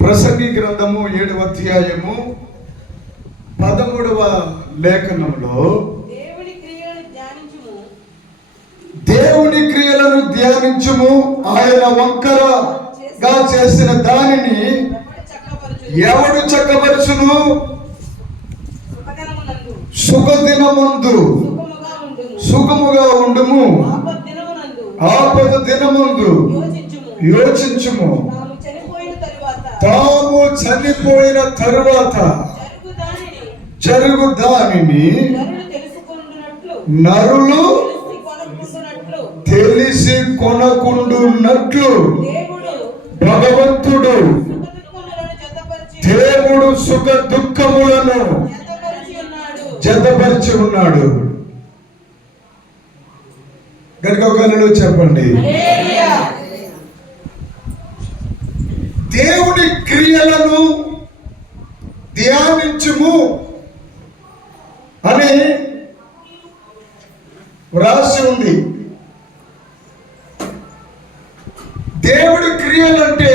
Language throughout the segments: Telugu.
ప్రసంగి గ్రంథము 7వ అధ్యాయము 13వ లేఖనంలో దేవుని క్రియలను ధ్యానించుము, ఆయన వంకరగా చేసిన దానిని ఎవడు చక్కపరచును? సుఖదినమందు సుఖముగా ఉండుము, ఆపద దినమందు యోచించుము. తాము చనిపోయిన తరువాత జరుగు దానిని నరులు తెలిసి కొనకుండున్నట్లు భగవంతుడు దేవుడు సుఖ దుఃఖములను జతపరిచి ఉన్నాడు. గడిగలు చెప్పండి. దేవుని క్రియలను ధ్యానించుము అని వ్రాసి ఉంది. దేవుడి క్రియలంటే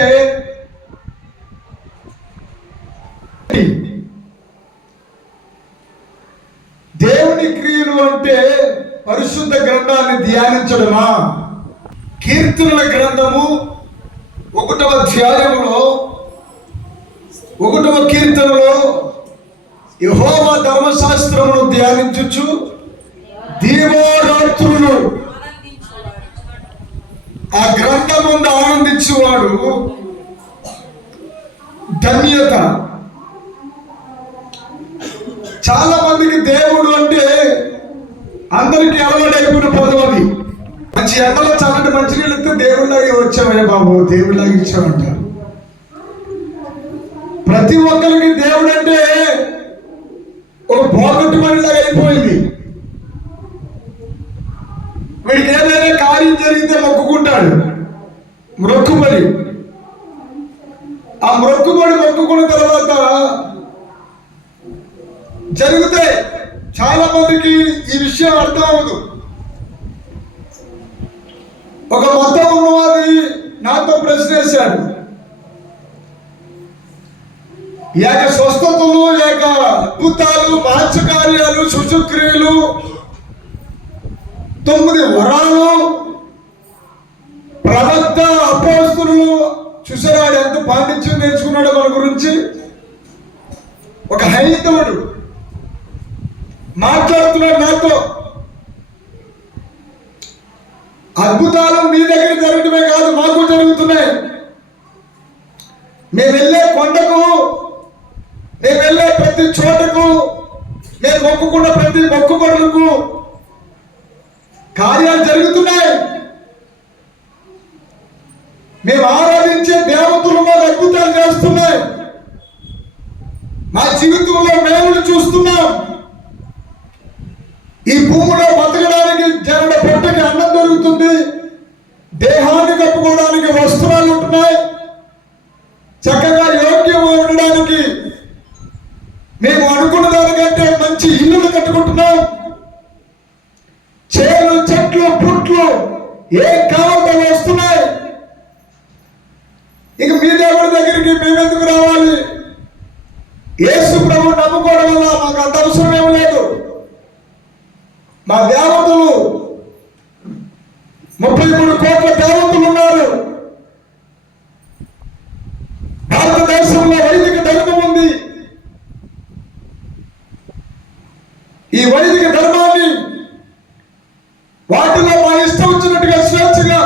దేవుని క్రియలు అంటే పరిశుద్ధ గ్రంథాన్ని ధ్యానించడమా? కీర్తనల గ్రంథము 1వ అధ్యాయములో 1వ కీర్తనలో యెహోవా ధర్మశాస్త్రమును ధ్యానించుచు దీవారాత్రులు ఆ గ్రంథం ముందు ఆనందించేవాడు ధన్యత. చాలా మందికి దేవుడు అంటే అందరికీ అలవాటైపోయిన పదం అది. మంచి ఎండలో చల్లటి మంచినీళ్ళు ఇస్తే దేవుళ్ళగా వచ్చామయ్యా బాబు, దేవుళ్ళగా ఇచ్చామంటారు. ప్రతి ఒక్కరికి దేవుడు అంటే ఒక పోగొట్టు పనిలాగా అయిపోయింది. వీడికి ఏదైనా కార్యం జరిగితే మొక్కుకుంటాడు, మొక్కుబడి. ఆ మొక్కుకున్న తర్వాత జరుగుతాయి. చాలా మందికి ఈ విషయం అర్థం అవ్వదు. ఒక మతం ఉన్నవాది నాతో ప్రశ్న వేశాడు. ఏక స్వస్థతలు, ఏక అద్భుతాలు, మహత్కార్యాలు, శుచక్రియలు, 9 వరాలు, ప్రవక్త, అపోస్తలులు, చూసాడు ఎంత పాండిత్యం నేర్చుకున్నాడు మన గురించి. ఒక హైందవుడు మాట్లాడుతున్నాడు నాతో. అద్భుతాలు మీ దగ్గర జరగడమే కాదు, మాకు జరుగుతున్నాయి. మేము వెళ్ళే కొండకు, మేము వెళ్ళే ప్రతి చోటకు, మేము మొక్కుకున్న ప్రతి మొక్కుబడులకు కార్యాలు జరుగుతున్నాయి. మేము ఆరాధించే దేవతలు మాకు అద్భుతాలు చేస్తున్నాయి. మా జీవితంలో మేములు చూస్తున్నాం. ఈ భూమిలో బతకడానికి జరగ పొట్టకి అన్నం దొరుకుతుంది, దేహాన్ని కప్పుకోవడానికి వస్త్రాలు ఉంటున్నాయి, చక్కగా యోగ్యంగా ఉండడానికి మేము అనుకున్న దానికంటే మంచి ఇల్లులు కట్టుకుంటున్నాం. చేలు, చెట్లు, పుట్లు ఏ కావాలో వస్తున్నాయి. ఇక మీ దేవుడి దగ్గరికి మేమెందుకు రావాలి? యేసు ప్రభు నమ్ముకోవడం వల్ల మాకు అంత అవసరం ఏమి లేదు. మా దేవతలు 33 కోట్ల దేవతలు ఉన్నారు. భారతదేశంలో వైదిక ధర్మం ఉంది. ఈ వైదిక ధర్మాన్ని వాటిలో మా ఇష్టం వచ్చినట్టుగా స్వేచ్ఛగా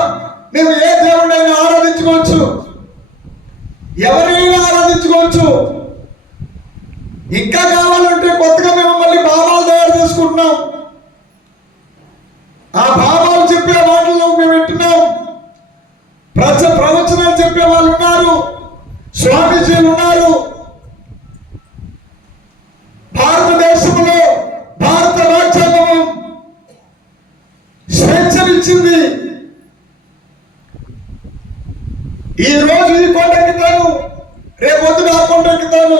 మేము ఏ దేవుడైనా ఆరాధించుకోవచ్చు, ఎవరైనా ఆరాధించుకోవచ్చు. ఇంకా కావాలంటే కొత్తగా మేము మళ్ళీ భావాలు తయారు చేసుకుంటున్నాం. ఆ భావాలు చెప్పే వాటిలో మేము వింటున్నాం. ప్రవచనాలు చెప్పే వాళ్ళు ఉన్నారు, స్వామీజీలు ఉన్నారు. భారతదేశంలో భారత రాజ్యాంగం స్వేచ్ఛనిచ్చింది. ఈ రోజు ఈ కొండెక్కుతాను, రేపు పొద్దున ఆ కొండెక్కుతాను,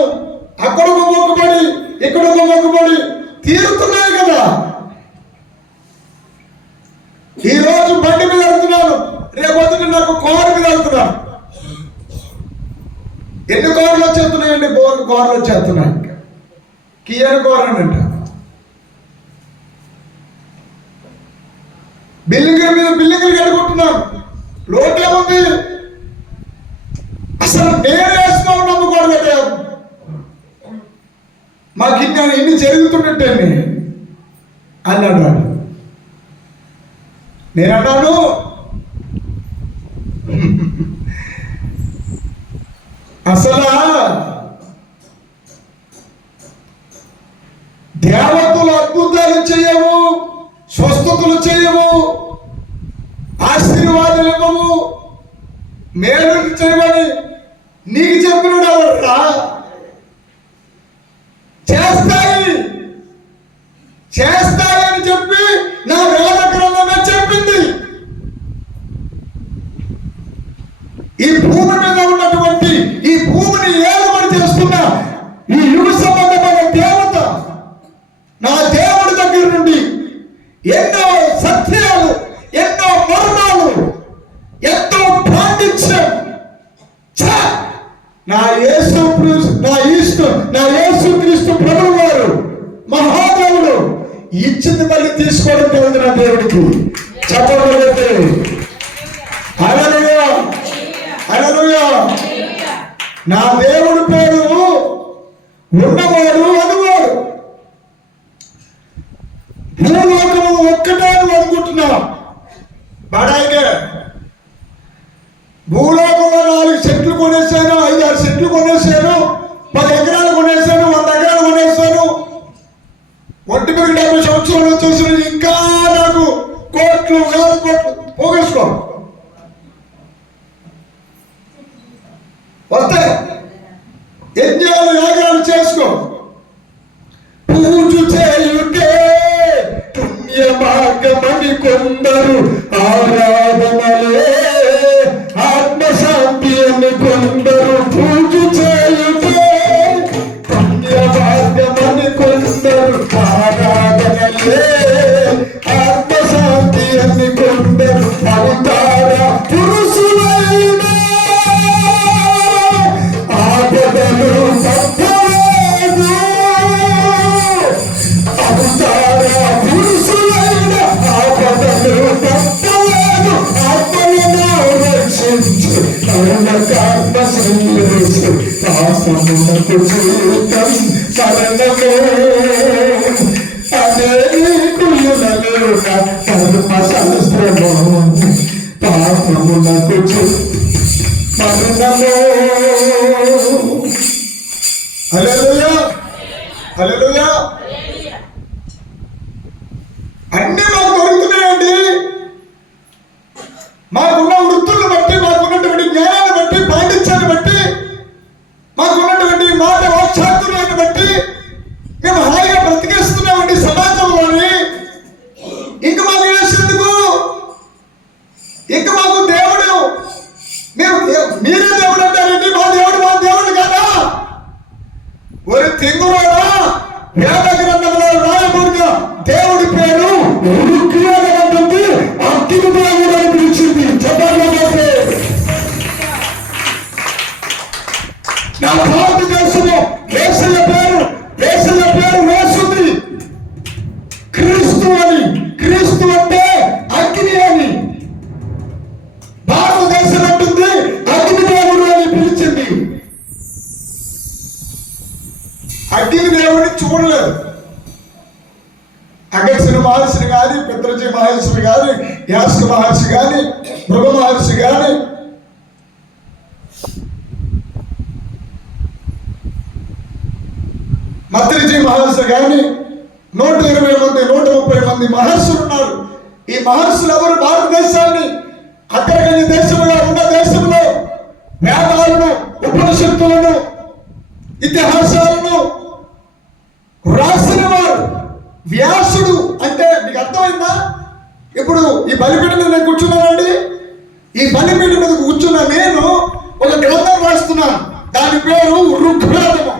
అక్కడ ఒక మొక్కుబడి, ఇక్కడ ఒక మొక్కుబడి తీరుతున్నాయి కదా. ఈ రోజు బండి మీద వెళ్తున్నాను, రేపు పొద్దున నాకు కారు మీద వెళ్తున్నాను. ఎన్ని కోరలు వచ్చేస్తున్నాయండి? కోరలు వచ్చేస్తున్నాయి. ఇంకా కియని కోరనంట. బిల్డింగుల మీద బిల్డింగులు కడుకుంటున్నాం. లోటేముంది? అసలు నేను వేసుకున్నాము నమ్ముకోడు కదా. మాకు ఇన్ని జరుగుతున్నట్టే అన్నాడు వాడు. నేనన్నాను, అసలు దేవతలు అద్భుతాలు చేయవు, స్వస్థతలు చేయవు, ఆశీర్వాదాలు ఇవ్వవు, మేలు చేయమని నీకు చెప్పినాడు ఎవరా? చేస్తాయని చెప్పి నా వేద గ్రంథమే చెప్పింది. ఈ భూమి మీద ఉన్నటువంటి, ఈ భూమిని ఏలుబడి చేస్తున్న ఈ యుగ సంబంధమైన దేవత నా దేవుడి దగ్గర నుండి ఎన్నో సత్యాలు, ఎన్నో మరణాలు, ఎంతో పాండిత్యం నా యేసు క్రీస్తు ప్రభువు వారు మహాదేవుడు ఇచ్చింది మళ్ళీ తీసుకోవడం తెలియదు నా దేవుడికి. చెప్పగలిగితే హల్లెలూయా, హల్లెలూయా. నా దేవుడి పేరు ఉన్నవాడు అనువాడు. భూలోకము ఒక్కటే అనుకుంటున్నా బడాయిగా. భూలోకంలో 4 సెంట్లు కొనేసాను, 5-6 సెంట్లు కొనేసాను, 10 ఎకరాలు కొనేసాను, 100 ఎకరాలు కొనేసాను. ఒంటి మీద 70 సంవత్సరాలు వచ్చేసి ఇంకా నాకు కోట్లు వేల కోట్లు పోగేసుకో వస్తాయి. యజ్ఞాలు యాగాలు చేసుకో. పూజ చేయుటే పుణ్య మార్గమని కొందరు ఆరాధనలే ఆత్మశాంతి అని కొందరు. పూజ చేయుటే పుణ్య మార్గమని కొందరు ఆరాధనలే ఆత్మశాంతి అని కొందరు. అవతార పురుషులైన ఆపదలు తప్పలేదు. అవతార పురుషులైన ఆపదలు తప్పలేదు. ఆత్మలను రక్షించు కర్మ సంయోజు పాపమునకు జీవితం శరణమే. అనేకులలో కర్మశాస్త్రము పాపమునకు మరణము. హల్లెలూయా, హల్లెలూయా. అన్నీ మాకు దొరుకుతున్నాయండి. మాకున్న వృత్తులను బట్టి, మాకున్నటువంటి జ్ఞానాన్ని బట్టి, పాండిత్యాన్ని బట్టి, మాకున్నటువంటి మాట వాక్చాతుర్యాన్ని బట్టి మేము హాయిగా బ్రతికేస్తున్నామండి సమాజంలోని. ఇంక మాకు వేసేందుకు, ఇంక మాకు దేవుడు, మీరే దేవుడు అంటారండి. మా దేవుడు కాదా? ఒరి తింగురాడా, వేద గ్రంథంలో రాయబడిన దేవుడి పేరు ఉంటుంది. అగ్ని దేవుడు అని పిలిచింది. చెప్పండి. నా భారతదేశంలో యేసయ్య పేరు వేస్తుంది క్రీస్తు అని. క్రీస్తు అంటే అగ్ని అని. భారతదేశం అంటుంది అగ్ని దేవుడు అని పిలిచింది. అగ్ని దేవుడిని చూడలేదు. అగస్త్య మహర్షిని కానీ, పితృజీ మహర్షిని కానీ, యాస్క మహర్షి కానీ, మృగ మహర్షి కానీ, మత్రిజీ మహర్షి కానీ 120 మంది 130 మంది మహర్షులు ఉన్నారు. ఈ మహర్షులు ఎవరు? భారతదేశాన్ని అగ్రగణ్య దేశంలో ఉన్న దేశంలో వేదాలను, ఉపనిషత్తులను, ఇతిహాసాలను రాసిన వారు. వ్యాసుడు అంటే మీకు అర్థమైందా? ఇప్పుడు ఈ బలిపీఠం మీద నేను కూర్చున్నానండి. ఈ బలిపీఠం మీద కూర్చున్న నేను ఒక గ్రంథం రాస్తున్నాను. దాని పేరు ఋగ్వేదము.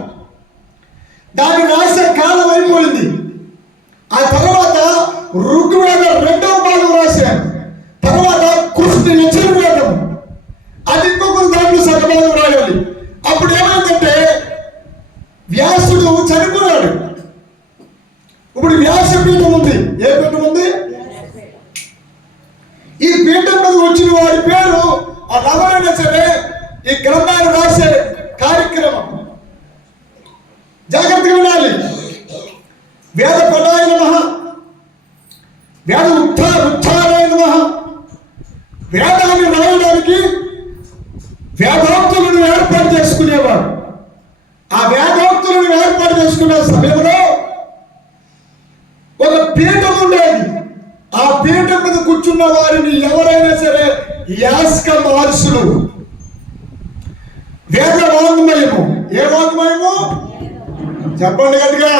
దాన్ని రాసే కాలం అయిపోయింది. ఆ తర్వాత ఋగ్వేద 2వ భాగం రాశాను. తర్వాత కృష్ణ యజుర్వేదం, అది ఇంకొక దాంట్లో సగభాగం రాయాలి. అప్పుడు వ్యాసుడు చనిపోయాడు. ఇప్పుడు వ్యాసపీఠం ఉంది. ఏ పీఠం ఉంది? ఈ పీఠం మీద వచ్చిన వారి పేరు ఎవరైనా సరే ఈ గ్రంథాలు రాసే కార్యక్రమం జాగ్రత్తగా వినాలి. వేద పదాయ నమః, వేద ఉచ్చారాయ నమః. వేదాన్ని రాయడానికి వేదోక్తులను ఏర్పాటు చేసుకునేవారు. ఆ వేదోక్తులను ఏర్పాటు చేసుకునే సమయంలో ఒక పీఠం ఉండేది. ఆ పీఠం మీద కూర్చున్న వారిని ఎవరైనా సరే యాస్క మహర్షులు. వేద వాంగ్మయము. ఏ వాంగ్మయము? చెప్పండి గట్టిగా.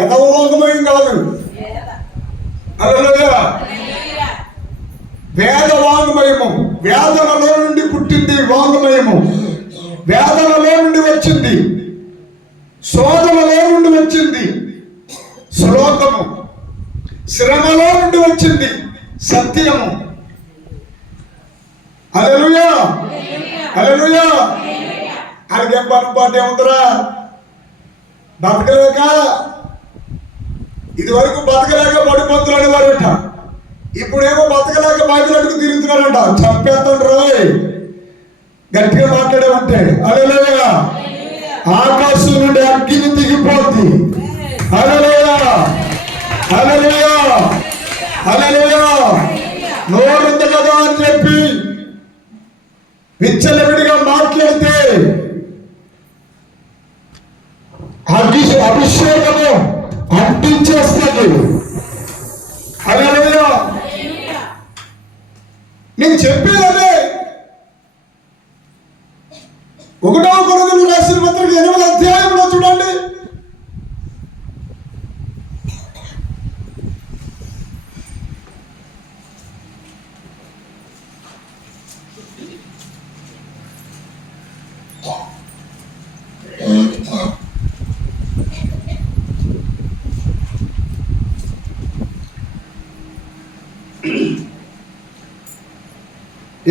ఎదవ వాంగ్మయం కాదు. హల్లెలూయా. వేద వాంగ్మయము. వేదనలో నుండి పుట్టింది వాంగ్మయము. వేదనలో నుండి వచ్చింది, శోధనలో నుండి వచ్చింది శ్లోకము, శ్రమలో నుండి వచ్చింది సత్యము. హల్లెలూయా, హల్లెలూయా. ఆయనకి ఏం పనుపాటు ఏముందరా? బతకలేక, ఇది వరకు బతకలేక పడిపోతులు అనేవారట. ఇప్పుడేమో బతకలేక బయటకు తిరుగుతున్నారంట. చంపేస్తాడు రాయ్, గట్టిగా మాట్లాడేమంటే. హల్లెలూయా. ఆకాశం నుండి అగ్ని దిగిపోద్ది. హల్లెలూయా, హల్లెలూయా, హల్లెలూయా. నోరుంది కదా అని చెప్పి విచ్చలవిడిగా మాట్లాడితే అభిషేకము అంటించేస్తుంది. హల్లెలూయా. నేను చెప్పేదే 1వ కొరింథీయులకు రాసిన పత్రిక 8వ అధ్యాయంలో చూడండి.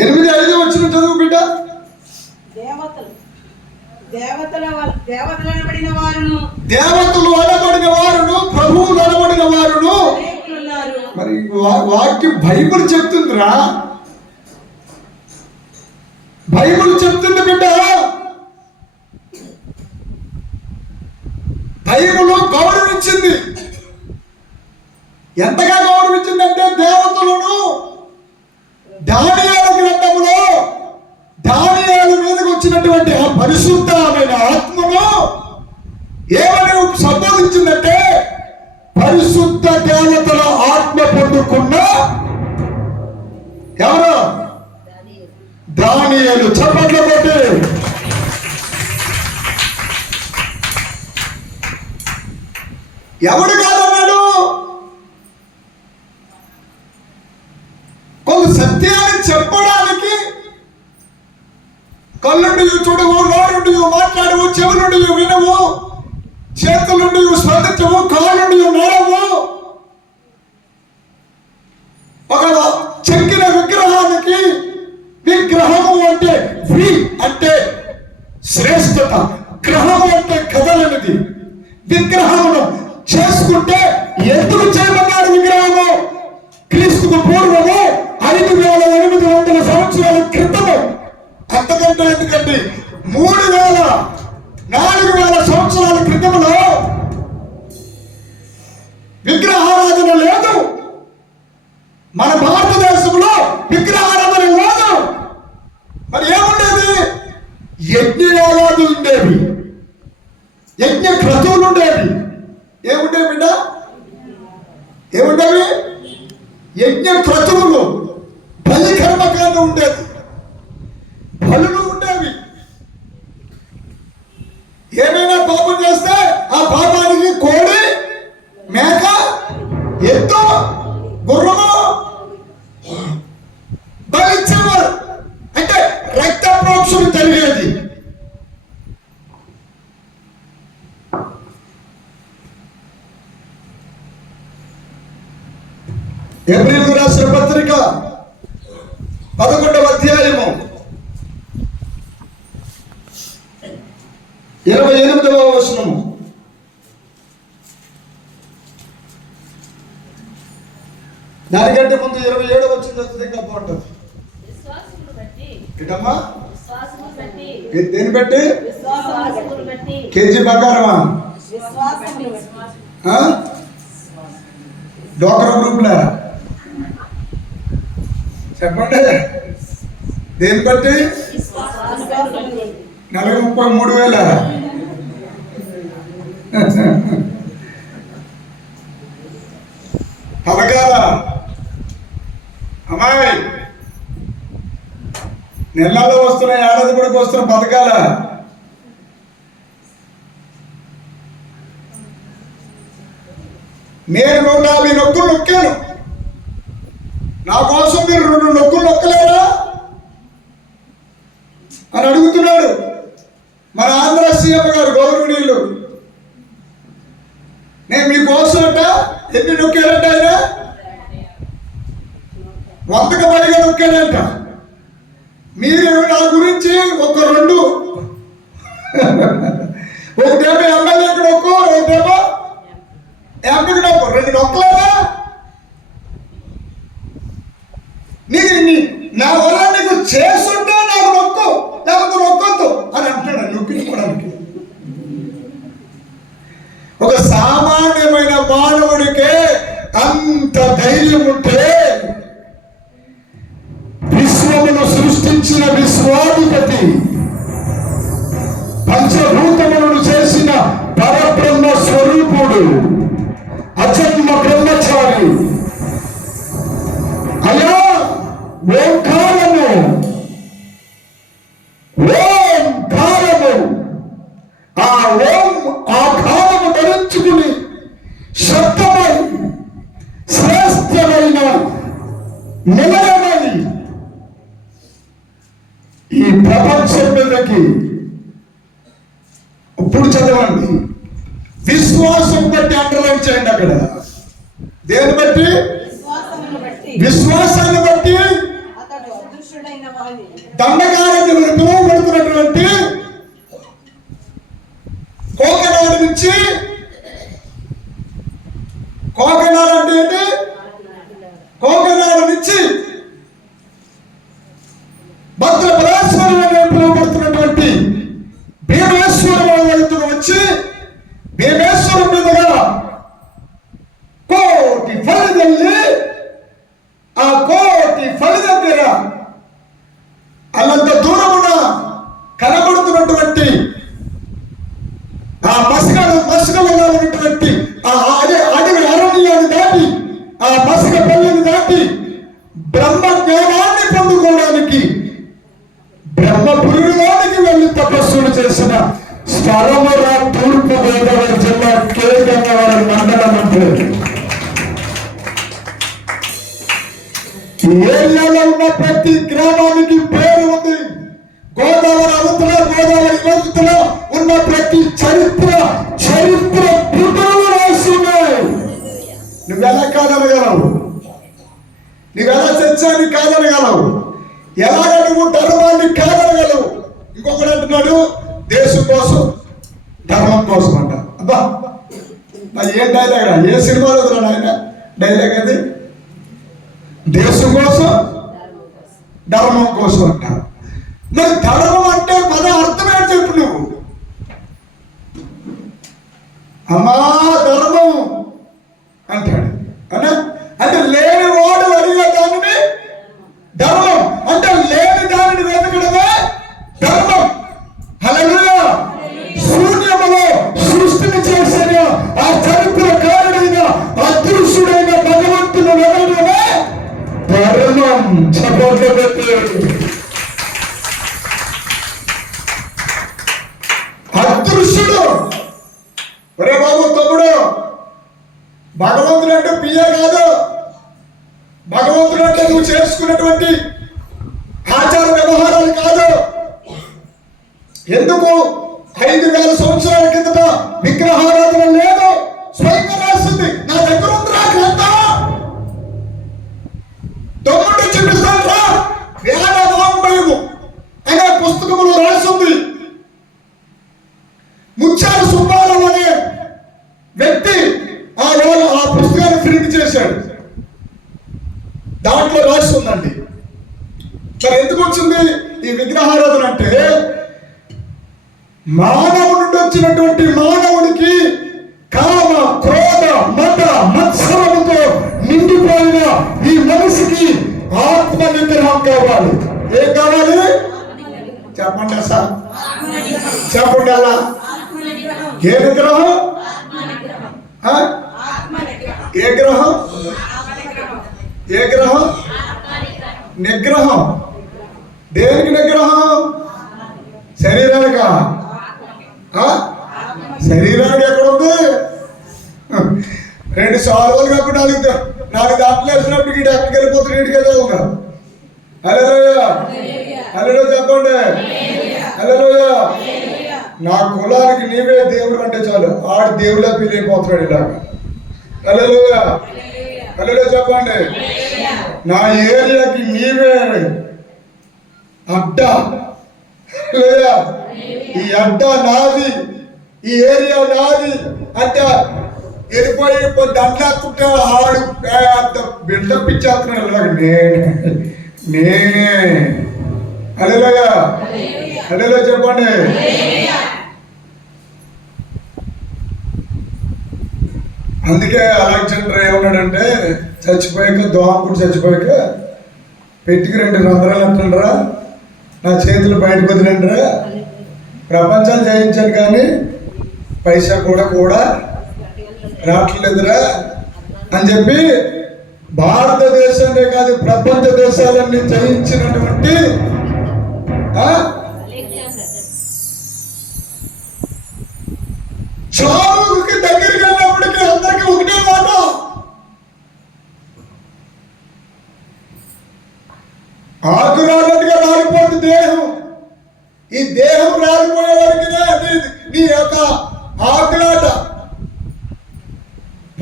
ఎనిమిది 5 వచ్చిన చదువు బిడ్డ. దేవతలు అనబడిన వారును, ప్రభువు అనబడిన వారును. మరి వాక్యం బైబిల్ చెప్తుందిరా. బైబిల్ చెప్తుంది బిడ్డ. బైబిల్ గౌరవించింది. ఎంతగా గౌరవించిందంటే దేవతలను దానియేలు గ్రంథములో దానియేలు మీదకి వచ్చినటువంటి ఆ పరిశుద్ధమైన ఆత్మను ఏమని సంబోధించిందంటే పరిశుద్ధ దేవతల ఆత్మ పొందుకున్న ఎవరు? దానియేలు. చప్పట్లు కొట్టి. ఎవడు కాదన్నాడు? కొంత సత్యాన్ని చెప్పడానికి కళ్ళుండి చూడవు, నోరుండి మాట్లాడవు, చెవులుండి వినవు, చేతులుండి స్పందించవు, కాళ్ళుండి నడవు. ఒక చెక్కిన విగ్రహానికి, విగ్రహము అంటే అంటే శ్రేష్టత, గ్రహము అంటే కదలనిది. విగ్రహమును చేసుకుంటే ఎందుకు చేయమన్నాడు? విగ్రహము క్రీస్తుకు పూర్వము 5800 సంవత్సరాల క్రితము. అంతకంటే ఎందుకండి 4000 సంవత్సరాల క్రితములో విగ్రహారాధన లేదు. మన భారతదేశంలో విగ్రహారాధన లేదు. మరి ఏముండేది? యజ్ఞయాగాదులు ఉండేవి, యజ్ఞ క్రతువులు ఉండేవి. ఏముండేవి బిడ్డ? ఏముండేవి? యజ్ఞ క్రతువులు, బలి కర్మకాండ ఉండేది, బలులు ఉండేవి. ఏమైనా పాపం చేస్తే ఆ పాపానికి కోడి, మేక, ఎద్దు, గుర్రము బలిచ్చేవారు. అంటే రక్త ప్రోక్షణ జరిగేది. హెబ్రీయులకు రాసిన పత్రిక 11వ అధ్యాయము 28వ వచనము. దానికంటే ముందు 27 వచ్చింది వస్తుంది ఇంకా బాగుంటుంది. ఏంటమ్మా? దేని బట్టి? కేజీ బంగారమా? డోక్రా గ్రూప్లా? చెప్పండి. దేని బట్టి? 33,000. పథకాల అమ్మాయి నెలలో వస్తున్న ఏడాది కూడా వస్తున్న పథకాల నేను 150 నొక్కులు నొక్కాను. నా కోసం మీరు 2 నొక్కులు నొక్కలేరా అని అడుగుతున్నాడు మన ఆంధ్ర సీఎం గారు గౌరవనీయులు. నేను మీకోసం అంట ఎన్ని నొక్కారంట ఆయన? 100కి పైగా నొక్కాడంట. మీరు నా గురించి ఒక 2 ఒకటేమో ఎమ్మెల్యేకి నొక్కు, ఒకటేమో ఎంపీకి నొక్కు, 2 నొక్కలేదా? నా వల్ల నీకు చేసుంటే నాకు నొక్కు, లేకపోతే నొక్కొద్దు అని అంటాడు నొక్కించుకోవడానికి. ఒక సామాన్యమైన మానవుడికే అంత ధైర్యం ఉంటే విశ్వమును సృష్టించిన విశ్వాధిపతి, పంచభూతములను చేసిన పరబ్రహ్మ స్వరూపుడు, అజన్మ బ్రహ్మచారి, అయా ఓంకారము, ఓంకారము, ఆ ఓం ఆకారము ధరించుకుని శబ్దమై శ్రేష్టమైన నిలయమై ఈ ప్రపంచం మీదకి ఇప్పుడు చదవండి. విశ్వాసం బట్టి అండర్లైన్ చేయండి. అక్కడ దేని బట్టి? విశ్వాసాన్ని బట్టి దండకారణ్యం పిలువబడుతున్నటువంటి కోకనాడు నుంచి, కోకనాడు అంటే ఏంటి? కోకనాడు నుంచి భద్ర పరాశ్వరం పిలువబడుతున్నటువంటి భీమేశ్వరం వైపుకు వచ్చి భీమేశ్వరం మీదుగా కోటి ఫలి వెళ్ళి ఆ కోటి ఫలి దగ్గర అల్లంత దూరమున కనబడుతున్నటువంటి ఆ మసకలుగా ఉన్నటువంటి ఆ అడవి అరణ్యాన్ని దాటి, ఆ మసక పల్లెని దాటి బ్రహ్మ జ్ఞానాన్ని పొందుకోవడానికి బ్రహ్మపురిలోనికి వెళ్ళి తపస్సులు చేసిన స్థలముల తూర్పు గోదావరి జిల్లా కేంద్రవారి మండలం అంటే ఈ ఏరియాలో ఉన్న ప్రతి గ్రామానికి పేరు ఉంది. గోదావరి అవతల, గోదావరి యువతల ఉన్న ప్రతి చరిత్ర పుటలు రాస్తున్నాయి. నువ్వెలా కాదనగలవు? నువ్వెలా సత్యాన్ని కాదనగలవు? ఎలాగ నువ్వు ధర్మాన్ని కాదనగలవు? ఇంకొకడు అంటున్నాడు దేశం కోసం, ధర్మం కోసం అంట. అబ్బా, ఏ డైలాగ్? ఏ సినిమాలో ఆయన డైలాగ్ అది? దేశం కోసం, ధర్మం కోసం అంటారు. మరి ధర్మం అంటే పద అర్థం ఏంటి చెప్పు నువ్వు? అమ్మా ధర్మం అంటాడు. అంటే లేని వాడు అడిగే దానిని ధర్మం అంటే, లేని దానిని వెతకడమే ధర్మం. హల్లెలూయా. శూన్యములో సృష్టిని చేసిన ఆ చరిత్రకారుడైన అదృశ్యుడైన భగవంతుని వెతకడమే ధర్మం. అదృశ్యుడు. ఒరే బాబు తమ్ముడు, భగవంతుడు అంటే పియ్య కాదు. భగవంతుడు అంటే నువ్వు చేసుకున్నటువంటి ఆచార వ్యవహారాలు కాదు. ఎందుకు 5,000 సంవత్సరాల కిందట విగ్రహారాధన లేదు. స్వయంగా రాసింది నా దగ్గర ఉందిరా గ్రంథం. తమ్ముడు చూపిస్తాను, వేద వాంగ్మయము అనే పుస్తకములో రాసింది. వచ్చింది ఈ విగ్రహారాధన అంటే? మానవుడి నుండి వచ్చినటువంటి మానవుడికి కామ, క్రోధ, మత, మత్సరముతో నిండిపోయిన ఈ మనిషికి ఆత్మ నిగ్రహం కావాలి. ఏం కావాలి? చెప్పండి సార్, చెప్పండి. అలా ఏ నిగ్రహం? ఏ గ్రహం? ఏ గ్రహం? నిగ్రహం. దేనికి నిగ్రహం? శరీరానికా? శరీరానికి ఎక్కడుంది? 2 సార్లు కాబట్టి 4 దాంట్లో వేసినప్పుడు వీడు ఎక్కడికి వెళ్ళిపోతుంది, ఇంటికి వెళ్ళాలి. హల్లెలూయా, హల్లెలూయా చెప్పండి. హల్లెలూయా. నా కులానికి నీవే దేవుడు అంటే చాలు, ఆడు దేవుడా ఫీల్ అయిపోతున్నాడు ఇలాగా. హల్లెలూయా, హల్లెలూయా చెప్పండి. నా ఏరియాకి నీవే అడ్డా. హల్లెలూయా. ఈ అడ్డా నాది, ఈ ఏరియా నాది అంటే వెళ్ళిపోయి దండాకుంటే ఆడు బిల్డప్ ఇచ్చేస్తున్నాడు ఇలాగ. నేనే. హల్లెలూయా, హల్లెలూయా చెప్పండి. అందుకే అలెగ్జాండర్ ఏమన్నాడంటే, చచ్చిపోయాక దోమకుడు చచ్చిపోయాక పెట్టికి 2 రంధ్రాలు అంటుండ్రా, నా చేతులు బయటకు వదిలేండిరా, ప్రపంచాన్ని జయించాను కానీ పైసా కూడా రావట్లేదురా అని చెప్పి భారతదేశాన్ని కాదు ప్రపంచ దేశాలన్నీ జయించినటువంటి చావుకి దగ్గరికి వెళ్ళినప్పటికీ అందరికీ ఒకటే మాట, ఆకు రానట్టుగా రాలిపోతుంది దేహం. ఈ దేహం రాలిపోయే వరకు నీ యొక్క ఆకులాట,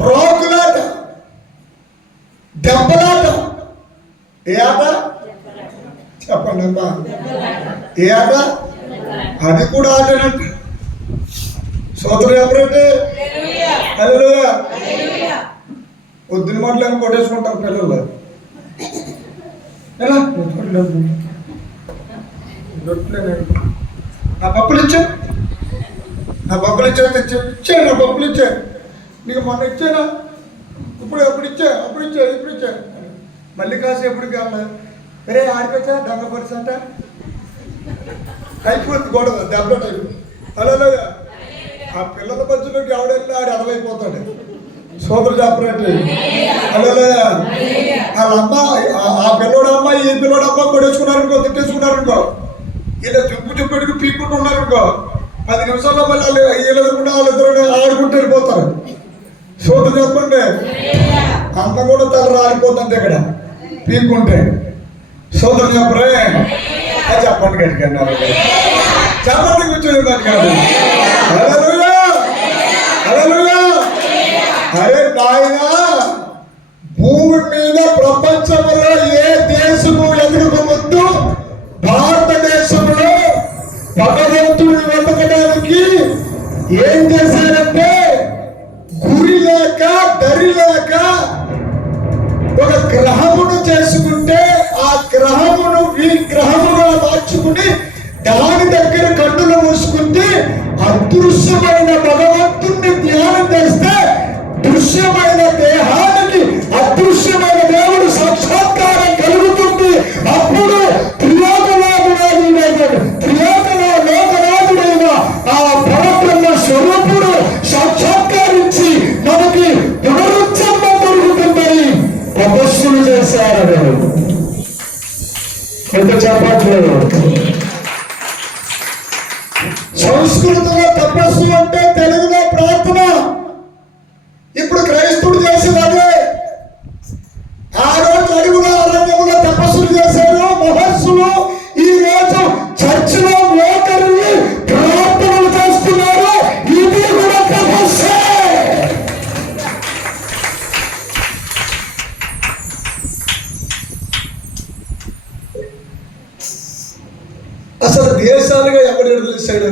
రోకులాట, దెబ్బలాట. ఏ ఆట? చెప్పండి అమ్మా. ఏ ఆట? అది కూడా ఆటనంట. సోదరు ఎవరంటే? హల్లెలూయా. పొద్దున మాటలు కొట్టేసుకుంటారు పిల్లలు. ఎలా? నా పప్పులు ఇచ్చా, నా పప్పులు ఇచ్చా, ఇచ్చా, నా పప్పులు ఇచ్చా, నీకు మొన్న ఇచ్చానా, ఇప్పుడు ఎప్పుడు ఇచ్చా, అప్పుడు ఇచ్చా, ఇప్పుడు ఇచ్చా. మళ్ళీ కాసి ఎప్పుడు కావాలి, అరే ఆడికొచ్చా దొంగ పరిస్థితి అంట అయిపోతుంది గొడవ, దెబ్బ టైపు. హల్లెలూయా. ఆ పిల్లల మధ్యలోకి ఎవడెళ్ళి ఆడి అదవైపోతాడు. సోదరు చెప్పినట్టు. హల్లెలూయా. వాళ్ళ అమ్మ, ఆ పిల్లోడు అమ్మ, ఈ పిల్లోడు అమ్మ కొడేసుకున్నారనుకో, తిట్టేసుకున్నారనుకో, ఇలా చుప్పు పెట్టుకు పీక్కుంటూ ఉన్నారనుకో, 10 నిమిషాల్లో మళ్ళీ వీళ్ళు ఎదురుకుండా వాళ్ళిద్దరు ఆడుకుంటూ వెళ్ళిపోతారు. సోదరు చెప్పండి. అంత కూడా తల రాలిపోతుంది ఇక్కడ పీక్కుంటే. సోదరు చెప్పరే చెప్పండి గట్టిగా, చెప్పండి కూర్చొని కాదు. హల్లెలూయా, హల్లెలూయా. అరే నాయనా, భూమి మీద ప్రపంచంలో ఏ దేశము ఎదుర్కొవద్దు, భారతదేశంలో భగవంతుడిని వెతకడానికి ఏం చేశారంటే, గురి లేక దరి లేక ఒక గ్రహమును చేసుకుంటే, ఆ గ్రహమును ఈ గ్రహముగా మార్చుకుని దాని దగ్గర కన్నులు మూసుకుంటే అదృశ్యమైన భగవంతుణ్ణి ధ్యానం చేస్తే దృశ్యమైన దేహానికి అదృశ్యమైన దేవుడు సాక్షాత్కారం కలుగుతుంది. అప్పుడు లోకనాథుడైన ఆ పరబ్రహ్మ స్వరూపుడు సాక్షాత్కరించి మనకి పునరుజ్జన్మ దొరుకుతుందని తపస్సులు చేశారు. ఎంత చెప్పట్లేదు. సంస్కృతంలో తపస్సు అంటే తెలుగులో ప్రార్థన. ఇప్పుడు క్రైస్తవుడు చేసేది అదే. ఆ రోజు అడుగులో అరణ్యంలో తపస్సులు చేశారు మహర్షులు. ఈ రోజు చర్చిలో మోకరిల్లి ప్రార్థనలు చేస్తున్నారు. ఇది కూడా తపస్సే. అసలు దేశాలుగా ఎవరు ఎదురుస్తాడు?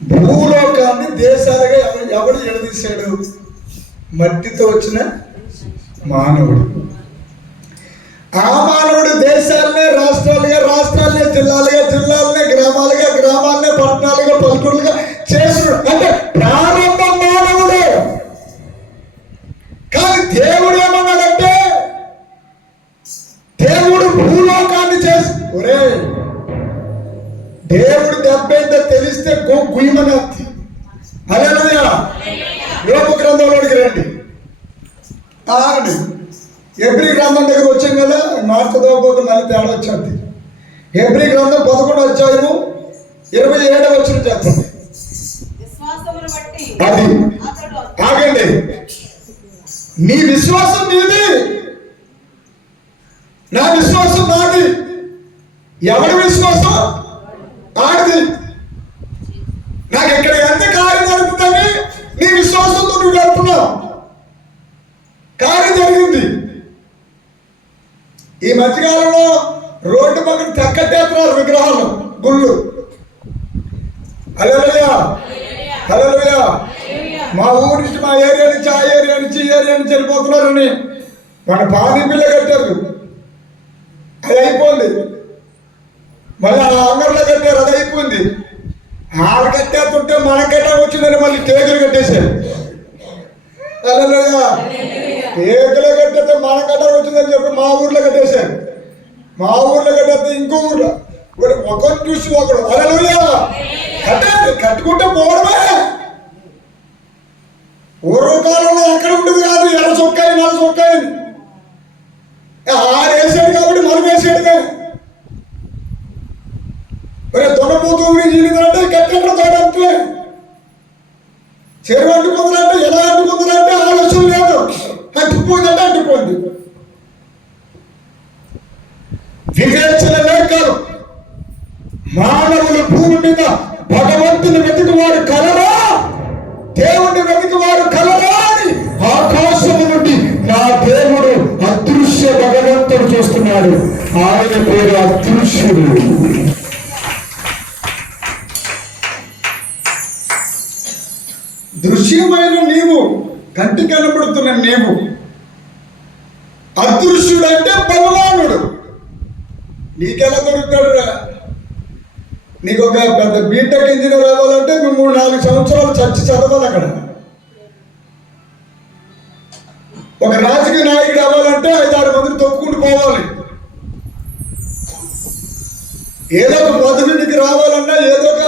భూలోకాన్ని దేశాలుగా ఎవడు ఎడదీశాడు? మట్టితో వచ్చిన మానవుడు. ఆ మానవుడు దేశాలనే రాష్ట్రాలుగా, రాష్ట్రాలనే జిల్లాలుగా, జిల్లాలనే గ్రామాలుగా, గ్రామాలనే పట్టణాలుగా, పల్లెటూరులుగా చేసిన అంటే ప్రారంభ మానవుడు. కానీ దేవుడు ఏమన్నాడంటే, దేవుడు భూలోకాన్ని చేసి ఒరే దేవుడు దెబ్బేందో తెలిస్తే గుయ్యమని హల్లెలూయా. యోబు గ్రంథంలోకి రండి. ఆగండి. హెబ్రీ గ్రంథం దగ్గర వచ్చాం కదా, మార్చదోపోతే మళ్ళీ తేడా వచ్చింది. హెబ్రీ గ్రంథం 11వ అధ్యాయము 27వ వచనం చెప్పండి. అది ఆగండి. నీ విశ్వాసం నీది, నా విశ్వాసం నాది. ఎవడి విశ్వాసం ఆడిది. నాకు ఇక్కడ ఎంత కార్యం జరుగుతుందని నీ విశ్వాసంతో నువ్వు వెళ్తున్నావు. కార్యం జరిగింది. ఈ మధ్యకాలంలో రోడ్డు పక్కన తెక్కట్టేస్తున్నారు విగ్రహాలు, గుళ్ళు. హల్లెలూయా, హల్లెలూయా. మా ఊరి నుంచి, మా ఏరియా నుంచి, ఆ ఏరియా నుంచి, ఈ ఏరియా నుంచి వెళ్ళిపోతున్నారని మన పానీ బిల్ల కట్టారు, అది అయిపోయింది. మళ్ళీ ఆ అంగర్లో కట్టారు, అది అయిపోయింది. ఆరు కట్టేస్తుంటే మన కట్ట వచ్చిందని మళ్ళీ టేకులు కట్టేశారు. హల్లెలూయా. టేకులు కట్టేస్తే మన కట్ట వచ్చిందని చెప్పి మా ఊర్లో కట్టేశారు. మా ఊర్లో కట్టేస్తే ఇంకో ఊర్లో ఒకరు చూసి ఒకడు. హల్లెలూయా. కట్టండి, కట్టుకుంటే పోవడమే. పూర్వకాలంలో ఎక్కడ ఉండేది కాదు, ఎర్ర చొక్కాయి నల్ల చొక్కాయి. ఆరు వేసాడు కాబట్టి మనం వేసాడుగా. దొండపోతూ జీవితంటే కట్టెక్కడ తోడంటే, చెరువు అంటుకుందంటే ఎలా అంటుకుందంటే ఆలోచన లేదు. అంటుకుందంటే అంటుకోండి. వివేచన లేక మానవులు భూమి మీద భగవంతుని వెతికి వారు కలరా, దేవుణ్ణి వెతికి వారు కలరా అని ఆకాశము నుండి నా దేవుడు అదృశ్య భగవంతుడు చూస్తున్నాడు. ఆయన పేరు అదృశ్యుడు. దృశ్యమైన నీవు, కంటి కనబడుతున్న నీవు. అదృశ్యుడు అంటే భగవానుడు. నీకెలా దొరుకుతాడు? నీకు ఒక పెద్ద బీటెక్ ఇంజనీర్ అవ్వాలంటే నువ్వు 3-4 సంవత్సరాలు చదవాలి అక్కడ. ఒక రాజకీయ నాయకుడు అవ్వాలంటే 5-6 మందిని తొక్కుకుంటూ పోవాలి. ఏదో ఒక పదవికి రావాలన్నా, ఏదో ఒక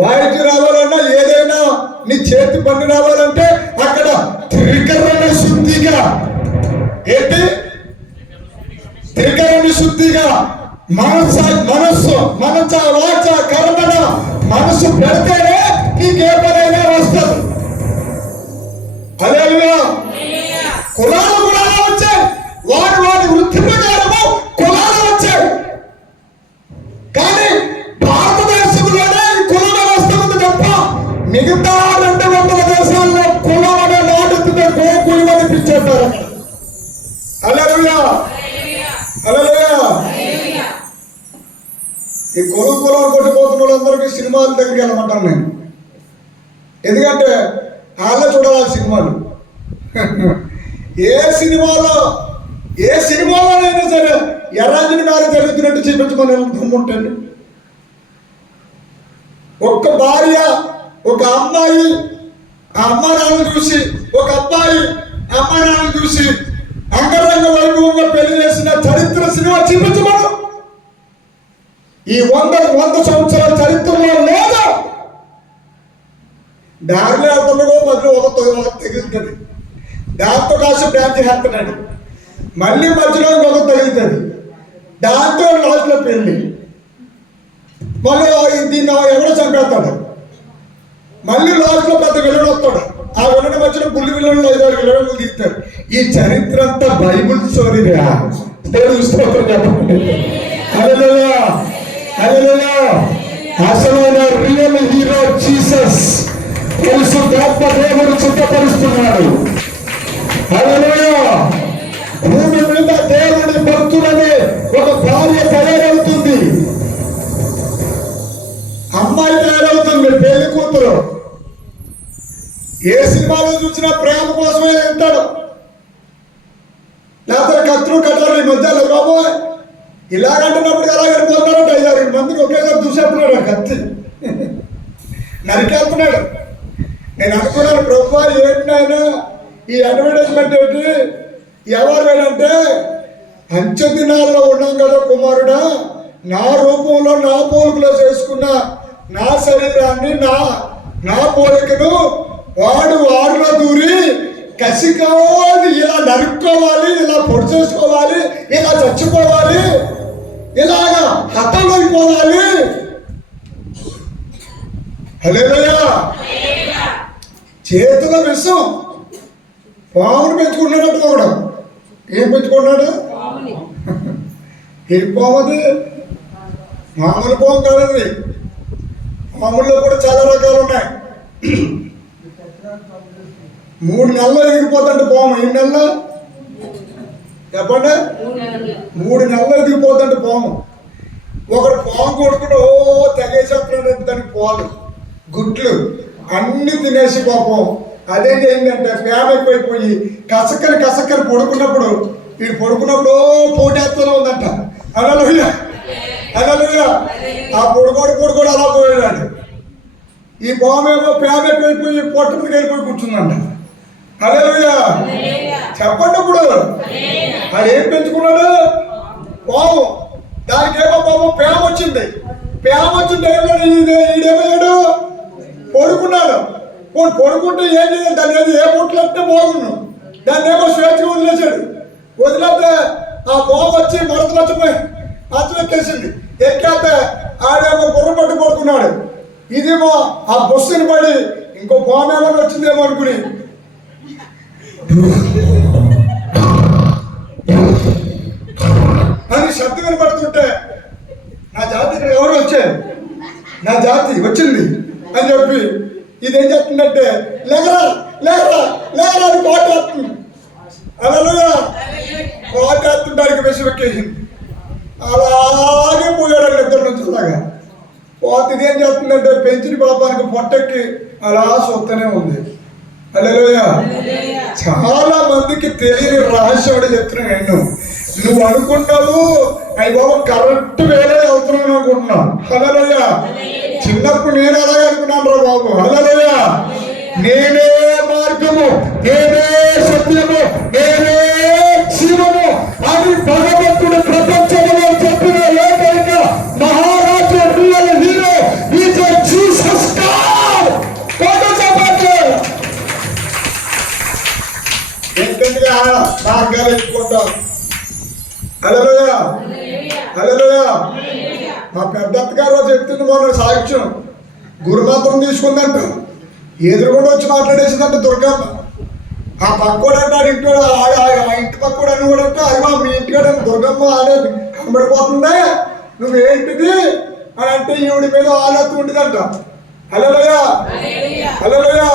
వాయిద్యం రావాలన్నా, ఏదైనా నీ చేతి పని రావాలంటే అక్కడ త్రికరణ శుద్ధిగా, ఏంటి త్రికరణ శుద్ధిగా మనస్సు వాచ కర్మణ మనసు పెడితేనే నీకే పనైనా వస్తుంది. హల్లెలూయా. కులాలు కూడా వచ్చాయి, వాటి వృత్తి ప్రకారము కులాలు వచ్చాయి. కానీ భారతదేశంలోనే ఈ కుల వ్యవస్థ ఉంది తప్ప మిగతా 200 దేశాల్లో కులం అనే నాటుతుంటే గోకులు అనిపించేస్తారు. హల్లెలూయా, హల్లెలూయా. ఈ కులం కొట్టిపోతున్న వాళ్ళందరికీ సినిమాల దగ్గరికి వెళ్ళమంటాను నేను. ఎందుకంటే వాళ్ళే చూడాలి సినిమాలు. ఏ సినిమాలోనైనా సరే ఎర్రాంజని గారు జరుగుతున్నట్టు చూపించమని దమ్ముంటండి. ఒక్క భార్య, ఒక అమ్మాయి ఆ అమ్మా నాన్నను చూసి, ఒక అబ్బాయి అమ్మా నాన్నను చూసి అంగరంగ వైభవంగా పెళ్లి చేసిన చరిత్ర సినిమా చూపించమను. ఈ 100 సంవత్సరాల చరిత్రలో లేదా. దారిలో వెళ్తుండగా మధ్యలో ఒక తగులుతుంది, దాంతో కాసి డ్యాన్స్ చేస్తున్నాడు. మళ్ళీ మధ్యలో ఇంకొక తగులుతుంది, దాంతో లాస్ట్లో పెళ్ళి. మళ్ళీ దీన్ని ఎవడో చంపేస్తాడు. మళ్ళీ లాస్ట్లో పెద్ద విలన్ వస్తాడు. ఆ విలన్ మధ్యలో బుల్లి విలన్లు 5-6 విలన్లు తీస్తారు. ఈ చరిత్ర అంతా బైబుల్ స్టోరీగా. దేవుడు స్తోత్రం చెప్పండి. హల్లెలూయా, హల్లెలూయా. అసలైన రియల్ హీరో జీసస్ పరిశుద్ధాత్మ దేవుడు సిద్ధపరుస్తున్నాడు. హల్లెలూయా. భూమి మీద దేవుడి భక్తులనే ఒక భార్య తయారవుతుంది, అమ్మాయి తయారవుతుంది, పెళ్లి కూతురు. ఏ సినిమాలో చూసినా ప్రేమ కోసమే వెళ్తాడు. లేకపోతే కత్తులు కట్టారు ఈ మధ్యలో బాబు ఇలాగంటున్నప్పుడు ఎలా వెళ్ళిపోతున్నాడు 5-6 మందికి ఒకేసారి చూసేస్తున్నాడు కత్తి నరికేస్తున్నాడు. నేను అనుకున్నాను ప్రభు ఏంటి ఆయన ఈ అడ్వర్టైజ్మెంట్ ఏంటి ఎవరు అంటే అంచె దినాల్లో ఉన్నాం కదా కుమారుడా, నా రూపంలో నా పోలికలో చేసుకున్న నా శరీరాన్ని నా పోలికను వారిలో దూరి కసి కావాలి, ఇలా నరుక్కోవాలి, ఇలా పొడి చేసుకోవాలి, ఇలా చచ్చిపోవాలి, ఇలాగా హతమైపోవాలి. హల్లెలూయా. చేతిలో విషం పామును పెంచుకుంటున్నట్టు ఒకడు ఏం పెంచుకున్నాడు? ఏం పాముది? మామూలు పాము కాదండి. పాముల్లో కూడా చాలా రకాలు ఉన్నాయి. 3 నెలలు ఎదిగిపోతుంటే పాము. ఎన్ని నెలలు చెప్పండి? 3 నెలలు ఎదిగిపోతుంటే పాము. ఒకడు పాము కొడుకుడు తెగేసేస్తున్నాడు, దానికి పాలు గుడ్లు అన్ని తినేసి పాపం అదేం చేయిందంటే ప్రేమ ఎక్కువైపోయి కసక్కని పడుకున్నప్పుడు వీడు పడుకున్నప్పుడు పోటేస్తూనే ఉందంట. హల్లెలూయా హల్లెలూయా. ఆ పొడుకోడు అలా పోయాడు. ఈ పామేమో ప్రేమ ఎక్కువైపోయి పొట్ట మీదకి వెళ్ళిపోయి కూర్చుందంట. హల్లెలూయా చెప్పండి. ఇప్పుడు ఆడేం పెంచుకున్నాడు? పాము. దానికేమో పాపం ప్రేమ వచ్చింది. ప్రేమ వచ్చిన టైంలో ఈడేమయ్యాడు? పడుకున్నాడు. పడుకుంటే ఏం చేయాలి? దాన్ని ఏది ఏ పుట్లంటే బాగున్నాడు. దాన్ని ఏమో స్వేచ్ఛగా వదిలేశాడు. వదిలేస్తే ఆ పాము వచ్చి మడతలు వచ్చిపోయి ఎక్కేసింది. ఎక్కేస్తే ఆడేమో గుర్రం పట్టు పడుకున్నాడు. ఇదేమో ఆ బొస్సుని పడి ఇంకో పాము ఏమన్నా వచ్చిందేమో అనుకుని అని శబ్దం వినపడుతుంటే నా జాతి ఇక్కడ ఎవరు వచ్చారు, నా జాతి వచ్చింది అని చెప్పి ఇదేం చెప్తుందంటే లేగరా లేగరా లేగరా అని కోటేస్తుంది. హల్లెలూయా. కోటేస్తుంటానికి విషయం ఎక్కేసింది. అలాగే పోయాడు నిద్ర నుంచి. అలాగా పోతే ఇదేం చెప్తుందంటే పెంచిన పాపానికి పొట్టెక్కి అలా చూస్తూనే ఉంది. హల్లెలూయా. చాలా మందికి తెలియని రహస్యం చెప్తున్నాను నేను. నువ్వు అనుకుంటావు అయ్యి బాబు కరెక్ట్ వేరే అవుతున్నాను అనుకుంటున్నావు. హల్లెలూయా. చిన్నప్పుడు నేను అలాగే అనుకున్నాను రా బాబు. హల్లెలూయా. నేనే మార్గము, నేనే సత్యము, నేనే శివము అని భగవంతుడు ప్రపంచంలో చెప్పిన ఏకైక మహారాజు real hero is Jesus God. ఏంటంటే మార్గాలు ఎత్తుకుంటాం. హల్లెలూయా హల్లెలూయా. మా పెద్దత్త గారు చెప్తుంది మొన్న సాక్ష్యం. గురుమంత్రం తీసుకుందంట, ఎదురుకుండా వచ్చి మాట్లాడేసిందంట దుర్గమ్మ. ఆ పక్కోడు అంటాడు ఇంటి ఆ ఇంటి పక్కోడు అని కూడా అంటే అయ్యో మీ ఇంటికాడ దుర్గమ్మ ఆడే కనబడిపోతుందా నువ్వేంటిది అని అంటే ఈవిడి మీద ఆలోచన ఉంటుందంట. హల్లెలూయా హల్లెలూయా.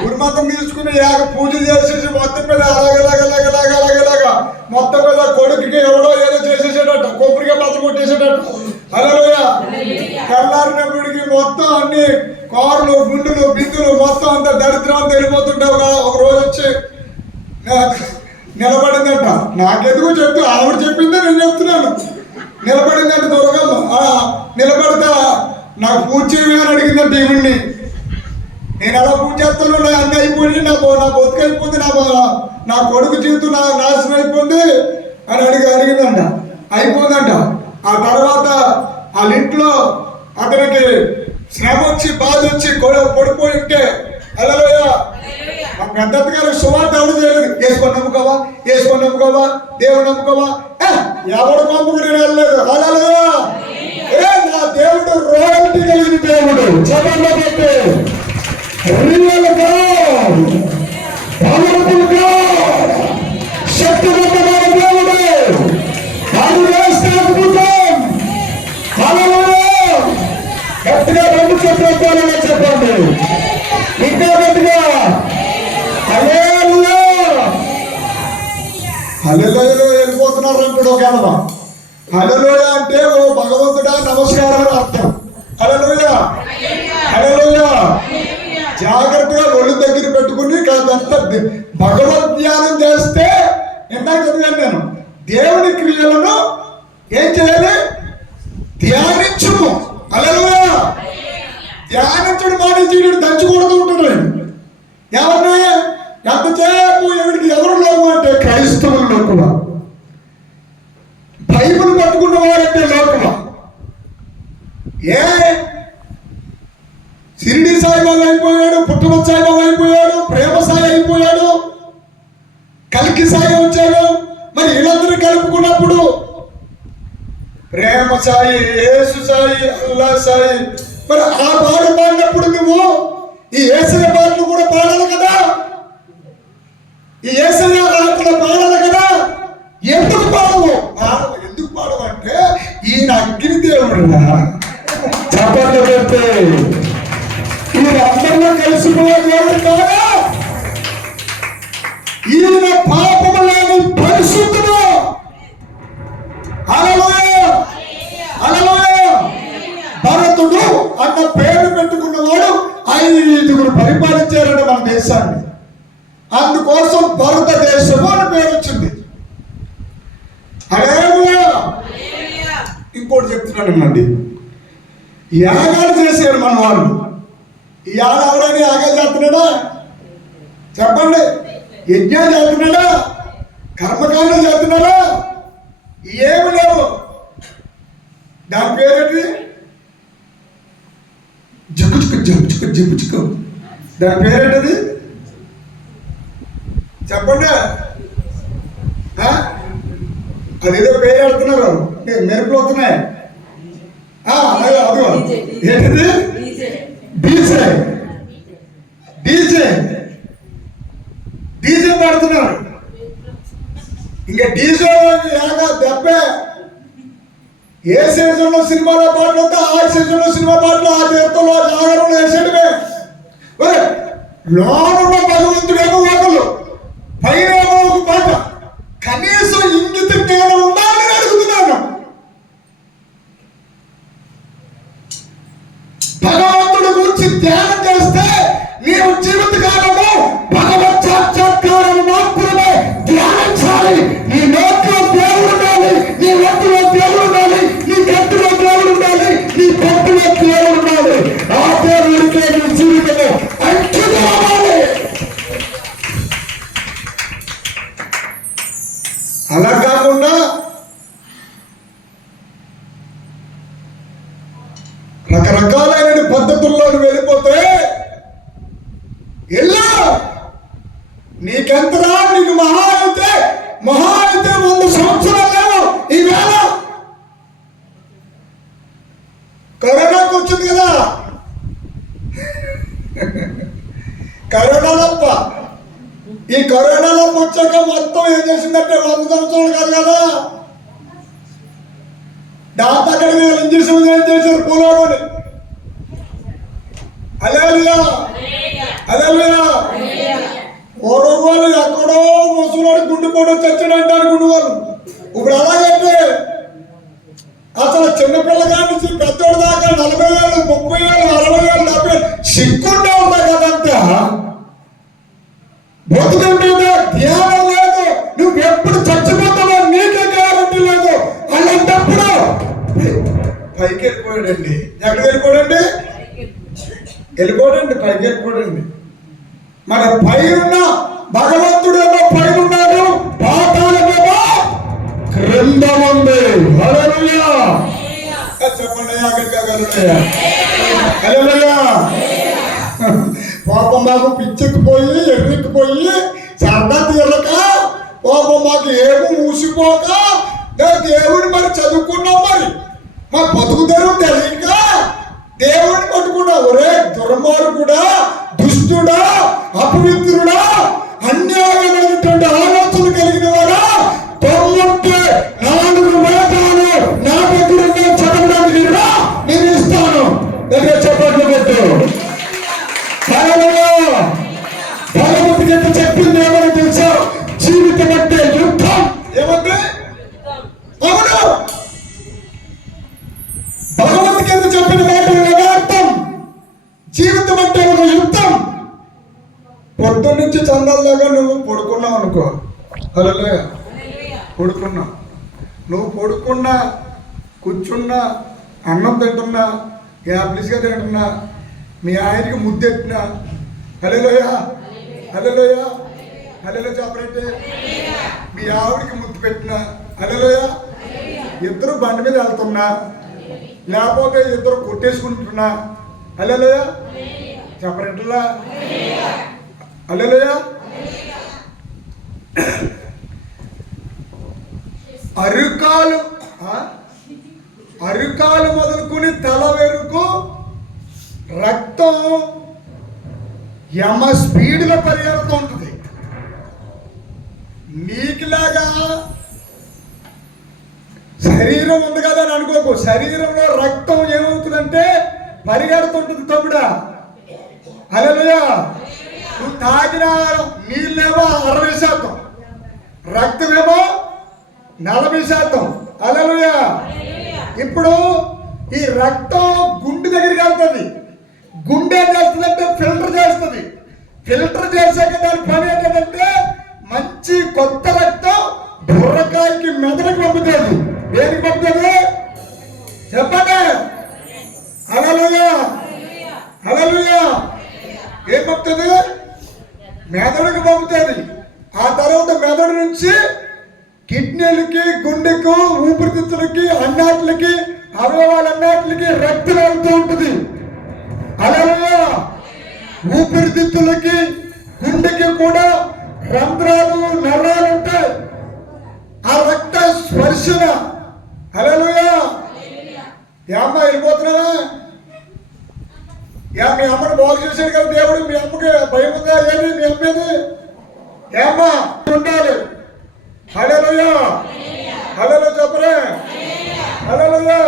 గురుమంత్రం తీసుకుని పూజ చేసేసి మొత్తం మీద అలాగలాగా మొత్తం మీద కొడుకుకి ఎవడో ఏదో చేసేసాడట, కొబ్బరిగా బతలు కొట్టేసాడట. హల్లెలూయా. తెల్లారినప్పటికి మొత్తం అన్ని కార్లు గుండులు బిందులు మొత్తం అంతా దరిద్రం తెలిపోతుంటే ఒక రోజు వచ్చి నిలబడిందంట. నాకెందుకు చెప్తూ ఆవిడ చెప్పిందే నేను చెప్తున్నాను. నిలబడిందంట దుర్గమ్మ. నిలబడతా నాకు పూజ చేయమని అడిగిందంట ఈవిడ్ని. నేను ఎలా పూజ చేస్తాను, నా అన్నీ అయిపోయింది, నా బతుకు అయిపోయింది, నా కొడుకు జీవితం నా నాశనం అయిపోయింది అని అడిగిందంట. అయిపోయిందంట. ఆ తర్వాత వాళ్ళ ఇంట్లో అతనికి శ్రమ వచ్చి బాధ వచ్చి పడిపోయి ఉంటే హల్లెలూయా మా పెద్దత్త గారు సువార్త ఎవరు చేయలేదు. వేసుకొని నమ్ముకోవా దేవుడు నమ్ముకోవా ఎవడు నమ్ముకు నేను వెళ్ళలేదు. హల్లెలూయా. నా దేవుడు రాయల్టీ కలిగిన దేవుడు. చదవండి రియల్ గాడ్, పవర్ఫుల్ గాడ్, శక్తివంతమైన దేవుడు. అది వేస్తే అద్భుతం. హల్లెలూయా. గట్టిగా 2 చెప్పాలని చెప్పండి. ఇంకా గట్టిగా హల్లెలూయా. హల్లెలూయాలో వెళ్ళిపోతున్నారు అంటాడు ఒక ఆయన. హల్లెలూయా అంటే ఓ భగవంతుడా నమస్కారం అని అర్థం. హల్లెలూయా హల్లెలూయా. జాగ్రత్తగా ఒళ్ళు దగ్గర పెట్టుకుని కాదంతా భగవద్ ధ్యానం చేస్తే ఇందాక చదివాను నేను. దేవుని క్రియలను ఏం చేయాలి? ధ్యానించుము. హల్లెలూయా. ధ్యానించడం మానేసి దంచుకూడదు ఉంటున్నాడు. ఎవరిని ఎంతసేపు ఎవరికి ఎవరు లోకం అంటే క్రైస్తవుల లోకమా, బైబిల్ పట్టుకున్న వారంటే లోకమా? ఏ షిరిడి సాయిబాబా అయిపోయాడు, పుట్టమ సాయిబాబా అయిపోయాడు, ప్రేమ సాయి అయిపోయాడు, కల్కి సాయి వచ్చాడు. మరి వీళ్ళందరూ కలుపుకున్నప్పుడు ప్రేమ సాయి, యేసు సాయి, అల్లా సాయి, మరి ఆ పాట పాడినప్పుడు నువ్వు ఈ యేసయ్య పాటలు కూడా పాడాలి కదా, ఈ యేసయ్య ఆటలు పాడాలి కదా. ఎందుకు పాడవు? ఎందుకు పాడవు అంటే ఈయన అగ్ని దేవుడు. చప్పట్లు పెడితే ఈయన అందరిలో కలిసిపోయే దేవుడు కాదా, ఈయన పాపము లేని పరిశుద్ధుడు. హల్లెలూయా, హల్లెలూయా. భరతుడు అన్న పేరు పెట్టుకున్నవాడు 5 పరిపాలించారంట మన దేశాన్ని. అందుకోసం భారతదేశము అని పేరు వచ్చింది. హల్లెలూయా. ఇంకోటి చెప్తున్నానండి, యాగాలు చేశారు మన వాళ్ళు. ఇవాళ ఎవరైనా యాగాలు చేస్తున్నాడా? చెప్పండి. యజ్ఞాలు చేస్తున్నాడా? కర్మకాండం చేస్తున్నాడా? ఏమి లేవు. దాని పేరేంటి? జబ్బుచుకు. దాని పేరేంటది చెప్పండి. అదేదో పేరు ఆడుతున్నారు, మెరుపులు వస్తున్నాయి. అదిగో ఏంటిది? డీజే. డీజే డీజే పాడుతున్నారు. ఇంకా డీజే దెబ్బే. ఏ సీజన్లో సినిమాలో పాటలు వస్తే ఆ సీజన్లో సినిమా పాటలు, ఆ తీర్థంలో జాగరంలో వేసేటమే. లోనున్న భగవంతుడేమో ఒకళ్ళు, పైన ఒక పాట. కనీసం ఇంగిత జ్ఞానం ఉందా అని అడుగుతున్నాను. భగవంతుడి గురించి ధ్యానం చేస్తే నీవు జీవిత కాలము భగవత్ సాక్షాత్కారం మాత్రమే ధ్యానించాలి. నీ నోట్లో దేవుడు ఉండాలి, నీ ఒంటిలో దేవుడు ఉండాలి, నీ గట్టులో దేవుడు ఉండాలి, నీ పట్టులో దేవుడు ఉండాలి. ఆ దేవుడికే నీ జీవితము అంకితం అవ్వాలి. అలా కాకుండా రకరకాలైన పద్ధతుల్లో వెళ్ళిపోతే ఎలా నీకెంతరా? నీకు మహా అయితే 100 సంవత్సరాలు లేవు. ఈవేళ కరోనాకు వచ్చింది కదా, కరోనా తప్ప. ఈ కరోనా తప్ప వచ్చాక మొత్తం ఏం చేసిందంటే 100 సంవత్సరాలు కాదు కదా, దాంతో అక్కడికి ఇంజక్షన్ ఏం చేశారు పూలలోని. హల్లెలూయా, హల్లెలూయా. పూర్వవాళ్ళు ఎక్కడో ముసలోడు గుండెపోటు చచ్చడంటే అనుకునేవాళ్ళు. ఇప్పుడు అలాగంటే అసలు చిన్నపిల్లగా నుంచి పెద్దోడు దాకా 40 ఏళ్ళు, 30 ఏళ్ళు, 60 ఏళ్ళు, 70 ఏళ్ళు సిక్కుంటూ ఉంటాయి కదంతా. బతుకు మీద ధ్యానం లేదు. నువ్వు ఎప్పుడు చచ్చిపోతావో నీకే గ్యారంటీ లేదు. అలాంటప్పుడు పైకి వెళ్ళిపోయాడండి. ఎక్కడికి వెళ్ళిపోయాడండి? వెళ్ళిపోయాడండి, పైకి వెళ్ళిపోయాడండి. మన పైన భగవంతుడేమో పైన ఉన్నాడు, పాతాళమేమో క్రింద ఉంది. హల్లెలూయా. చెప్పండి, హల్లెలూయా. పాపం మాకు పిచ్చెక్కిపోయి ఎర్రెక్కిపోయి సరదా తీరక, పాపం మాకు ఏమో మూసిపోక దేవుడిని మరి చదువుకున్నాం. మరి మా బతుకు తెరువు తెలియక దేవుడిని పట్టుకున్నా. ఒరే దుర్మార్గుడా, దుష్టుడా, అపవిత్రుడా, అన్యాయమైనటువంటి ఆలోచనలు కలిగిన వాడా, 94 వేదాలు నా దగ్గర చదవడానికి నేను ఇస్తాను. దగ్గర చెప్పట్లు పెట్టు. భగవద్గీత చెప్పింది ఏమని తెలుసా? జీవితం అంటే యుద్ధం. ఏమంటే అవును, భగవద్గీత చెప్పిన మాట యథార్థం. జీవితం అంటే ఒక యుద్ధం. పొద్దు నుంచి చందాల్లాగా నువ్వు పడుకున్నావు అనుకో, హల్లెలూయా, పడుకున్నా. నువ్వు పడుకున్నా, కూర్చున్నా, అన్నం తింటున్నా, యాప్లిస్గా తింటున్నా, మీ ఆయనకి ముద్దెట్టినా, హల్లెలూయా హల్లెలూయా హల్లెలూయా చెప్పరంటే, మీ ఆవిడికి ముద్దు పెట్టినా, హల్లెలూయా, ఇద్దరు బండి మీద వెళ్తున్నా, లేకపోతే ఇద్దరు కొట్టేసుకుంటున్నా, హల్లెలూయా చెప్పరంటలా, హల్లెలూయా. అరుకాలు మొదలుకొని తల వరకు రక్తం యమ స్పీడ్లో పరిగెడుతూ ఉంటుంది. నీకులాగా శరీరం ఉంది కదా అని అనుకోకు. శరీరంలో రక్తం ఏమవుతుందంటే పరిగెడుతుంటుంది తమ్ముడా, హల్లెలూయా. నువ్వు తాగిన నీళ్ళేమో 60%, రక్తమేమో 40%, హల్లెలూయా. ఇప్పుడు ఈ రక్తం గుండె దగ్గరికి వెళ్తుంది. గుండె ఏం చేస్తుందంటే ఫిల్టర్ చేస్తుంది. ఫిల్టర్ చేసాక దాని పని ఏంటంటే మంచి కొత్త రక్తం బుర్రకాయకి మెదడుకి పంపుతుంది. దేనికి పంపుతుంది చెప్పండి, హల్లెలూయా హల్లెలూయా. ఏం పంపుతుంది? మెదడుకి పంపుతుంది. ఆ తర్వాత మెదడు నుంచి కిడ్నీలకి, గుండెకు, ఊపిరితిత్తులకి, అన్నాట్లకి, అవయవాలన్నిటికి రక్తం వెళ్తూ ఉంటుంది. హల్లెలూయా. ఊపిరితిత్తులకి, గుండెకి కూడా రంధ్రాలు, నరాలు ఉంటాయి. ఆ రక్త స్పర్శన, హల్లెలూయా. ఏమ్మ వెళ్ళిపోతున్నావా? మీ అమ్మను బాగు చేశాడు కదా దేవుడు. మీ అమ్మకి భయం ఉందా? ఏమి మీ అమ్మేది ఏమ్మా ఉండాలి. హల్లెలూయా హల్లెలూయా చెప్పరే, హల్లెలూయా.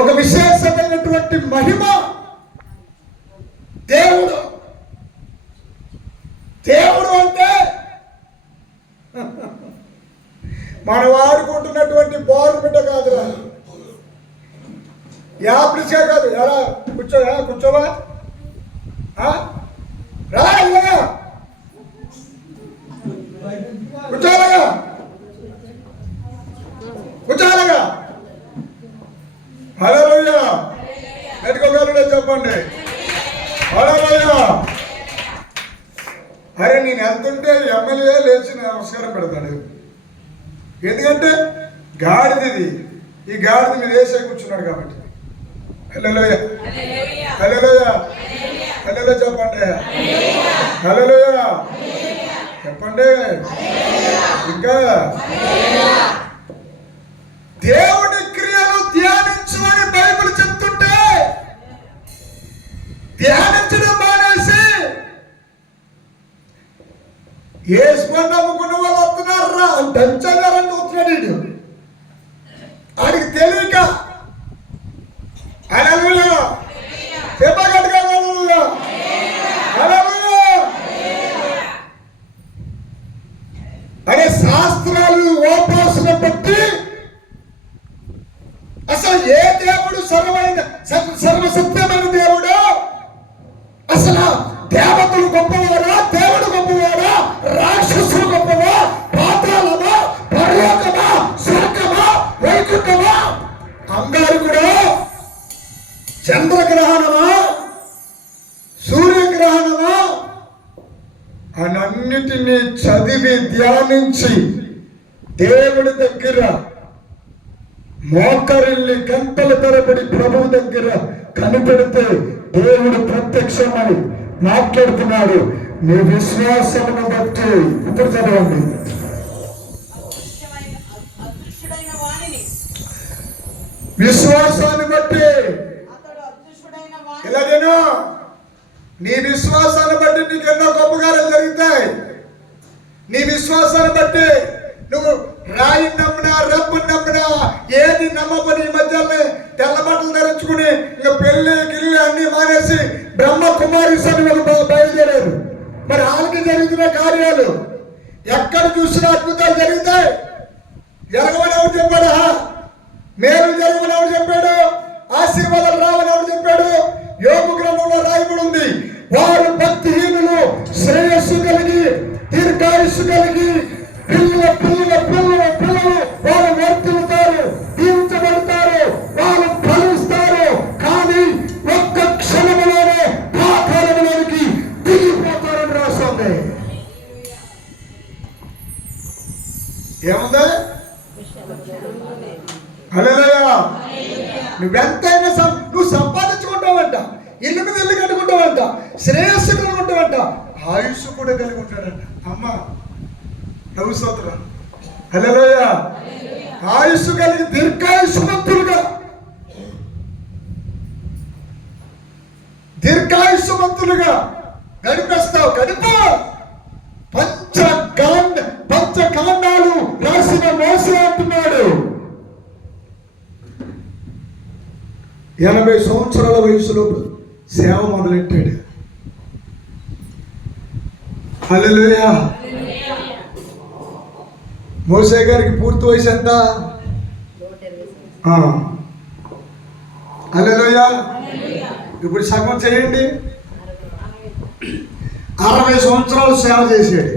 ఒక విశేషమైనటువంటి మహిమ దేవుడు. దేవుడు అంటే మన వాడుకుంటున్నటువంటి బోర్మిట కాదురా, యాప్రిసే కాదు. ఎలా కూర్చోవా రా, ఇలాగా కూర్చోలాగా కూర్చోలాగా, హల్లెలూయా. పెట్టుకోగలడే చెప్పండి, హల్లెలూయా. అరే నేను వెళ్తుంటే ఎమ్మెల్యే లేచి నమస్కారం పెడతాడు. ఎందుకంటే గాడిది, ఈ గాడిద మీద వేసే కూర్చున్నాడు కాబట్టి. హల్లెలూయా హల్లెలూయా హల్లెలూయా చెప్పండి, హల్లెలూయా చెప్పండి. ఇంకా దేవుడి క్రియలు ధ్యానించమని బైబిల్ చెప్తుంటే ధ్యానించడం మానేసి యేసుని నమ్ముకున్న వాళ్ళు వస్తున్నారా దంచగారని వస్తున్నాడు. ఆడికి తెలియక, హల్లెలూయా చెప్పగట్టుగా, హల్లెలూయా హల్లెలూయా అనే శాస్త్రాలు ఓపాసన బట్టి అసలు ఏ దేవుడు సర్వసత్యమైన దేవుడు? అసలు దేవతలు గొప్పవారా, దేవుడు గొప్పవారా, రాక్షసులు గొప్పవా, పాతాళమా, పరలోకమా, స్వర్గమా, వైకుంఠమా, అంగారకుడా, చంద్రగ్రహణమా, సూర్యగ్రహణమా అన్నిటినీ చదివి ధ్యానించి దేవుడి దగ్గర మోకరిల్లి గంటల తరబడి ప్రభువు దగ్గర కనిపెడితే దేవుడు ప్రత్యక్షమని మాట్లాడుతున్నాడు. నీ విశ్వాసమును బట్టి. ఇప్పుడు చదవండి. విశ్వాసాన్ని బట్టి ఎలాగేనో నీ విశ్వాసాన్ని బట్టి నీకు ఎన్నో గొప్ప కార్యాలు జరుగుతాయి. నీ విశ్వాసాన్ని బట్టి నువ్వు రాయి నమ్మినా, రబ్బుని నమ్మినా, ఏది నమ్మని ఈ మధ్యలో తెల్ల బట్టలు ధరించుకుని ఇంకా పెళ్లి గిల్లి అన్ని మానేసి బ్రహ్మ కుమారి సన్నిధికి బయలుదేరారు. మరి వాళ్ళకి జరుగుతున్న కార్యాలు ఎక్కడ చూసినా అద్భుతాలు జరుగుతాయి. జరగమని ఎవరు చెప్పాడా? మేలు జరగమని ఎవరు చెప్పాడు? ఆశీర్వాదాలు రావని ఎవరు చెప్పాడు? యోగు గ్రంథంలో రాయబడి ఉంది, వారు భక్తిహీనులు శ్రేయస్సు కలిగి, దీర్ఘాయుస్సు కలిగి, పిల్లలు వాళ్ళు వర్తిల్లుతారు, దీవించబడతారు, వాళ్ళు ఫలిస్తారు. కానీ ఒక్క క్షణంలోనే పాతాళంలోనికి దిగిపోతారని రాస్తుంది. ఏముంది? హల్లెలూయా. నువ్వెంతైనా నువ్వు సంపాదించుకుంటావంట, ఇల్లు మీద ఇల్లు కట్టుకుంటావంట, శ్రేయస్సు కలుగుంటావంట, ఆయుష్ కూడా కలిగి ఉంటాడంట. అమ్మ ప్రభు స్తోత్రం. హల్లెలూయా. ఆయుష్ కలిగి దీర్ఘాయుష్మంతులుగా గడిపేస్తావు. పంచకాండాలు రాసిన మోసే అంటున్నాడు 80 సంవత్సరాల వయసులో సేవ మొదలెట్టాడు. హల్లెలూయా. మోసే గారికి పూర్తి వయసు ఎంత? హల్లెలూయా. ఇప్పుడు సగం చేయండి. 60 సంవత్సరాలు సేవ చేశాడు.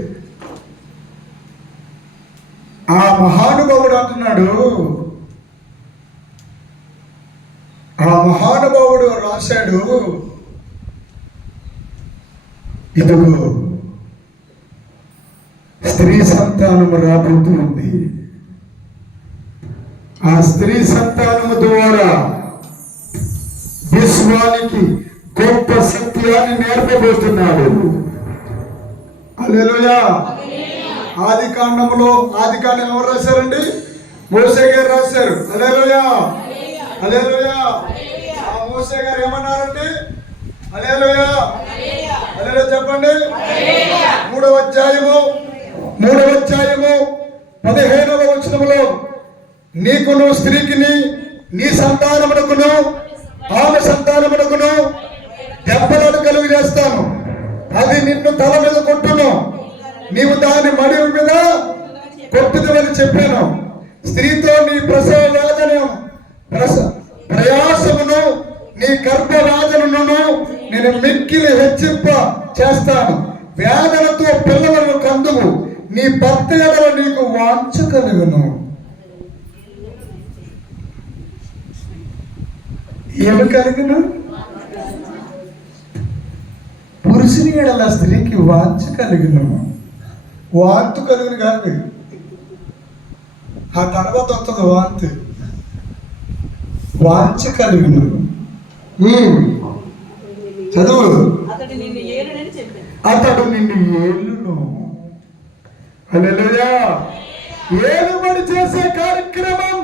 ఆ మహానుభావుడు అంటున్నాడు, ఆ మహానుభావుడు రాశాడు, ఇదిగో స్త్రీ సంతానము రాబోతుంది, ఆ స్త్రీ సంతానము ద్వారా విశ్వానికి గొప్ప సత్యాన్ని నేర్పబోతున్నాడు. హల్లెలూయా. ఆది కాండం ఎవరు రాశారండి? మోసే గారు రాశారు. హల్లెలూయా. హల్లెలూయా. ఆ మోసే గారు ఏమన్నారండి? హల్లెలూయా. హల్లెలూయా చెప్పండి. 3వ అధ్యాయము 15వ వచనములో, నీకును స్త్రీకిని నీ సంతానమునకును ఆమె సంతానమునకును దెబ్బలను కలుగు చేస్తాను, అది నిన్ను తల మీద కొట్టును, నీవు దాని మడి మీద కొట్టుదని చెప్పాను. స్త్రీతో నీ ప్రసవ వేదన ప్రయాసమును నీ గర్భవేదనను నేను మిక్కిలి హెచ్చింప చేస్తాను. వేదనతో పిల్లలను కందువు, నీ భర్త ఎడల నీకు వాంఛ కలుగును. ఏమి కలుగును? పురుషుని ఎడల స్త్రీకి వాంఛ కలుగును. వాంతు కలుగును కాదు, ఆ తర్వాత వస్తుంది వాంతి. వాంఛ కలుగును. చదువు. అతడు నిన్ను ఏలును. హల్లెలూయా. ఏలుబడి చేసే కార్యక్రమం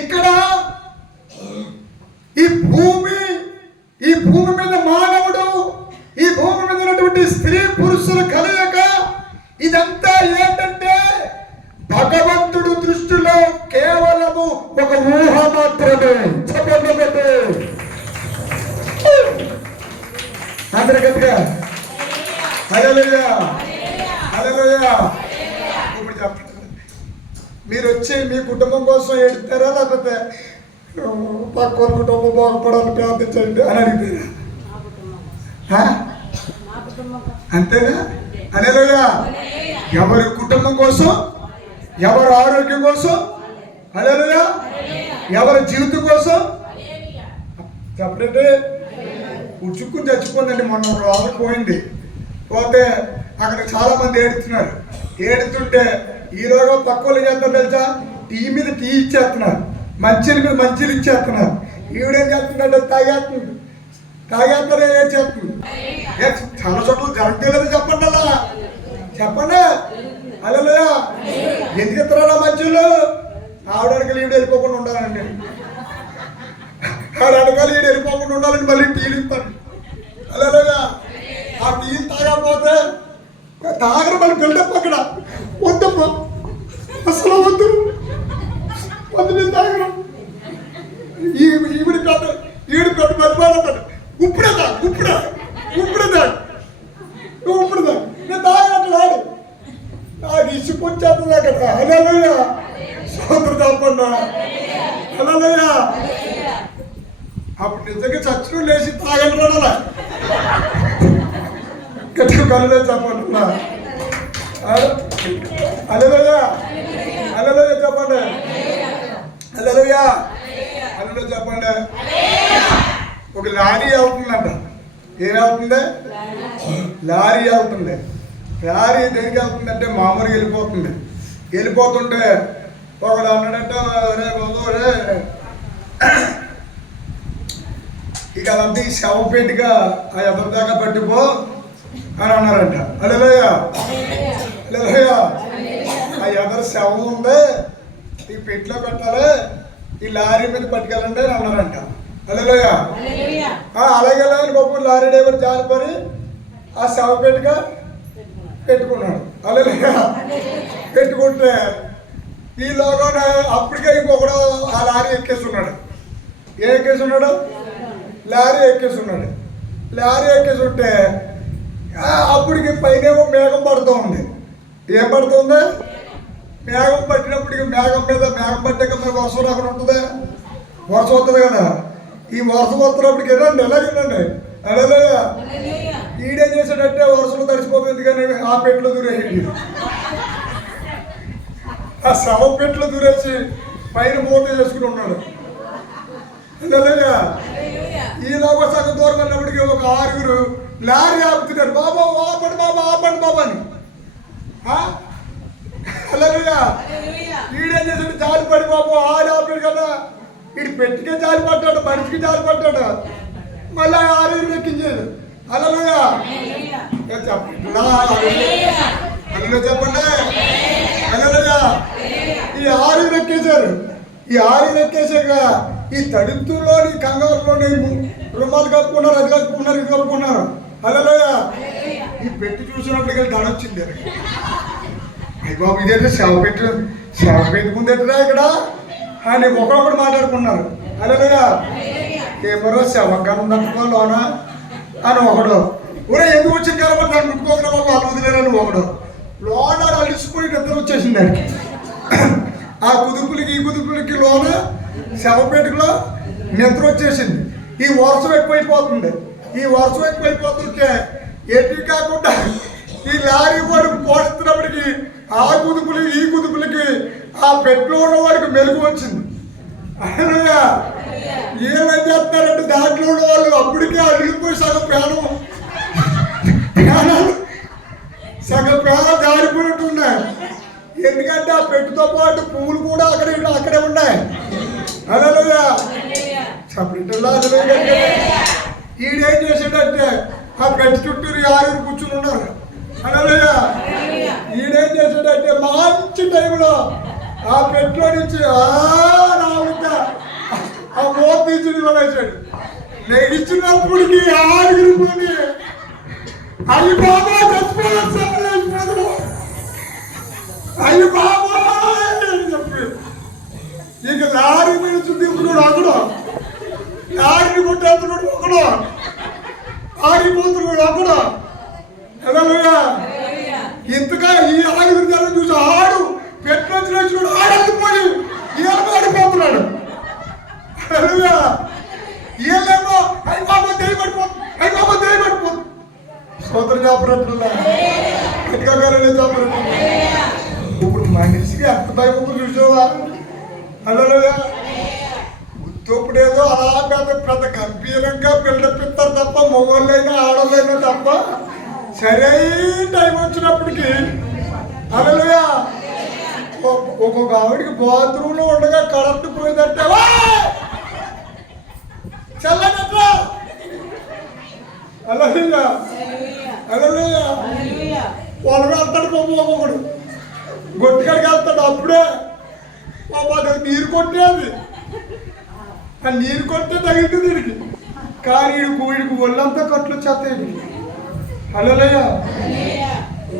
ఇక్కడ. ఈ భూమి మీద మానవుడు, ఈ భూమి మీద ఉన్నటువంటి స్త్రీ పురుషుల కలయిక, ఇదంతా ఏంటంటే భగవంతుడు దృష్టిలో కేవలము ఒక ఊహ మాత్రమే. చెప్పండి అందరి గట్టిగా హల్లెలూయా. హల్లెలూయా. ఇప్పుడు చెప్పండి, మీరు వచ్చి మీ కుటుంబం కోసం ఏడుతారా, లేకపోతే పక్కన కుటుంబం బాగుపడాలని ప్రార్థించండి అని అడిగితే అంతేనా? హల్లెలూయా. ఎవరి కుటుంబం కోసం, ఎవరి ఆరోగ్యం కోసం, హల్లెలూయా, ఎవరి జీవితం కోసం చెప్పండి. ఉచ్చుకుని చచ్చిపోయిందండి, మొన్న రోజు పోయింది. పోతే అక్కడ చాలా మంది ఏడుతున్నారు. ఏడుతుంటే ఈరోజు పక్క వాళ్ళు చేస్తారు తెలుసా, టీ మీద టీ ఇచ్చేస్తున్నారు, మంచిలు మీద మంచిలు ఇచ్చేస్తున్నారు. ఈవిడేం చేస్తుందంటే తాగేస్తారే ఏడ్చేస్తుంది. చాలా చోట్ల జరగలేదు. చెప్పండి అలా చెప్పండి. హల్లెలూయా. ఎందుకు ఇస్తున్నారా మంచులు? ఆవిడకి ఈవిడ వెళ్ళిపోకుండా ఉండాలండి, ఆడనకాలు ఈడు వెళ్ళిపోకుండా ఉండాలని మళ్ళీ టీలు ఇస్తాను. హల్లెలూయా. ఆ టీలు తాగకపోతే తాగరు మళ్ళీ బిల్డప్ అక్కడ. వద్దమ్మ, అసలు వద్దు మీరు తాగరు. ఈవిడి కాదు, ఈడు కొట్టు మర్చిపోతాడు. ఉప్పుడేదా నేను తాగట్టు నాకు ఇసుకొచ్చేస్తుంది అక్కడ. హల్లెలూయా. సోదరు తప్పన్నా. హల్లెలూయా. అప్పుడు నిజంగా చచ్చిన లేచి తాగండి రాడాలా గట్టిగా కళ్ళు చెప్పండి. హల్లెలూయా హల్లెలూయా చెప్పండి. హల్లెలూయా హల్లెలూయా చెప్పండి. ఒక లారీ వెళ్తుందంట. ఏం వెళ్తుంది? లారీ వెళ్తుంది. లారీ దేనికి వెళ్తుందంటే మామూలుగా వెళ్ళిపోతుంది. వెళ్ళిపోతుంటే ఒకడు అన్నాడంటే రే బాబు రే ఇక అదంతా ఈ శవపేటిగా ఆ ఎవరి దాకా పట్టిపో అని అన్నారంట. హల్లెలూయా హల్లెలూయా. ఆ ఎవరి శవం ఉంది ఈ పెట్టిలో పెట్టాలి, ఈ లారీ మీద పట్టుకెళ్ళండి అని అన్నారంట. హల్లెలూయా. అలాగే గొప్ప లారీ డ్రైవర్ జారిపడి ఆ శవపేటిగా పెట్టుకున్నాడు. హల్లెలూయా. పెట్టుకుంటే ఈ లోగా అప్పటికే ఇంకొకడు ఆ లారీ ఎక్కేస్తున్నాడు. ఏ ఎక్కేస్తున్నాడు? లారీ ఎక్కేస్తున్నాడు. లారీ ఎక్కేస్తుంటే అప్పటికి పైనేమో మేఘం పడుతూ ఉంది. ఏం పడుతుంది? మేఘం పట్టినప్పటికి మేఘం మీద మేఘం పట్టాక మరి వర్షం రాకుండా ఉంటుందా? వర్షం వస్తుంది కదా. ఈ వర్షం వస్తున్నప్పటికి వెళ్ళండి ఎలాగండి. హల్లెలూయా. ఈడేం చేశాడంటే వర్షంలో తడిసిపోతుంది కానీ ఆ పెట్లో దూరేసి ఆ శవ పెట్లో దూరేసి పైన మూత చేసుకుని ఉన్నాడు. హల్లెలూయా. ఈలోగా సగం దూరం వెళ్ళినప్పటికీ ఒక 6 లారీ ఆపుతున్నారు. బాబా ఆపండి బాబా ఆపండి బాబా అని. హల్లెలూయా. ఈడేం చేశాడు? జాలి పడి బాబు ఆపాడు కదా. వీడు పెట్టికే జాలి పట్టాడు, మనిషికి జాలి పట్టాడు. మళ్ళీ 6 ఎక్కించాడు. హల్లెలూయా చెప్పండి. హల్లెలూయా చెప్పండి. హల్లెలూయా. ఈ 6 ఎక్కేశారు. ఈ 6 ఎక్కేసాక ఈ తడుతుల్లోని కంగారులోని రుమాలు కప్పుకున్నారు, అది కప్పుకున్నారు, ఇది కప్పుకున్నారు. హల్లెలూయా. ఈ పెట్టి చూసినప్పటికీ దడ వచ్చింది. అయ్యి బాబు ఇదేంటే శవ పెట్టుకుందేటరా ఇక్కడ అని ఒకరొకరు మాట్లాడుకున్నారు. హల్లెలూయా. ఏమరో శవంగా ఉందంటున్నా లోన అని ఒకడు. ఊరే ఎందుకు వచ్చింది కాబట్టి దాన్ని ముట్టుకోకుండా బాబు వాళ్ళు వదిలేరని ఒకడు. లోన అలిసిపోయి నిద్ర వచ్చేసింది దానికి. ఆ కుదుపులకి ఈ కుదుపులకి లోన శవపేటలో నిద్ర వచ్చేసింది. ఈ వర్షం ఎక్కువైపోతుంది. ఈ వర్షం ఎక్కువైపోతుంటే ఎటు కాకుండా ఈ లారీ వాడు పోస్తున్నప్పటికీ ఆ కుదుపులు ఈ కుదుపులకి ఆ పెట్లో ఉన్న వాడికి మెలుగు వచ్చింది. అయ్యా ఏమేం చేస్తారంటే దాంట్లో ఉన్న వాళ్ళు అప్పటికే అడిగిపోయి సగం ప్రాణాలు జారిపోయినట్టు ఉన్నాయి. ఎందుకంటే ఆ పెట్టుతో పాటు పువ్వులు కూడా అక్కడే ఉన్నాయి. హల్లెలూయా చెప్పిట్లా. ఈడేం చేసాడంటే ఆ పెట్టు చుట్టూ 6 కూర్చుని ఉన్నారు. హల్లెలూయా. ఈడేం చేసాడంటే మంచి టైంలో ఆ పెట్టులో నుంచి రావుతా ఆ మోత తీసి వేసాడు. నెగిచ్చినప్పటికీ 6 కొని అయ్యి బాబా చచ్చిపోయాడు, అయ్యి బాబా అని చెప్పి ఇక లారీ మీద చుట్టుకున్నాడు. అక్కడ లారీని కొట్టేస్తున్నాడు ఒకడు, ఆడిపోతున్నాడు అక్కడ. హల్లెలూయా. ఇంతగా ఈ 6 జనం చూసి ఆడు పెట్టినచ్చినప్పుడు ఆడకపోయి ఆడిపోతున్నాడు. హల్లెలూయా. వీళ్ళేమో అయ్యి బాబా దయపడిపోతుంది, అయ్యి బాబా దయపడిపోతుంది. సోదరు చెప్పినట్లున్నా గట్టిగా చెప్పినట్టు. ఇప్పుడు మనిషికి ఎంత దైవం చూసావా? హల్లెలూయా. ఉత్తప్పుడేదో అలా పెద్ద గంభీరంగా పిల్లపిస్తారు తప్ప మగవాళ్ళైనా ఆడవాళ్ళైనా తప్ప సరైన టైం వచ్చినప్పటికీ హల్లెలూయా ఒక్కొక్క ఆవిడికి బాత్రూంలో ఉండగా కరెంట్ పోయిందంటే చల్లనట్లా. హల్లెలూయా హల్లెలూయా. వాళ్ళు వెళ్తాడు బాబు, ఒక్కొక్కడు గొట్టికాడికి వెళ్తాడు. అప్పుడే బాబా నీరు కొట్టేది, ఆ నీరు కొట్టే తగ్గుతుంది వీడికి. కానీ వీడికి ఒళ్ళంతా కట్లు వచ్చేస్తాయి. హల్లెలూయా.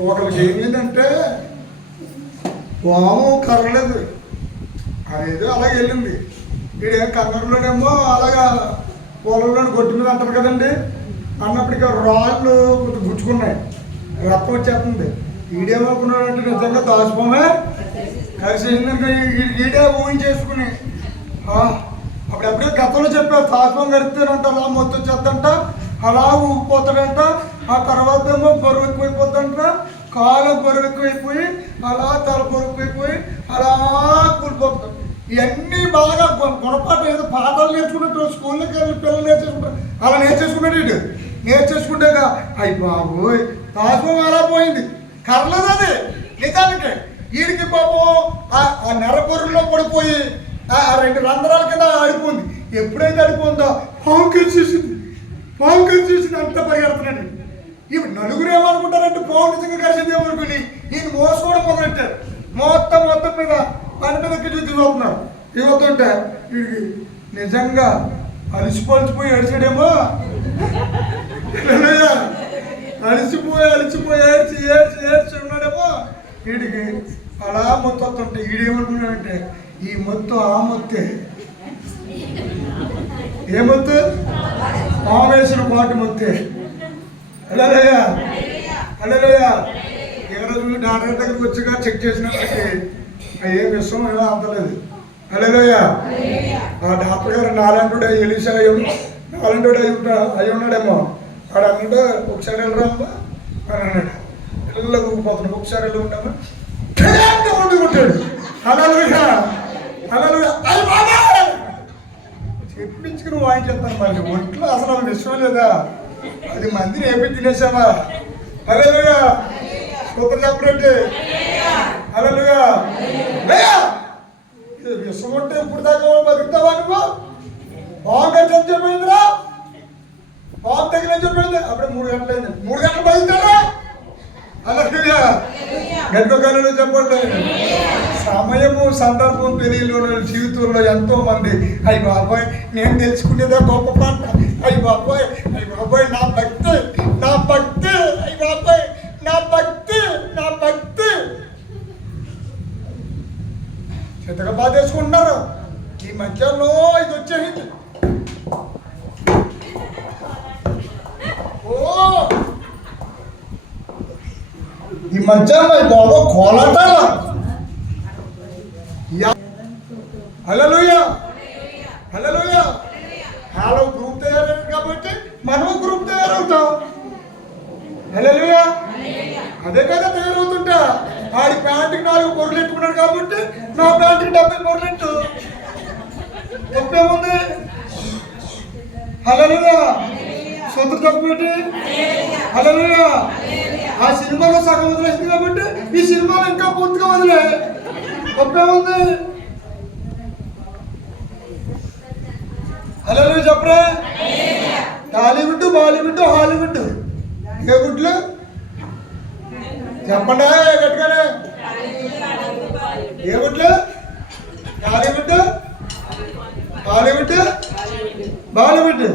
ఒకరికి ఏమైందంటే వామం కర్రలేదు, అదేదో అలాగే వెళ్ళింది. వీడేం కంగారులోనేమో అలాగా పొలంలో గొడ్డు మీద అంటారు కదండి, అన్నప్పటికీ రాళ్ళు గుచ్చుకున్నాయి, రక్తం వచ్చేస్తుంది. ఈడేమనుకున్నాడంటే నిజంగా దాచిపోమే కలిసేసిందంటే ఈడే ఊహించేసుకుని అప్పుడెప్పుడే గతంలో చెప్పారు తాత్వం గడితేనంట అలా మొత్తం వచ్చేద్దంట, అలా ఊగిపోతాడంట. ఆ తర్వాత ఏమో బరువు ఎక్కువైపోద్దంట, కాలు బరువెక్కువైపోయి అలా తల బరువైపోయి అలా కూలిపోతారు. ఇవన్నీ బాగా గుణపాఠం ఏదో పాఠాలు నేర్చుకున్నట్టు స్కూల్లోకి వెళ్ళి పిల్లలు నేర్చేసుకుంటారు. అలా నేర్చేసుకున్నాడు ఇటు. నేర్చేసుకుంటాక అయ్యి బాబోయ్ తాజం అలా పోయింది. కర్లేదు అది నిజానికి. వీడికి పాపం ఆ నెరపొరుల్లో పడిపోయి ఆ 2 రంధ్రాల కింద ఆడిపోయింది. ఎప్పుడైతే ఆడిపోయిందో పాము కలిసేసింది. అంతా పరిగెడుతున్నాడు. ఇవి నలుగురు ఏమనుకుంటారంటే పాము నిజంగా కలిసింది ఏమనుకుని ఈయన మోసుకోవడం మొదలెట్టారు. మొత్తం మీద పని మీద చూస్తున్నారు. ఇవ్వతుంటే వీడికి నిజంగా అలిసిపోయి అడిచాడేమో. అలిసిపోయి ఏడ్చి ఉన్నాడేమో. వీడికి అలా మొత్తుంటే వీడేమనుకున్నాడంటే ఈ మొత్తం ఆ మొత్తే. ఏ మొత్తు? ఆవేశన పాటు మొత్తే. హల్లెలూయా. ఈరోజు డాక్టర్ దగ్గరికి వచ్చి చెక్ చేసినప్పటికీ ఏ విషయం ఎలా అందలేదు. హల్లెలూయా. ఆ డాక్టర్ గారు నాలంటుడు ఎలిసా నాలంటుడు అయి ఉన్నాడేమో. వాడు అన్నాడు ఒకసారి వెళ్ళరామ్మా అని అన్నాడు. పిల్లలు ఊగిపోతున్నాడు. ఒకసారి వెళ్ళి ఉండమ్మా ఉంటాడు. హల్లెలూయా. చెప్పించుకుని వాయించేస్తాను. మరి ఒంట్లో అసలు విషయం లేదా? అది మందిని ఏపీ తినేసామా? హల్లెలూయా. సూపర్ చెప్పండి. హల్లెలూయా. విషం ఉంటే ఇప్పుడు దాకా బతుకుతావా నువ్వు? బాగా చెప్పిపోయిందిరా. బాబు తగిన చెప్పింది. అప్పుడు 3 గంటలైంది. 3 గంటలు బతుకుతారా? హల్లెలూయా. గంటకాలలో చెప్పండి. సమయము సందర్భం తెలియని జీవితంలో ఎంతో మంది అయ్యి బాబాయ్ నేను తెలుసుకునేదా గొప్ప పంట. అయ్యి బాబాయ్ నా భక్తి అయ్యి బాబాయ్ నా భక్తి చెత్తగా బాధేసుకుంటున్నారు. ఈ మధ్యలో ఇది వచ్చేసింది. ఈ మధ్యలో బాబా కోలాటాల. హల్లెలూయా. వాళ్ళు గ్రూప్ తయారయ్యారు కాబట్టి మనం గ్రూప్ తయారవుతాం. హల్లెలూయా. అదే కదా తయారవుతుంటా. ఆడి ప్యాంటుకి 4 పొరలు ఎట్టుకున్నాడు కాబట్టి నా ప్యాంటుకి 70 పొరలు ఎట్టు. తప్పేముంది? హల్లెలూయా. సొంత తప్పేంటి? హల్లెలూయా. ఆ సినిమాలో సగం వదిలేసింది కాబట్టి ఈ సినిమాలో ఇంకా పూర్తిగా వదిలే. తప్పేముంది? హల్లెలూయా చెప్పరా. టాలీవుడ్, బాలీవుడ్, హాలీవుడ్ ఏ గుడ్లు చెప్పండి గట్టిగానే. ఏ గుడ్లు? టాలీవుడ్, హాలీవుడ్, బాలీవుడ్.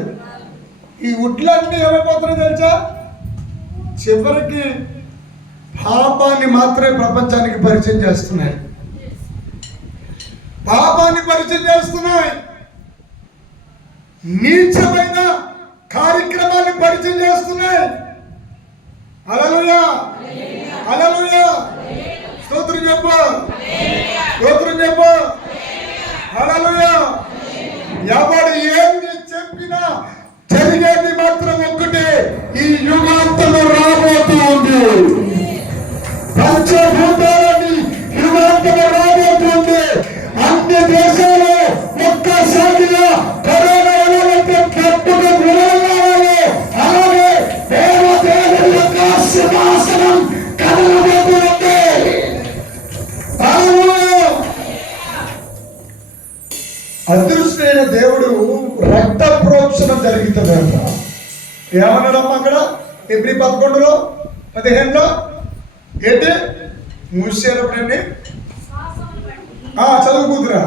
ఈ గుడ్లన్నీ ఏమైపోతున్నాయి తెలుసా? చివరికి పాపాన్ని మాత్రమే ప్రపంచానికి పరిచయం చేస్తున్నాయి. నీచమైన కార్యక్రమాన్ని పరిచయం చేస్తున్నాయి. హల్లెలూయా. స్తోత్రం చెప్పు. హల్లెలూయా. ఎవడు ఏమి చెప్పినా జరిగేది మాత్రం ఒక్కటే. ఈ యుగాంతంలో రాబోతూ ఉంది. పంచభూతాలని యుగాంతంలో రాబోతుంది. అన్ని దేశాలు ఒక్కసారిగా కరోనా తప్పుగా గురవాలి. అలాగే దేవదేవుల యొక్క సింహాసనం కదలబోతుంది. అదృష్టమైన దేవుడు రక్త ప్రోక్షణం జరుగుతుందంట. ఏమన్నాడమ్మా అక్కడ? ఎబ్రీ 11లో 15లో ఏంటి మూసేటప్పుడండి చదువు కూతురా.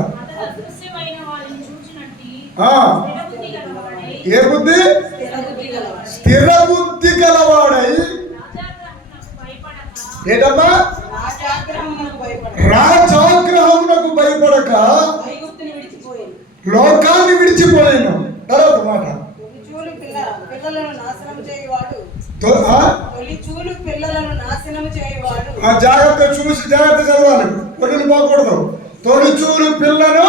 ఏ బుద్ధి? స్థిర బుద్ధి గలవాడై ఏంటమ్మా? రాజాగ్రహమునకు భయపడక లోకాన్ని విడిచిపోయాను. తర్వాత మాట జాగ్రత్త చూసి జాగ్రత్త చదవాలి. పొడులు పోకూడదు. తొలిచూలు పిల్లను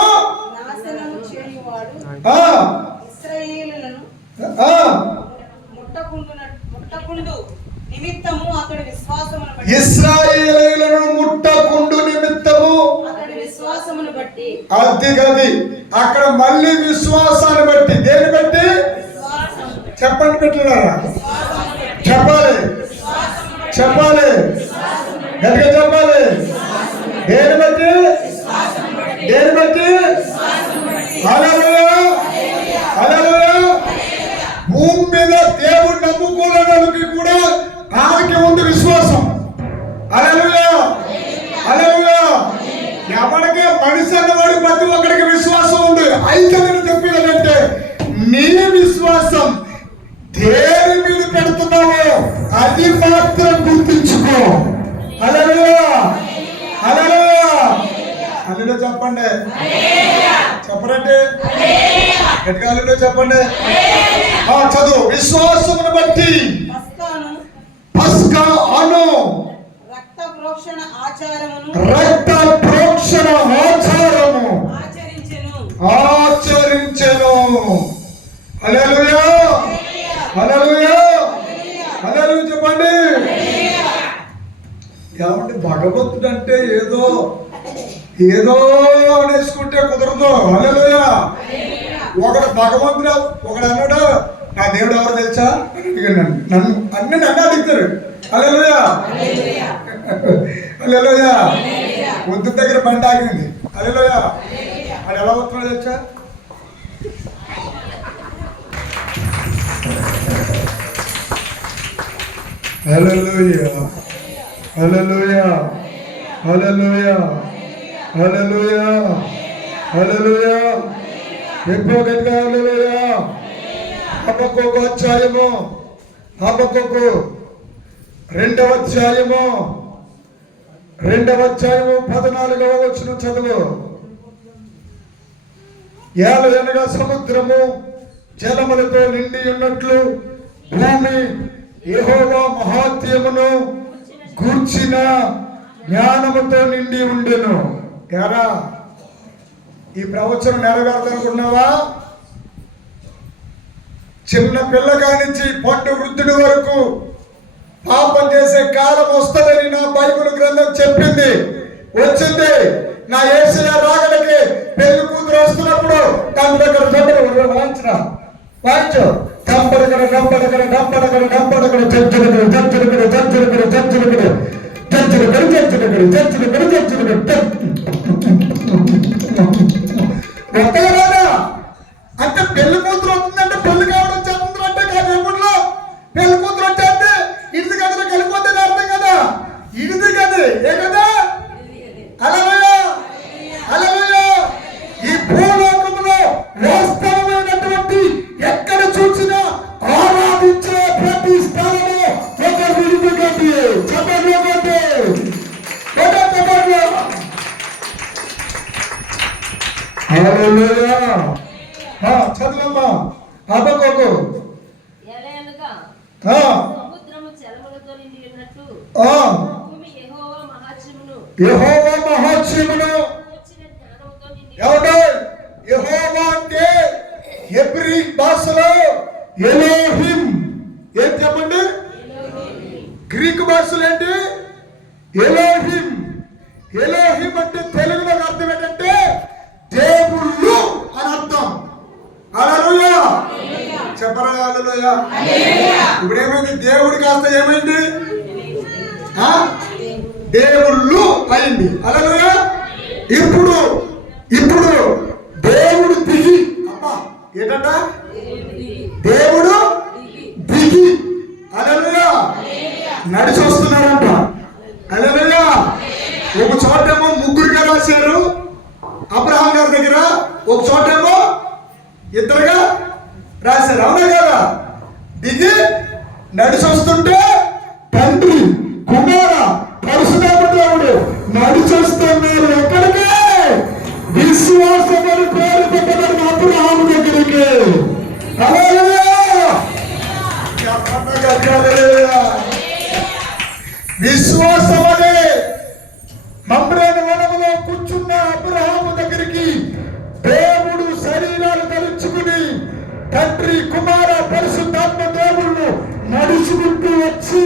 నిమిత్తము అతడు విశ్వాసమును బట్టి ఇశ్రాయేలీయులను ముట్టకుండు నిమిత్తము అతడి విశ్వాసమును బట్టి అదిగది అక్కడ మళ్ళీ విశ్వాసాన్ని బట్టి దేని బట్టి విశ్వాసమును బట్టి చెప్పండి పెట్టినారా విశ్వాసమును బట్టి చెప్పాలి చెప్పాలి గట్టిగా చెప్పాలి దేని బట్టి దేని బట్టి హల్లెలూయా హల్లెలూయా భూమి మీద దేవుడు నమ్ముకోలేనికి కూడా ఆమెకి ఉంది విశ్వాసం హల్లెలూయా హల్లెలూయా ఎవరికి మనిషి అన్నవాడి ప్రతి ఒక్కడికి విశ్వాసం ఉంది అయితే నేను చెప్పేదంటే నీ విశ్వాసం దేని మీద పెడుతున్నావో అది మాత్రం గుర్తించుకో హల్లెలూయా హల్లెలూయా హల్లెలూయా చెప్పండి చెప్పరండి గట్టిగా హల్లెలూయా చెప్పండి చదువు విశ్వాసమును బట్టి పస్కా అను రక్త ప్రోక్షణ ఆచారమును ఆచరించెను హల్లెలూయా హల్లెలూయా హల్లెలూయా చెప్పండి ఏమంటే భగవంతుడు అంటే ఏదో ఏదో అనేసుకుంటే కుదరదు హల్లెలూయా ఒకడు భగవంతుడు ఒకడు అన్నాడు నా దేవుడు ఎవరు తెలుసా నన్ను అడుగుతారు హల్లెలూయా హల్లెలూయా ముద్దు దగ్గర బండి ఆగింది హల్లెలూయా అది ఎలా వస్తున్నాడు తెలుసా హల్లెలూయా హల్లెలూయా హల్లెలూయా హల్లెలూయా హల్లెలూయా ఎక్కువ గట్టిగా హల్లెలూయా హబక్కూకు అధ్యాయము హబక్కూకు రెండవ అధ్యాయము 14వ వచనం చదువు ఏలయనగా సముద్రము జలములతో నిండి ఉన్నట్లు భూమి యెహోవా మహాత్మ్యమును గూర్చిన జ్ఞానముతో నిండి ఉండెను. ఎరా ఈ ప్రవచనం నెరవేరుతనుకున్నావా? చిన్న పిల్లగానించి పండు వృద్ధుడి వరకు పాపం చేసే కాలం వస్తుందని నా బైబిల్ గ్రంథం చెప్పింది, వచ్చింది. నా యేసయ్య రాగడికి పెళ్లి కూతురు వస్తున్నప్పుడు దాని దగ్గర దగ్గర వాయించరా వాయించు డంపడగడ డంపడగడ డంపడగడ డంపడగడ జడ్జులగడ జడ్జులగడ జడ్జులగడ జడ్జులగడ జడ్జులగడ జడ్జులగడ జడ్జులగడ జడ్జులగడ కొత్తగా రాదా అంటే పెళ్లి కూతురు వస్తుందంటే పెళ్లి కావడం చెప్తుంది అంటే కాదు. ఎప్పుడులో పెళ్లి కూతురు వచ్చేస్తే ఇడిది గదిలో కలిపోతే అర్థం కదా, ఇడిది గది ఏ కదా. హల్లెలూయా హల్లెలూయా. ఈ భూలోకంలో వాస్తవమైనటువంటి ఎక్కడ చూసినా ఆరాధించే ప్రతి స్థలంలో ఒక విలువ గది చెప్పండి గది హల్లెలూయా. చదువమ్మా హబక్కూకు. సముద్రము జలములతో నిండి ఉన్నట్టు భూమి యెహోవా మహాత్మ్యమును ఎవడు యెహోవా అంటే హెబ్రీ భాషలో ఎలోహిం. ఏం చెప్పండి? గ్రీక్ భాషలో ఏంటి? ఎలోహిం. ఎలోహిం అంటే తెలుగులో అర్థం ఏంటంటే దేవుళ్ళు అని అర్థం. హల్లెలూయా చెప్పరా హల్లెలూయా. ఇప్పుడు ఏమైంది? దేవుడి కాస్త ఏమైంది? దేవుళ్ళు అయింది. హల్లెలూయా. ఇప్పుడు ఇప్పుడు దేవుడు దిగి అమ్మా ఏంటంట దేవుడు దిగి హల్లెలూయా నడిచి వస్తున్నాడంట. హల్లెలూయా. ఒక చోటేమో ముగ్గురుగా రాశారు అబ్రహాం గారి దగ్గర, ఒక చోటేమో ఇద్దరుగా రాశారు. అవునా కదా? దిగి నడిచి వస్తుంటే తండ్రి కుమార పరిశుద్ధాత్ముడు నడిచి వస్తున్నారు. ఎక్కడికి? విశ్వాసమని పేరు పెట్టబడిన అబ్రహాం దగ్గరికి. విశ్వాసం అనే మమ్రేను వనములో కూర్చున్న అబ్రహాము దగ్గరికి దేవుడు శరీరాలు ధరించుకుని తండ్రి కుమార పరిశుద్ధాత్మ దేవుళ్ళు నడుచుకుంటూ వచ్చి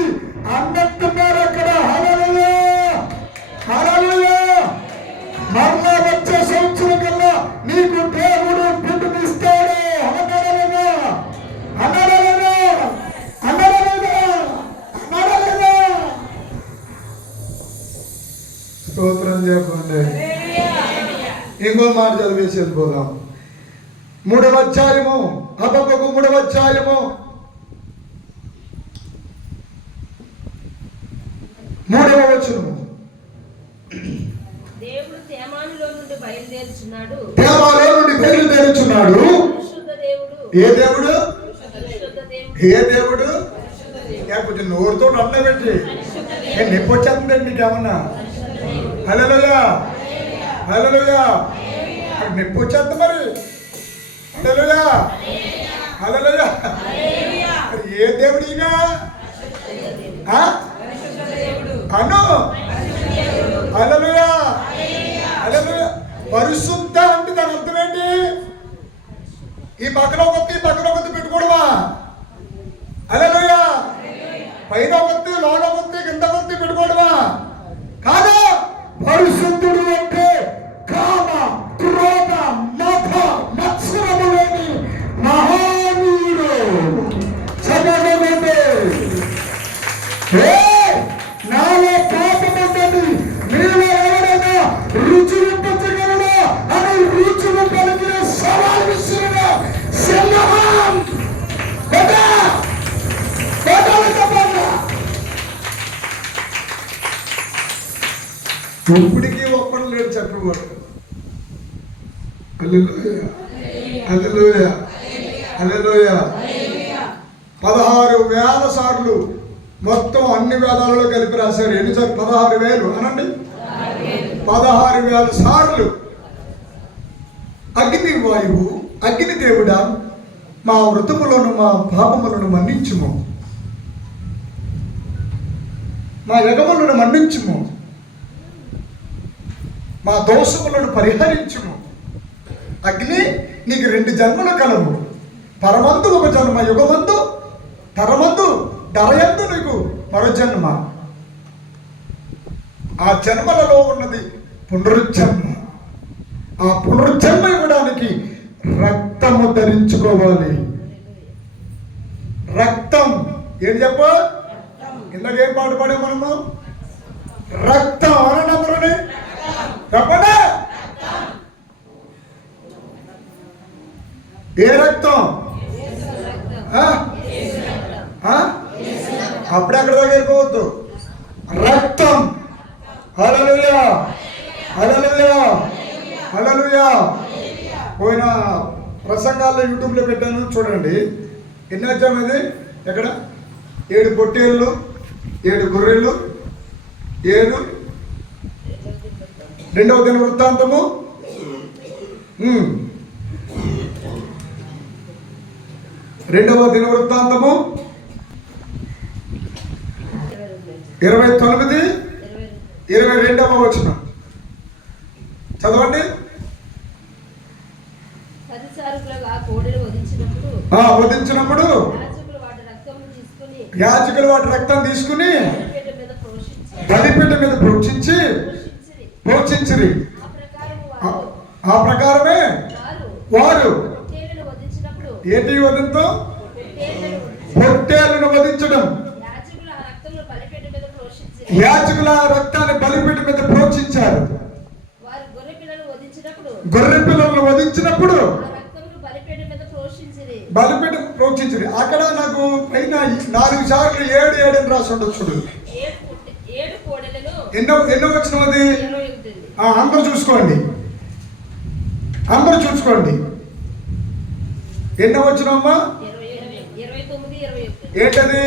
ఇంకో మాట చదివేసి వెళ్ళిపోదాం. 3వ అధ్యాయము, హబక్కూకు 3వ అధ్యాయము 3వ వచనము. దేవుడు తేమానులో నుండి బయలుదేరుచున్నాడు. తేమాలో నుండి బయలుదేరుచున్నాడు. పరిశుద్ధ దేవుడు. ఏ దేవుడు? పరిశుద్ధ దేవుడు. ఏ దేవుడు? కొంచెం నోరుతో అన్న పెట్టి నొప్పి వచ్చేస్తుందండి మీకేమన్నా? హల్లెలూయా, హల్లెలూయా. నొప్పి వచ్చేద్ది మరి. హల్లెలూయా, హల్లెలూయా. ఏ దేవుడు ఈయన? అను హల్లెలూయా, హల్లెలూయా. పరిశుద్ధ అంటే దాని అర్థం ఏంటి? ఈ పక్కన కొత్త ఈ పక్కన కొత్త పెట్టుకోవడమా? హల్లెలూయా. పైన కొత్త లోన కొత్త కింద కొత్త పెట్టుకోవడమా? కాదు. పరిశుద్ధుడు అంటే కామ, క్రోధ, మత, మత్సరము లేని మహానీయుడు. చదవగలిగితే నాలో పాపముందని మీలో ఎవరైనా రుచివింపగలడా అని రుచులు కలిగిన సవాల్ విసిరిన సింహం ఇప్పటికీ ఒక్కడు లేడు చెప్పవాడు. హల్లెలూయా, హల్లెలూయా, హల్లెలూయా. 16,000 సార్లు మొత్తం అన్ని వేదాలలో కలిపి రాశారు. ఎన్నిసార్లు? 16,000 అనండి. 16,000 సార్లు అగ్ని వాయువు, అగ్ని దేవుడా మా వృతములను మా పాపములను మన్నించుము, మా యగములను మన్నించుము, మా దోషములను పరిహరించుము. అగ్ని నీకు 2 జన్మలు కలవు. పరమందు ఒక జన్మ, యుగమందు తరమందు ధరయందు నీకు మరో జన్మ. ఆ జన్మలలో ఉన్నది పునరుజ్జన్మ. ఆ పునరుజ్జన్మ ఇవ్వడానికి రక్తము ధరించుకోవాలి. రక్తం ఏం చెప్ప? ఇందాకేం పాట పాడే మనము? రక్తం అనమ్మరుని చెప్పండి. ఏ రక్తం? అప్పుడెక్కడ దాకా వెళ్ళిపోవద్దు. రక్తం. హల్లెలూయా, హల్లెలూయా, హల్లెలూయా. పోయిన ప్రసంగాల్లో యూట్యూబ్లో పెట్టాను చూడండి. ఎన్ని అధ్యాయం ఇది? ఎక్కడ? 7 పొట్టేళ్ళు, 7 గొర్రెలు, 7 2వ దిన వృత్తాంతము, 2వ దిన వృత్తాంతము 29, 22వ వచనం చదవండి. 10 సార్లుగా కోడెలు వధించినప్పుడు యాజకులు వాటి రక్తం తీసుకుని బలిపీఠ మీద ప్రోక్షించిరి. ఆ ప్రకారమే వారు ఏంటి వదంతో? పొట్టేళ్లను వధించడం. యాజకుల బలిపీఠ మీద ప్రోక్షించారు. గొర్రె పిల్లలను వధించినప్పుడు బలిపీఠం ప్రోక్షించింది. అక్కడ నాకు పైన 4 సార్లు 7 అని రాసి ఉండొచ్చు. ఎన్నో వచ్చిన అది అందరూ చూసుకోండి, అందరూ చూసుకోండి. ఎన్నో వచ్చినమ్మా? ఏంటది?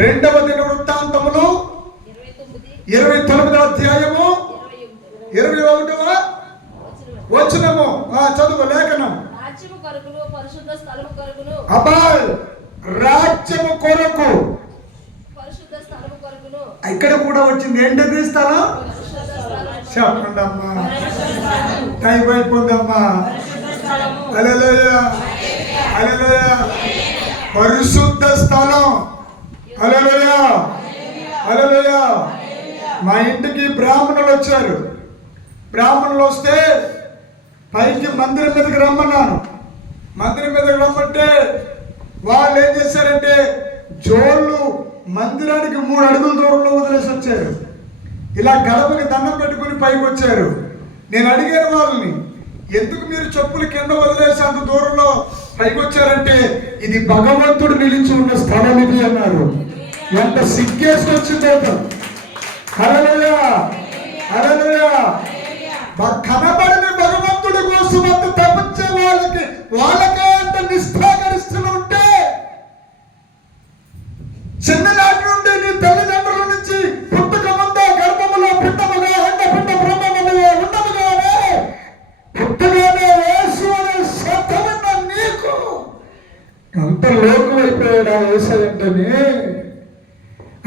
2వ దిన వృత్తాంతములు 29వ అధ్యాయము 21వ వచనము. చదువు లేఖనం. అబ్బాయి రాజ్యము కొరకు ఇక్కడ కూడా వచ్చింది. ఏంటది స్థలం? చెప్పండి అమ్మా, టైం అయిపోయిందమ్మా. హల్లెలూయా, హల్లెలూయా. పరిశుద్ధ స్థలం. హల్లెలూయా, హల్లెలూయా. మా ఇంటికి బ్రాహ్మణులు వచ్చారు. బ్రాహ్మణులు వస్తే పైకి మందిరం మీదకి రమ్మన్నాను. మందిరం మీదకి రమ్మంటే వాళ్ళు ఏం చేశారంటే జోళ్ళు మందిరానికి 3 అడుగుల దూరంలో వదిలేసి వచ్చారు. ఇలా గడపకి దండం పెట్టుకుని పైకి వచ్చారు. నేను అడిగాను వాళ్ళని, ఎందుకు మీరు చెప్పులు కింద వదిలేసి అంత దూరంలో పైకి వచ్చారంటే, ఇది భగవంతుడు నిలిచి ఉన్న స్థలం ఇది అన్నారు. ఎంత సిగ్గేసి వచ్చిందో. హల్లెలూయా, హల్లెలూయా. కనబడిన భగవంతుడి కోసం అంత తప్పించే వాళ్ళకే అంత నిష్ఠాగరిస్తులు ఉంటే, చిన్ననాటి నుండి నీ తల్లిదండ్రుల నుంచి పుట్టకముందే గర్భములో పుట్టముగా అండపిండ బ్రహ్మముగా ఉండముగానే పుట్టగానే యేసు అనే శబ్దమున్న నీకు అంత లోకం అయిపోయాడా యేసయ్య అంటేనే,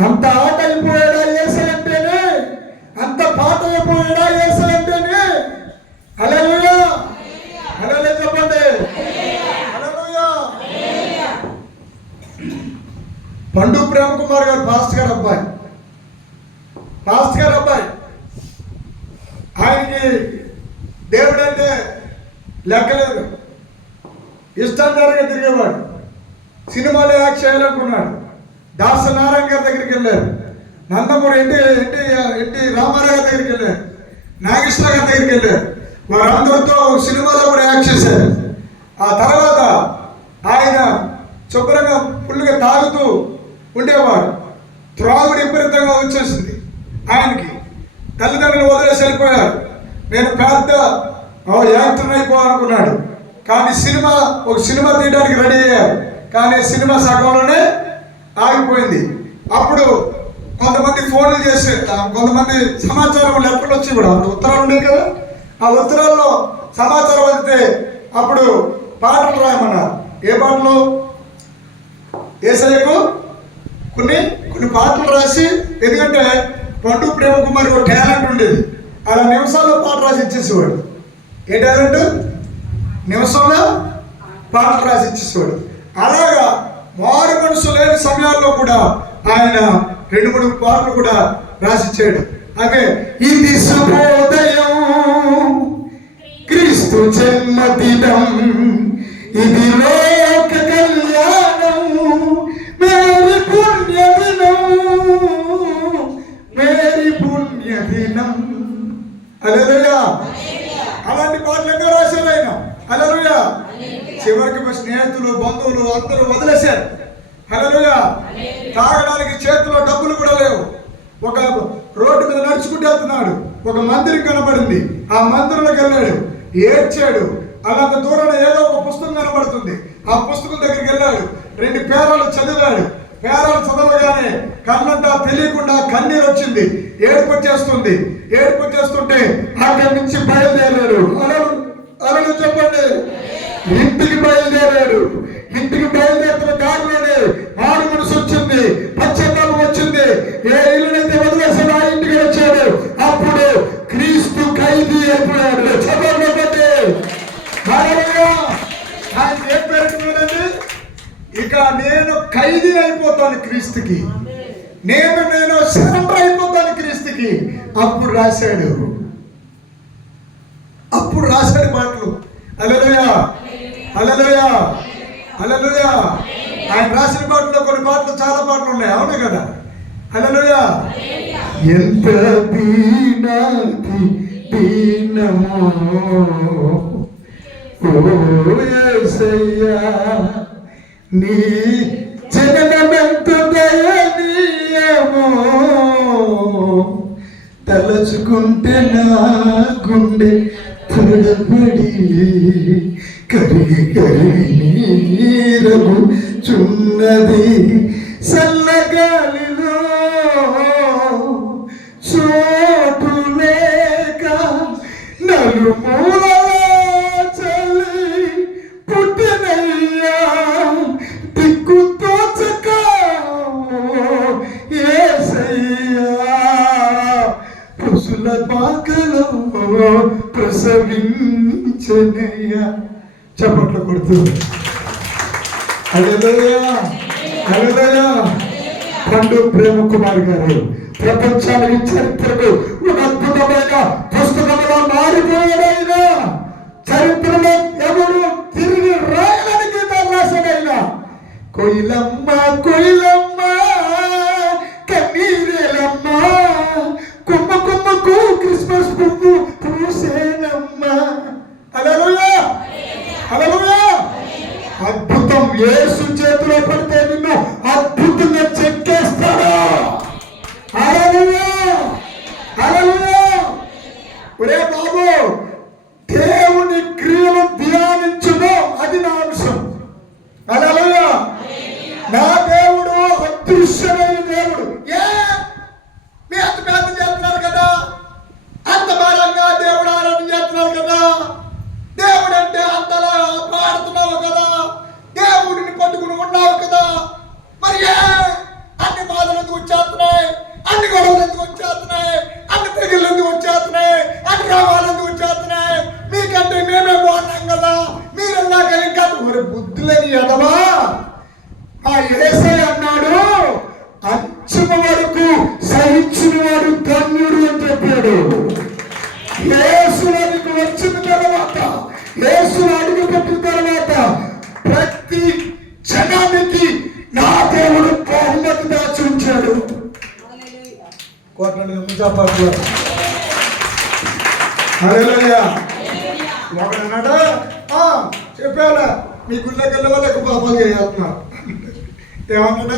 అంత ఆట అయిపోయాడా యేసయ్య అంటేనే, అంత పాట అయిపోయాడా యేసయ్య అంటేనే. హల్లెలూయా, హల్లెలూయా చెప్పండి. హల్లెలూయా. పండు ప్రేమ కుమార్ గారు పాస్టర్ గారు అబ్బాయి, ఆయనకి దేవుడు అంటే లెక్కలేదు. ఇష్టాంతరంగా తిరిగేవాడు. సినిమాలో యాక్ట్ చేయాలనుకున్నాడు. దాసనారాయణ గారి దగ్గరికి వెళ్ళారు, నందమూరి ఎన్టీ రామారావు గారి దగ్గరికి వెళ్ళారు, నాగేశ్వర గారి దగ్గరికి వెళ్ళారు. వారందరితో సినిమాలో కూడా యాక్ట్ చేశారు. ఆ తర్వాత ఆయన శుభ్రంగా ఫుల్గా తాగుతూ ఉండేవాడు. త్రాగుడు విపరీతంగా వచ్చేసింది ఆయనకి. తల్లిదండ్రులు వదిలేసి వెళ్ళిపోయారు. నేను పెద్ద యాక్టర్ అయిపోవాలనుకున్నాడు. కానీ ఒక సినిమా తీయడానికి రెడీ అయ్యారు. కానీ సినిమా సగంలోనే ఆగిపోయింది. అప్పుడు కొంతమంది ఫోన్లు చేసి, కొంతమంది సమాచారం లెక్కలు వచ్చి కూడా ఉత్తరాలు ఉండేవి కదా, ఆ ఉత్తరాల్లో సమాచారం అందితే అప్పుడు పాటలు రాయమన్నారు. ఏ పాటలు? యేసయ్యకు కొన్ని పాటలు రాసి, ఎందుకంటే పండు ప్రేమ కుమార్ ఒక టాలెంట్ ఉండేది. అలా నిమిషాల్లో పాట రాసి ఇచ్చేసేవాడు. ఏ టాలెంట్? నిమిషంలో పాటలు రాసి ఇచ్చేసేవాడు. అలాగా మారు మనసు లేని సమయాల్లో కూడా ఆయన 2-3 పాటలు కూడా రాసిచ్చాడు. అదే ఇది శుభోదయం, క్రీస్తు జన్మదినం, ఇది లోక కళ్యాణం, మేరీ పుణ్యదినం, మేరీ పుణ్యదినం. హల్లెలూయా. అలాంటి పాటలు ఎన్నో రాశారు ఆయన. హల్లెలూయా. చివరికి స్నేహితులు బంధువులు అందరూ వదిలేశారు. హల్లెలూయా. తాగడానికి చేతిలో డబ్బులు కూడా లేవు. ఒక రోడ్డు మీద నడుచుకుంటూ వెళ్తున్నాడు. ఒక మందిరం కనబడింది. ఆ మందిరంలోకి వెళ్ళాడు, ఏడ్చాడు. అలాంటి దూరంలో ఏదో ఒక పుస్తకం కనబడుతుంది. ఆ పుస్తకం దగ్గరికి వెళ్ళాడు, 2 పేరాలు చదివాడు. పేరాలు చదవగానే కళ్ళంతా తెలియకుండా కన్నీరు వచ్చింది. ఏడుపు వచ్చేస్తుంటే అక్కడి నుంచి బయలుదేరాడు. అలా చెప్పండి. ఇంటికి బయలుదేరుతున్న దారిలోనే మారు మనసు వచ్చింది, పశ్చాత్తాపం వచ్చింది. ఏ ఇల్లునైతే వదిలేసాడు ఆ ఇంటికి వచ్చాడు. అప్పుడు క్రీస్తు ఖైదీ అయిపోయాడు. చెప్పండి. ఆయన ఏం పెరుగుతున్నాడండి? ఇక నేను ఖైదీ అయిపోతాను క్రీస్తుకి, నేను సరెండర్ అయిపోతాను క్రీస్తుకి. అప్పుడు రాశాడు మాటలు. హల్లెలూయా, హల్లెలూయా, హల్లెలూయా. ఆయన రాసిన పాటలో కొన్ని పాటలు, చాలా పాటలు ఉన్నాయి. అవును కదా? హల్లెలూయా. ఎంత దీనమో ఓ యేసయ్యా, నీ జననమెంత దయనీయమో, తలచుకుంటే నా గుండె తడబడి కరిగి నీరగు చున్నది. సల్లగాలిలో చోటు లేక నలుమూలలా చలి పుట్టినయ్యా, దిక్కు తోచక యేసయ్యా, పశుల పాకలో ప్రసవించనయ్యా. చప్పట్లు కొడుతూ హల్లెలూయా, హల్లెలూయా. పండు ప్రేమ కుమార్ గారు ప్రపంచానికి చరిత్రకు ఒక అద్భుతమైన పుస్తకంలో మారిపోయాడైనా, చరిత్రలో ఎవరు తిరిగి రాయలని గీతాలు రాశాడైనా. కొయిలమ్మ కొయిలమ్మ కన్నీరేలమ్మ, కొమ్మకు క్రిస్మస్ పువ్వు పూసేన దేవుని క్రియలు ధ్యానించును, అది నా అంశం. హల్లెలూయా. నా దేవుడు అదృశ్యమైన దేవుడు. మీ అంత పేద చేస్తున్నారు కదా, అంత భారంగా దేవుడు ఆరాధన చేస్తున్నారు కదా, దేవుడు అంటే అంతలా పాడుతున్నావు కదా, దేవుడిని పట్టుకుని ఉన్నావు కదా, మరి అన్ని బాధలు ఎందుకు వచ్చేస్తున్నాయి, అన్ని గొడవలు ఎందుకు వచ్చేస్తున్నాయి, అన్ని తెగుళ్ళు ఎందుకు వచ్చేస్తున్నాయి, అన్ని రోగాలు ఎందుకు వచ్చేస్తున్నాయి? మీకంటే మేమే బాగున్నాం కదా, మీరెల్లాక ఇంకా మరి బుద్ధులని ఎదవా. ఆ యేసయ్య అన్నాడు, అంచుమ వరకు సహించిన వాడు ధన్యుడు అని చెప్పాడు. యేసులోనికి వచ్చిన తర్వాత, యేసును అడుగు పెట్టిన తర్వాత ప్రతి జనానికి నా దేవుడు బహుమతి దాచి ఉంచాడు. ఒకడన్నాడా చెప్పాలా, మీ గుళ్ళకి వెళ్ళే వాళ్ళు ఎక్కువ పాపాలు చేస్తున్నారు. ఏమన్నాడా,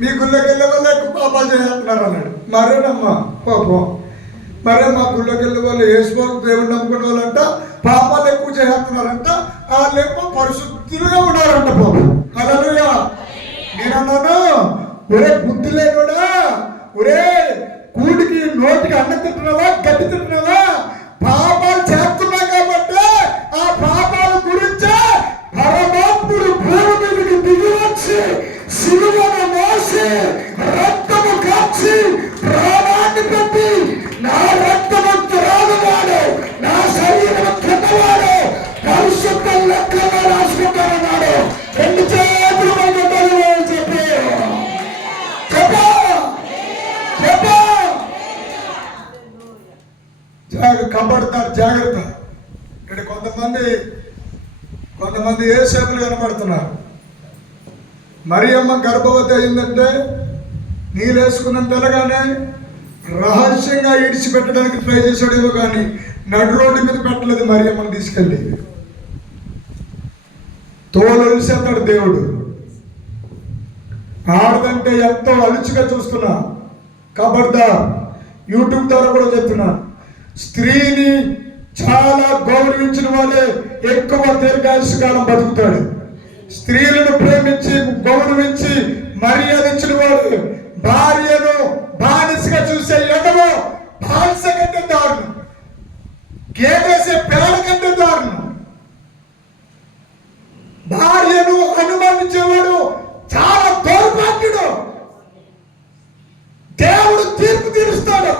మీ గుళ్ళకి వెళ్ళే వాళ్ళు ఎక్కువ పాపాలు చేస్తున్నారు అన్నాడు. మరేనమ్మా పాపం, మరే మా గుళ్ళకి వెళ్ళే వాళ్ళు యేసుబాబు దేవుడు నమ్ముకునే వాళ్ళంట పాపాలు ఎక్కువ చేస్తున్నారంట, వాళ్ళేమో పరిశుద్ధులుగా ఉన్నారంట పాపం. హల్లెలూయా. నేనన్నాను, ఒరే బుద్ధి లేనుడా, ఒరే కూడికి నోటికి అన్నం తింటున్నావా, గడ్డి తింటున్నావా? పాపాలు చేస్తున్నా కాబట్టి ఆ పాపాల గురించి పరమాత్ముడు భూమి మీదకి దిగి వచ్చి సిలువను మోసి రక్తము కాచి ప్రాణాన్ని పెట్టి నా రక్తము త్రాగువాడు, నా శరీరం తిన్నవాడు పరిశుద్ధ లెక్కగా రాసుకుంటానన్నాడు. రెండు చేతులు చెప్పి కనబడతారు. జాగ్రత్త. ఇక్కడ కొంతమంది ఏ సేపులు కనబడుతున్నారు. మరియమ్మ గర్భవతి అయిందంటే నీళ్ళు వేసుకున్నంత తెలగానే రహస్యంగా ఇడిచిపెట్టడానికి ట్రై చేశాడేమో కానీ నడు రోడ్డు మీద పెట్టలేదు. మరియమ్మని తీసుకెళ్ళి తోలొలిసేస్తాడు దేవుడు. ఆడదంటే ఎంతో అలుచుగా చూస్తున్నా. ఖబర్దార్, యూట్యూబ్ ద్వారా కూడా చెప్తున్నా, స్త్రీని చాలా గౌరవించిన వాళ్ళే ఎక్కువ దీర్ఘాయుష్కాలం బతుకుతాడు. స్త్రీలను ప్రేమించి గౌరవించి మర్యాద ఇచ్చిన వాడు భార్యను బానిసగా చూసే ఎడమో బానిస కంటే దారుణం, గేదేసే పేడ కంటే దారుణం. భార్యను అనుమానించేవాడు చాలా దౌర్భాగ్యుడు. దేవుడు తీర్పు తీరుస్తాడు,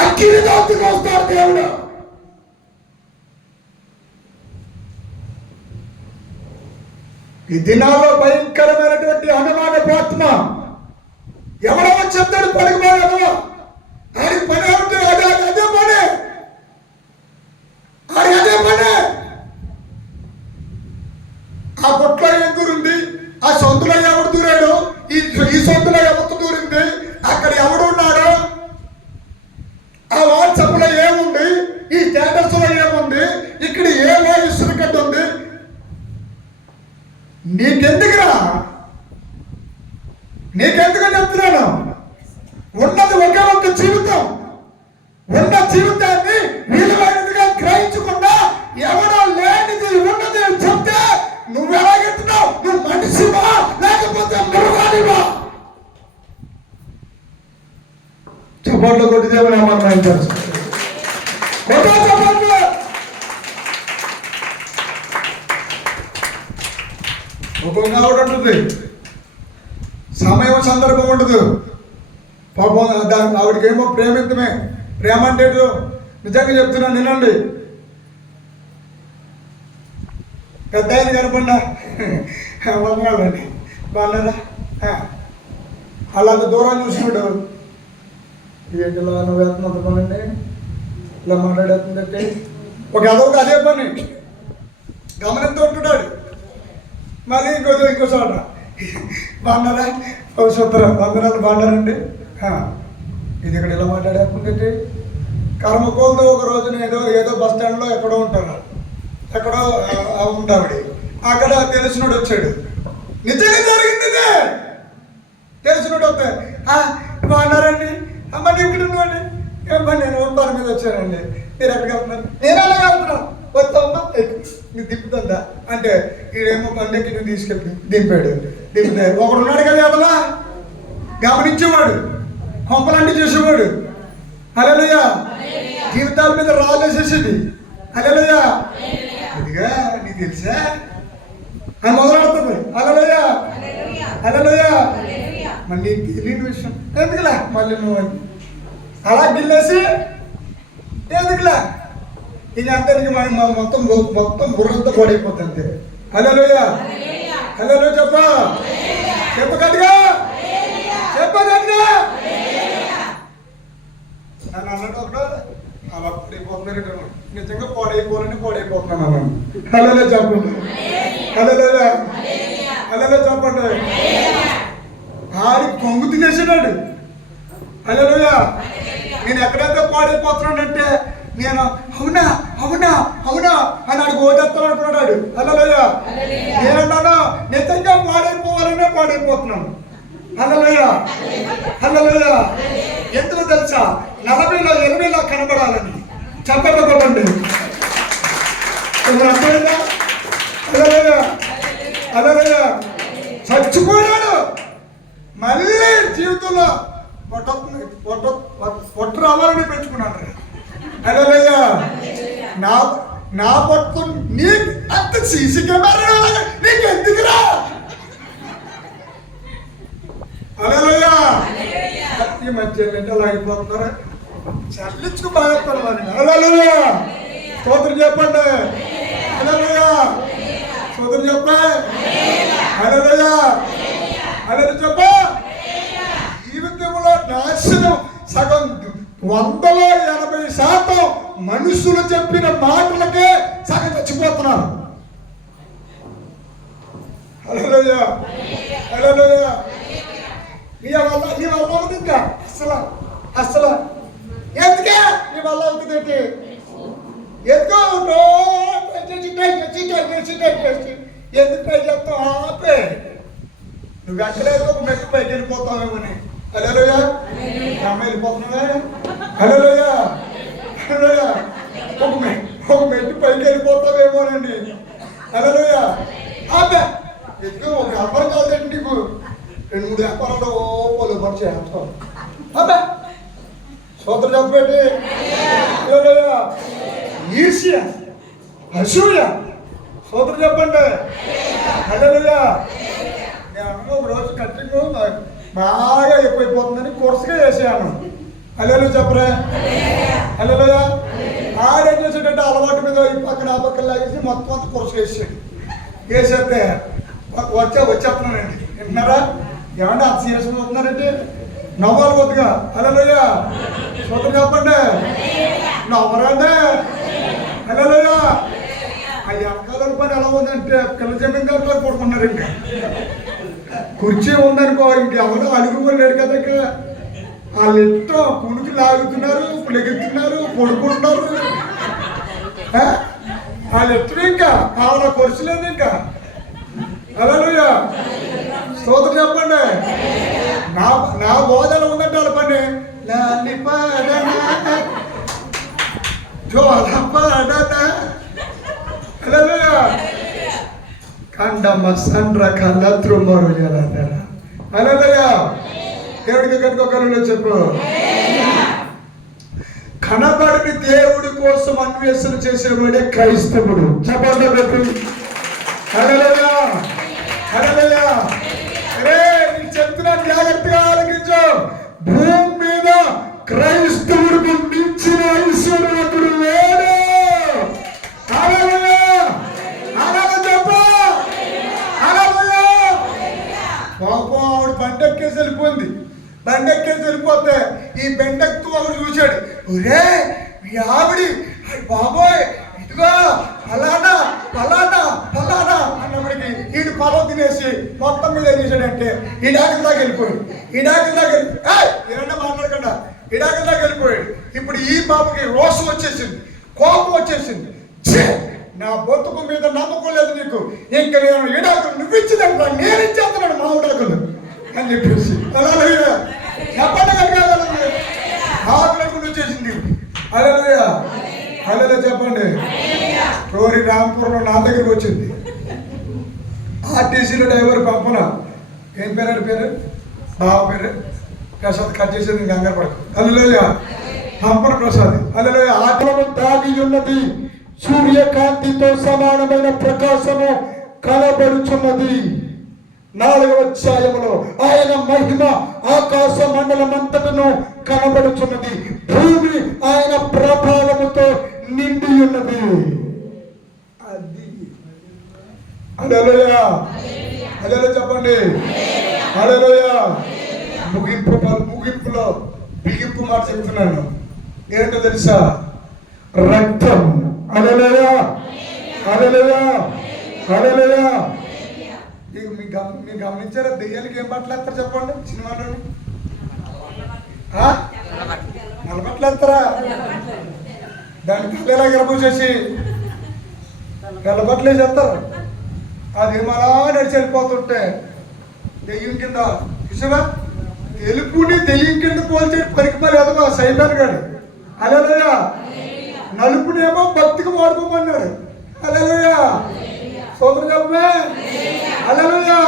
అగ్ని దౌత్యం వస్తాడు దేవుడు. ఈ దినాల్లో భయంకరమైనటువంటి అనుమానపాత్మ. ఎవడో చెప్తాడు పడుకోలేదు, ఆడికి పని అవుతుంది, అదే పని, ఆడికి అదే పని. ఆ పొట్లో ఏం దూరింది, ఆ సొంతలో ఎవడు దూరాడు, ఈ సొంతలో ఎవరు దూరింది, అక్కడ ఎవడు ఉన్నాడు, ఆ వాట్సాప్ లో ఏముంది, ఈ స్టేటస్ లో ఏముంది, ఇక్కడ ఏ వాయిస్ రికార్డ్ ఉంది, నీకెందుకురా? నీకెందుకని చెప్తున్నాను. ఉన్నది ఒకే ఒక్క జీవితం. ఉన్న జీవితాన్ని విలువైనదిగా గ్రహించకుండా ఎవడో లేనిది ఉన్నది చెప్తే నువ్వు ఎలాగెత్తున్నావు? నువ్వు మనిషివా లేకపోతే మృగానివా? చప్పట్లు కొట్టి దేవుని నామాన్ని ఒక్కొక్క ఆవిడ ఉంటుంది, సమయం సందర్భం ఉండదు. పాపం దాని ఆవిడకేమో ప్రేమితమే. ప్రేమ అంటే నిజంగా చెప్తున్నా, నినండి. పెద్ద ఆయన కనపడినా వందనాలండి బాగున్నారా, అలాంటి దూరం చూసినాడు. ఏంటిలా నువ్వు వేస్తున్నంత పనండి, ఇలా మాట్లాడేస్తుందంటే ఒక అదొక అదే పని గమనిస్తూ ఉంటున్నాడు. మళ్ళీ ఇంకో చోట బాగున్నారా, సూత్రం వందనాలు బాగున్నారండి, ఇది ఇక్కడ ఇలా మాట్లాడేస్తుందంటే కర్మకోలతో ఒక రోజున ఏదో బస్ స్టాండ్లో ఎక్కడో ఉంటారు, ఎక్కడో ఉంటావిడి. అక్కడ తెలిసినోడు వచ్చాడు. నిజంగా జరిగింది ఇదే. తెలిసినోడు వస్తే బాగున్నారండి, అమ్మ ఇక్కడ ఉన్నాండి, ఏమ్మా నేను పని మీద వచ్చానండి, మీరు ఎక్కడికి వెళ్తున్నారు? నేను అలాగే వెళ్తున్నాను. వస్తామమ్మా నీకు దిప్పుతుందా అంటే ఈడేమో బండికి నువ్వు తీసుకెళ్ళి దింపాడు. దింపితే ఒకడు ఉన్నాడు కదా అలా గమనించేవాడు, కొంపలాంటి చేసేవాడు. హల్లెలూయా. జీవితాల మీద రాళ్ళేసేసేది. హల్లెలూయా. ఇదిగా నీకు తెలుసా అని మొదలెడుతుంది. హల్లెలూయా. హల్లెలూయా. మళ్ళీ తెలియని విషయం ఎందుకులే, మళ్ళీ నువ్వు అలా గిల్లేసి ఎందుకులే ఇంక అంతే, మొత్తం బుర్రంతా పడైపోతుంది. హల్లెలూయా. హల్లెలూయా. చెప్ప గట్టిగా నన్ను అన్నట్టు ఒకటి అలా పడిపోతున్నారు, నిజంగా పాడైపోతున్నాను అన్నాను. హల్లెలూయా చెప్పండి. హల్లెలూయా. హల్లెలూయా చెప్పండి. ఆడి కొంగు తినేసాడు. హల్లెలూయా. నేను ఎక్కడైతే పాడైపోతున్నానంటే నేను అవునా అవునా అవునా అని ఆడికి ఓటేస్తాను అనుకున్నాడు. హల్లెలూయా. నేనన్నాను నిజంగా పాడైపోవాలనే పాడైపోతున్నాను. హల్లెలూయా. హల్లెలూయా. ఎందుకు తెలుసా? 40లో 80లో కనబడాలని. చెప్పండి కొట్టండి. అర్థమైందా? హల్లెలూయా. హల్లెలూయా. చచ్చిపోయాడు, మళ్ళీ జీవితంలో పొట్ట రావాలని పెంచుకున్నాడు. హల్లెలూయా. నా పొట్టు నీకు అంత సీసీ కెమెరా నీకు ఎందుకురా? హల్లెలూయా. ఈ మధ్య అలా అయిపోతున్నారా? చల్లించుకు బాగుతారు మరి. హల్లెలూయా. స్తోత్రం చెప్పండి. హల్లెలూయా. స్తోత్రం చెప్పండి. హల్లెలూయా. హల్లెలూయా చెప్ప. జీవితంలో నాశనం సగం 100లో 80% మనుషులు చెప్పిన మాటలకే సగం చచ్చిపోతున్నారు. హల్లెలూయా. హల్లెలూయా. నీ వల్ల అవుతుంది ఇంకా అసలు ఎందుకే నీ వల్ల అవుతుంది ఏంటి? ఎందుకో ఎందుకు ట్రై చేస్తావు? ఆపే. నువ్వు ఎక్కలేదు ఒక మెట్టు పైకి వెళ్ళిపోతావేమని. హల్లెలూయా. అమ్మ వెళ్ళిపోతున్నావే. హల్లెలూయా. హల్లెలూయా. ఒక మెట్టు పైకి వెళ్ళిపోతావేమోనండి. హల్లెలూయా. ఆపే. ఎందుకు ఒక వ్యాపారం కాదండి, నీకు 2-3 వ్యాపారాలు పోలు పరిచే చేస్తాం. అబ్బా సోదరు చెప్పండి. హల్లెలూయా. ఈర్ష్య, అసూయ, సోదరు చెప్పండి. హల్లెలూయా. నేను ఒక రోజు కట్టింగ్ బాగా ఎక్కువైపోతుందని కొరసగా చేసాను. హల్లెలూయా చెప్పరా. హల్లెలూయా. ఆడేం చేసాడంటే అలవాటు మీద ఈ పక్కన ఆ పక్కన లాగేసి మొత్తం అంతా కొరసగా వేసాడు. వేసేస్తే వచ్చేస్తున్నానండి. వింటున్నారా? ఏమంటే అంత సీరియస్గా అవుతున్నారంటే నవ్వాలి కొద్దిగా. హల్లెలూయా. సోదరు చెప్పండి. నవ్వరండి. హల్లెలూయా. ఆ వెనకాల పని ఎలా ఉందంటే పిల్ల జమీందారులో పడుకున్నారు. ఇంకా కుర్చీ ఉందనుకో ఇంకెవరు అడుగుకోలేడు కదా. ఇక వాళ్ళు ఎంతో కునికి లాగుతున్నారు, లెగుతున్నారు, పడుకుంటున్నారు. వాళ్ళు ఎప్పుడు ఇంకా కావాల కొరచలేదు ఇంకా. హల్లెలూయా. స్తోత్రం చెప్పండి. నా బోధన ఉందంటే వాళ్ళ పని లాలి పాడనా జోల పాడనా. హల్లెలూయా. కండమ్మ సండ్ర కళ్ళత్రు మరుజల. హల్లెలూయా. దేవుడికి కట్టుకోగలలో చెప్పు. కనబడిని దేవుడి కోసం అన్వేషణ చేసేవాడే క్రైస్తవుడు. చెప్పండి పెట్టు. హల్లెలూయా. హల్లెలూయా. రే నీకు చెప్తున్నా, జాగ్రత్తగా ఆలోచించు. భూమి మీద క్రైస్తవుడికి మించిన ఐశ్వర్యవంతుడు లేడు. హల్లెలూయా. హల్లెలూయా చెప్పు. హల్లెలూయా. పాపం ఆవిడ బండెక్కేసి వెళ్ళిపోయింది. బండెక్కేసి వెళ్ళిపోతే ఈ బెండెక్తూ ఒకడు చూశాడు. ఒరే మీ ఆవిడి బాబోయ్ ఇదిగో ఫలానా ఫలానా ఫలానా అన్నప్పటికీ ఈడు పొలం తినేసి మొత్తం మీద ఏం చేశాడంటే ఈ డాక్టర్ దాకా వెళ్ళిపోయాడు. ఈ డాక్టర్ దాకా ఏమన్నా మాట్లాడకుండా ఈ డాక్టర్ దాకా వెళ్ళిపోయాడు. ఇప్పుడు ఈ పాపకి రోషం వచ్చేసింది, కోపం వచ్చేసింది. నా బతుకు మీద నమ్మకం లేదు నీకు, ఇంక నేను ఈ డాక్టర్ నువ్వు ఇచ్చిందంట నేను ఇచ్చేస్తున్నాను మా డాక్టర్లు అని చెప్పేసి. అలా చెప్పండి కనుక ఆకులకు వచ్చేసింది. హల్లెలూయా హల్లెలూయా చెప్పండి. రోరి రాంపూర్లో నా దగ్గరికి వచ్చింది. ఆర్టీసీలో డ్రైవర్ పంపన ఏం పేరు పేరు బావ పేరు ప్రసాద్ కట్ చేసేది కంగారు పడకు. హల్లెలూయా పంపన ప్రసాద్. హల్లెలూయా ఆత్మను దాగి ఉన్నది, సూర్యకాంతితో సమానమైన ప్రకాశము కనబడుచున్నది. 4వ అధ్యాయములో ఆయన మహిమ ఆకాశ మండలం అంతటను కనబడుచున్నది. భూమి ఆయన ప్రభావముతో నిండి ఉన్నది. అది హల్లెలూయా హల్లెలూయా చెప్పండి. హల్లెలూయా ముగింపులో బిగింపు మాట చెప్తున్నాను. ఏంటో తెలుసా? రక్తం. హల్లెలూయా హల్లెలూయా హల్లెలూయా. మీరు గమనించారా? దెయ్యాలకి ఏం బట్టలు వేస్తారు చెప్పండి సినిమాలోని? నల్లబట్టలు వేస్తారా? దాన్ని తల్లిలా గిరపూసేసి తెల్లబట్టలు వేసేస్తారు. అది మరా నడిచి వెళ్ళిపోతుంటే దెయ్యం కింద చూసావా? తెలుపుని దెయ్యం కింద పోల్చేటి పరికి మరి ఎదవా సైతాన్ గాడు. హల్లెలూయా. నలుపునేమో భక్తికి వాడుకోమన్నాడు. హల్లెలూయా సోదరు చెప్పే. హల్లెలూయా.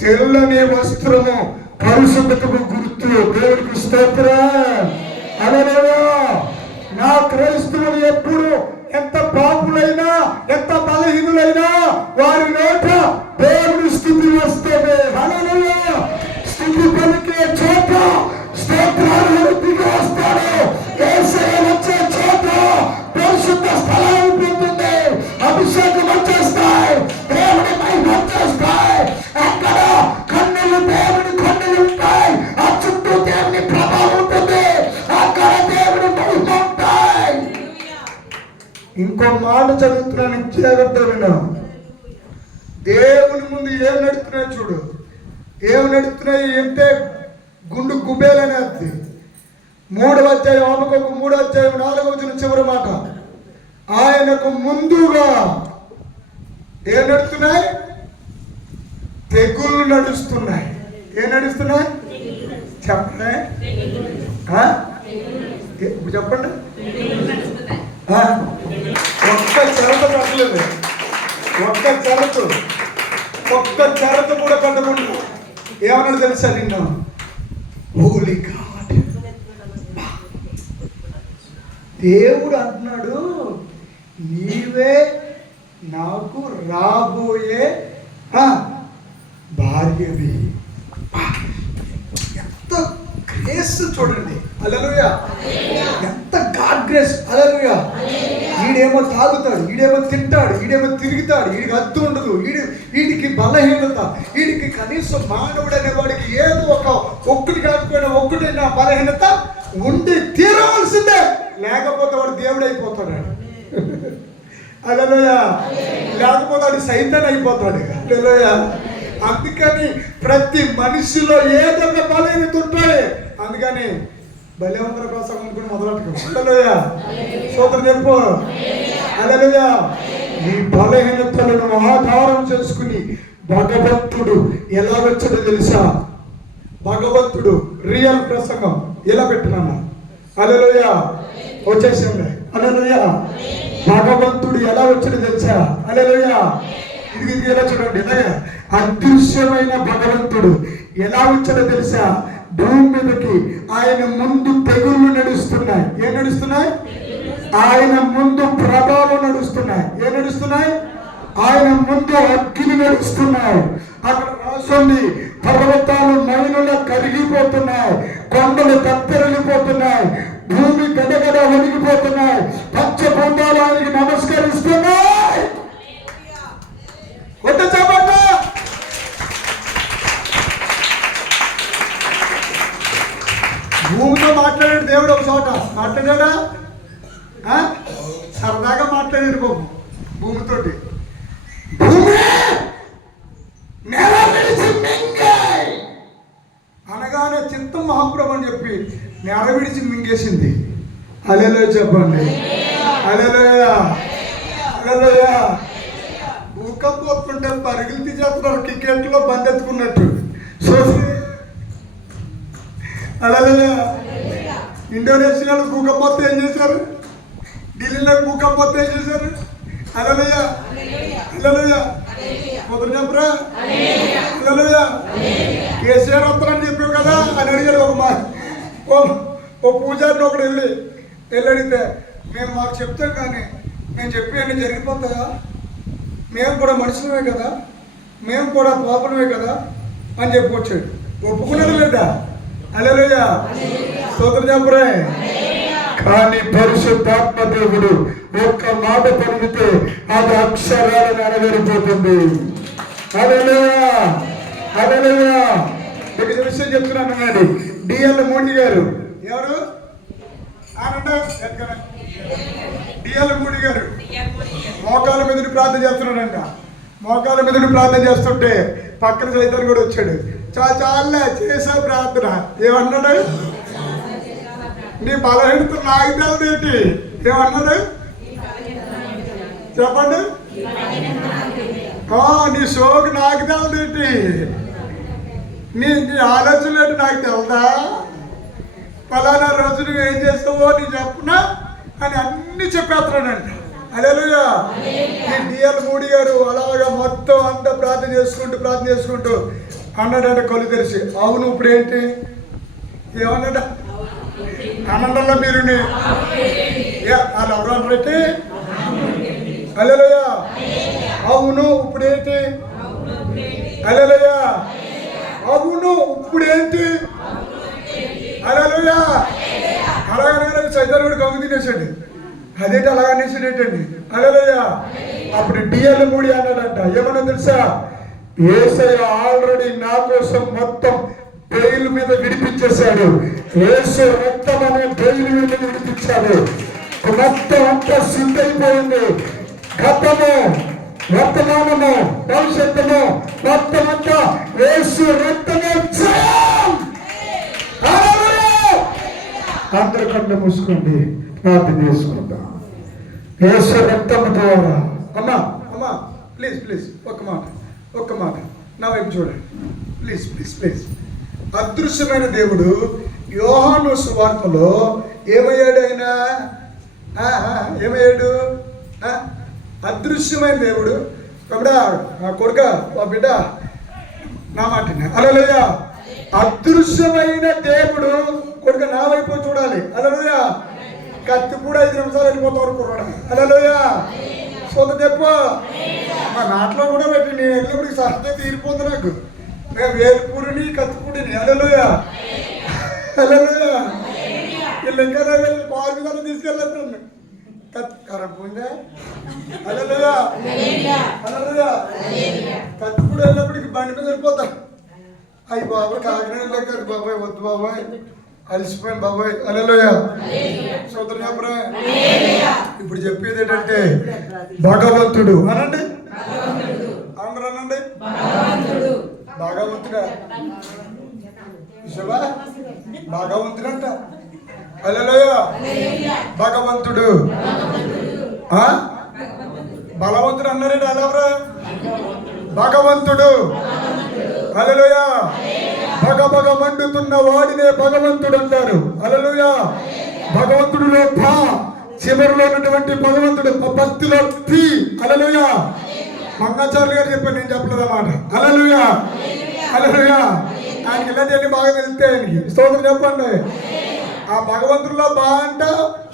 తెల్లని వస్త్రము పరిశుద్ధతకు గుర్తు. దేవుడికి స్తోత్రం. హల్లెలూయా. నా క్రైస్తవులు ఎప్పుడు ఎంత పాపులైనా ఎంత బలహీనులైనా వారి నోట దేవుడి స్థితి వస్తుంది. హల్లెలూయా. స్థితి పలికే చోట స్తోత్రాలు దిగి వస్తాడు. యేసయ్య వచ్చే చోట పరిశుద్ధ స్థలం ఉంటుంది. అభిషేకం వచ్చేస్తాయి. దేవుడి మహిమ వచ్చేస్తాయి. అక్కడ కన్నులు దేవుడి కన్నులు ఉంటాయి. ఆ చుట్టూ దేవుని ప్రభావం ఉంటుంది. అక్కడ దేవుడి మహిమ ఉంటాయి. ఇంకో మాట చదువుతున్నాను, జాగ్రత్త విను. దేవుని ముందు ఏం నడుస్తున్నాయి చూడు. ఏం నడుస్తున్నాయి అంటే గుండు గుబేలని అర్థి. 3వ అధ్యాయం ఆమెకు 3వ అధ్యాయం 4వ వచనం చివరి మాట. ఆయనకు ముందుగా ఏం నడుస్తున్నాయి? తెగుళ్ళు నడుస్తున్నాయి. ఏం నడుస్తున్నాయి చెప్పండి? చెప్పండి. ఒక్క చెరత కట్టలేదు. ఒక్క చెరత కూడా కట్టకుండా ఏమన్నాడు తెలుసా నిన్న? హోలీ గాడ్. దేవుడు అంటున్నాడు, నీవే నాకు రాబోయే భార్యవి. ఎంత గ్రేస్ చూడండి. హల్లెలూయా. ఎంత గాడ్ గ్రేస్. హల్లెలూయా. ఈడేమో తాగుతాడు, ఈడేమో తింటాడు, ఈడేమో తిరుగుతాడు, ఈడికి హద్దు ఉండదు, వీడికి బలహీనత, వీడికి కనీసం మానవుడు అనేవాడికి ఏదో ఒక్కటి కాకపోయినా ఒక్కటి నా బలహీనత ఉండి తీరవలసిందే. లేకపోతే వాడు దేవుడు అయిపోతాడు. హల్లెలూయా. లేకపోతే వాడు సైతాన్ అయిపోతాడు. హల్లెలూయా. అందుకని ప్రతి మనిషిలో ఏదో ఒక బలహీనత ఉంటాయి. అందుకని బలవంతుల కోసం అనుకుని మొదలెట్టుకో. హల్లెలూయా. సోదరు చెప్పు. హల్లెలూయా. ఈ బలహీనతలను ఆధారం చేసుకుని భగవంతుడు ఎలా వచ్చాడో తెలుసా? భగవంతుడు రియల్ ప్రసంగం ఎలా పెట్టినా. హల్లెలూయా. వచ్చేసింది. హల్లెలూయా. భగవంతుడు ఎలా వచ్చాడో తెలుసా? హల్లెలూయా. ఇది ఎలా చూడండి. అదృశ్యమైన భగవంతుడు ఎలా వచ్చాడో తెలుసా? భూమి మీదకి ఆయన ముందు తెగుళ్ళు నడుస్తున్నాయి. ఏం నడుస్తున్నాయి? ఆయన ముందు ప్రభావం నడుస్తున్నాయి. ఏం నడుస్తున్నాయి? ఆయన ముందు అగ్ని నడుస్తున్నాయి. అక్కడ రాసుంది, పర్వతాలు మైనులా కరిగిపోతున్నాయి, కొండలు కత్తెరలిపోతున్నాయి, భూమి గడగడ వణిగిపోతున్నాయి, పంచభూతాలు ఆయనకి నమస్కరిస్తున్నాయి. కొట్ట చెప్పండి. భూమితో మాట్లాడాడు దేవుడు. ఒక చోట మాట్లాడా? సరదాగా మాట్లాడాడు బాబు భూమితోటి. భూమి అనగానే చిత్తం మహాప్రభు అని చెప్పి నెల విడిచి మింగేసింది. హల్లెలూయా చెప్పండి. హల్లెలూయా. హల్లెలూయా. భూకంపం వస్తుంటే పరుగులు తీసేస్తున్నారు క్రికెట్లో బందెత్తుకున్నట్టు. హల్లెలూయా. ఇండోనేషియాలో భూకంపం వస్తే ఏం చేశారు? ఢిల్లీలో భూకంపం వస్తే ఏం చేశారు? హల్లెలూయా హల్లెలూయా మొదలు చెప్పరా హల్లెలూయా. కేసీఆర్ వస్తారని చెప్పావు కదా అని అడిగాడు ఓ పూజారిని ఒకడు వెళ్ళి అడిగితే, మేము మాకు చెప్తాం కానీ మేము చెప్పి అన్నీ జరిగిపోతాయా? మేము కూడా మనుషులమే కదా, మేము కూడా పాపలమే కదా అని చెప్పుకొచ్చాడు. ఒప్పుకున్నాడు లేదా? హల్లెలూయా స్తోత్రం చెప్పరే. కానీ పరిశుద్ధాత్మ దేవుడు ఒక్క మాట పలికితే అది అక్షరాలను నెరవేరిపోతుంది. హల్లెలూయా హల్లెలూయా. మీకు విషయం చెప్తున్నాను అండి. డిఎల్ మోడీ గారు ఎవరు? డిఎల్ మోడీ గారు మోకాల మీదకి ప్రార్థన చేస్తున్నాడంట. మోకాల మీదకి ప్రార్థన చేస్తుంటే పక్కన సైతాన్ కూడా వచ్చాడు. చాలే చేసా ప్రార్థన. ఏమన్నాడు? నీ బలహీనత నాకు తెలియదేంటి? ఏమన్నాడు చెప్పండి. నీ సోకు నాకు తెలియదేంటి? నీ ఆలోచనలు ఏంటి నాకు తెలుదా? ఫలానా రోజు నువ్వు ఏం చేస్తావో నీ చెప్పునా అని అన్ని చెప్పేస్తున్నాడంట. హల్లెలూయా. ఈ డిఎల్ మోడీ గారు అలాగా మొత్తం అంతా ప్రార్థన చేసుకుంటూ అన్నాడంట కళ్ళు తెరిచి. అవును ఇప్పుడు ఏంటి? ఏమన్నాడ? ఆనందంలో మీరు వాళ్ళు ఎవరు అన్నట్టు? హల్లెలూయా. అవును ఇప్పుడు ఏంటి? హల్లెలూయా. అవును ఇప్పుడు ఏంటి? హల్లెలూయా. అలాగనే సైతాన్ కూడా కమ్ము తినేసాడు. అదేంటి అలాగ అనేసాడు ఏంటండి? హల్లెలూయా. అప్పుడు డిఎల్ మోడీ అన్నాడంట, ఏమన్నా తెలుసా? యేసయ్య ఆల్రెడీ నా కోసం మొత్తం బెయిల్ మీద విడిపించేశాడు. యేసు రక్తం అనే బెయిల్ మీద విడిపించాడు. మొత్తం అంతా సిద్ధైపోయింది. గతము, వర్తమానము, భవిష్యత్తుము మొత్తం అంతా యేసు రక్తమే జయం. అందరి కళ్ళు మూసుకోండి, ప్రార్థన చేసుకుందాం. యేసు రక్తము ద్వారా. అమ్మా ప్లీజ్ ఒక్క మాట నా వైపు చూడండి ప్లీజ్. అదృశ్యమైన దేవుడు యోహాను సువార్తలో ఏమయ్యాడు? ఆయన ఏమయ్యాడు? అదృశ్యమైన దేవుడు. కొడుక బిడ్డ నా మాట హల్లెలూయా. అదృశ్యమైన దేవుడు కొడుక నా వైపు చూడాలి. హల్లెలూయా. కత్తి కూడా 5 నిమిషాలు వెళ్ళిపోతా వరకు హల్లెలూయా. సొంత చెప్పు మా నాట్లో కూడా పెట్టి నేను వెళ్ళినప్పటికి సహజ తీరిపోతుంది నాకు. మేము వేలుపూరిని కత్తిపూడిని. హల్లెలూయా హల్లెలూయా. వీళ్ళు ఇంకా పాలు మీద తీసుకెళ్ళాను. కరెంట్ పోయిందా? హల్లెలూయా హల్లెలూయా. కత్తిపూడి వెళ్ళినప్పటికి బండి మీద వెళ్ళిపోతాను. అయ్యి బాబాయ్ కాకినాడ వెళ్ళారు బాబాయ్, వద్దు బాబాయ్ అలసిపోయాను బాబాయ్. హల్లెలూయా సోదరు చెప్పరా. ఇప్పుడు చెప్పేది ఏంటంటే భగవంతుడు అనండి. అందరూ అనండి భగవంతుడా. భగవంతుడంట. హల్లెలూయా. భగవంతుడు బలవంతుడు అన్నారండి. అలవరా భగవంతుడు. హల్లెలూయా. భగ మండుతున్న వాడినే భగవంతుడు అంటారు. హల్లెలూయా. భగవంతుడిలో భా చివరిలో ఉన్నటువంటి భగవంతుడు భక్తిలో తి. హల్లెలూయా. మంగాచార్యులు గారు చెప్పాను, నేను చెప్పలేదు అన్నమాట. హల్లెలూయా హల్లెలూయా. ఆయనకి ఇలాంటివన్నీ బాగా తెలిస్తే ఆయనకి స్తోత్రం చెప్పండి. ఆ భగవంతుడిలో బా అంట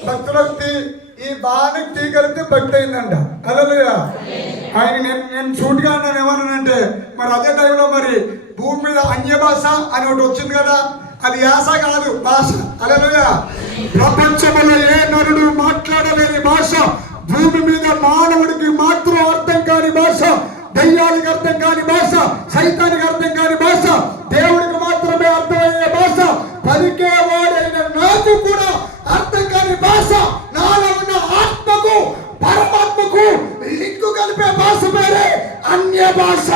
భక్తులో తి. ఈ బానికి తీ కలిపితే భక్తి అయిందంట. హల్లెలూయా. ఆయన నేను సూటిగా అన్నాను. ఏమన్నానంటే మరి అదే టైంలో మరి భూమి మీద అన్య భాష అని ఒకటి వచ్చింది కదా, అది యాస కాదు భాష. హల్లెలూయా. ప్రపంచంలో ఏ నరుడు మాట్లాడలేని భాష, భూమి మీద మానవుడికి మాత్రం అర్థం కాని భాష, దయ్యానికి అర్థం కాని భాష, సైతానికి అర్థం కాని భాష, దేవుడికి మాత్రమే అర్థమయ్యే భాష, పలికేవాడైన నాకు కూడా అర్థం కాని భాష, నాలో ఉన్న ఆత్మకు పరమాత్మకు లింకు కలిపే భాష పేరే అన్య భాష.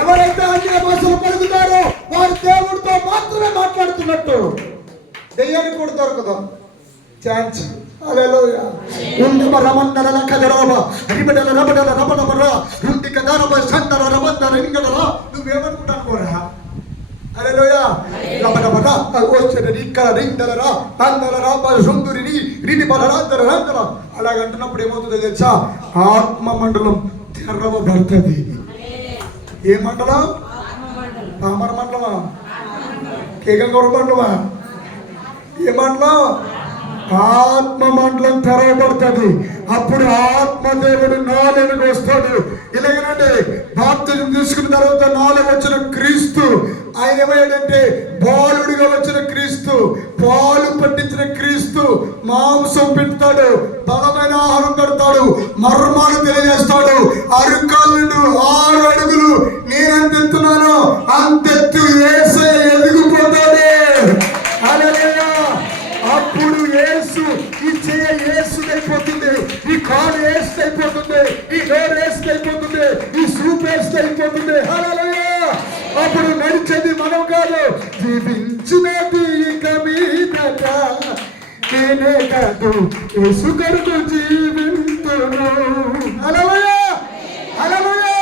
ఎవరైతే అన్య భాషలు పలుకుతారో వారు దేవుడితో మాత్రమే మాట్లాడుతున్నట్టు. దెయ్యానికి కూడా దొరకదు ఛాన్స్. హల్లెలూయా. ఉండమ రమన్నల లక్కదరవ రిబడల రబడల రబడబర రుందిక దరవ సందర రబదర ఇంగడల నువ్వేమనుకుంటాను కోరా. హల్లెలూయా. రబడబర ఓచెర రిక్క రిందర తందర రబ సుందురిని రిని బలరాందర రందర అలాగంటున్నప్పుడు ఏమవుతుందో తెలుసా? ఆత్మ మండలం తెరవబడుతుంది. ఏ మండలం? పామర మండలమా? కేకంగౌర మండలమా? ఏ మండలం? ఆత్మ మండలం తెరవబడుతుంది. అప్పుడు ఆత్మదేవుడు నాలుగుకి వస్తాడు. ఇలాగనండి, బాప్తిజం తీసుకున్న తర్వాత నాలుగు వచ్చిన క్రీస్తు ఆయన ఏమయ్యాడంటే బాలుడిగా వచ్చిన క్రీస్తు, పాలు పట్టించిన క్రీస్తు మాంసం పెడతాడు, బలమైన ఆహారం పెడతాడు, మర్మాలు తెలియజేస్తాడు. అరుకాళ్ళు 6 అడుగులు నేనెంత ఎత్తున్నానో అంతెత్తు యేసయ్య ఎదిగిపోతాడు. హల్లెలూయా. అప్పుడు యేసు ఈ చేయ యేసు అయిపోతుంది, ఈ కాలు యేసు అయిపోతుంది, ఈ నోరు యేసు అయిపోతుంది, ఈ సూప్ యేసు అయిపోతుంది. హల్లెలూయా. అప్పుడు నడిచేది మనం కాదు, జీవించినది ఇక మీదట నేనే కాదు యేసు కొరకు జీవింతును. హల్లెలూయా. హల్లెలూయా.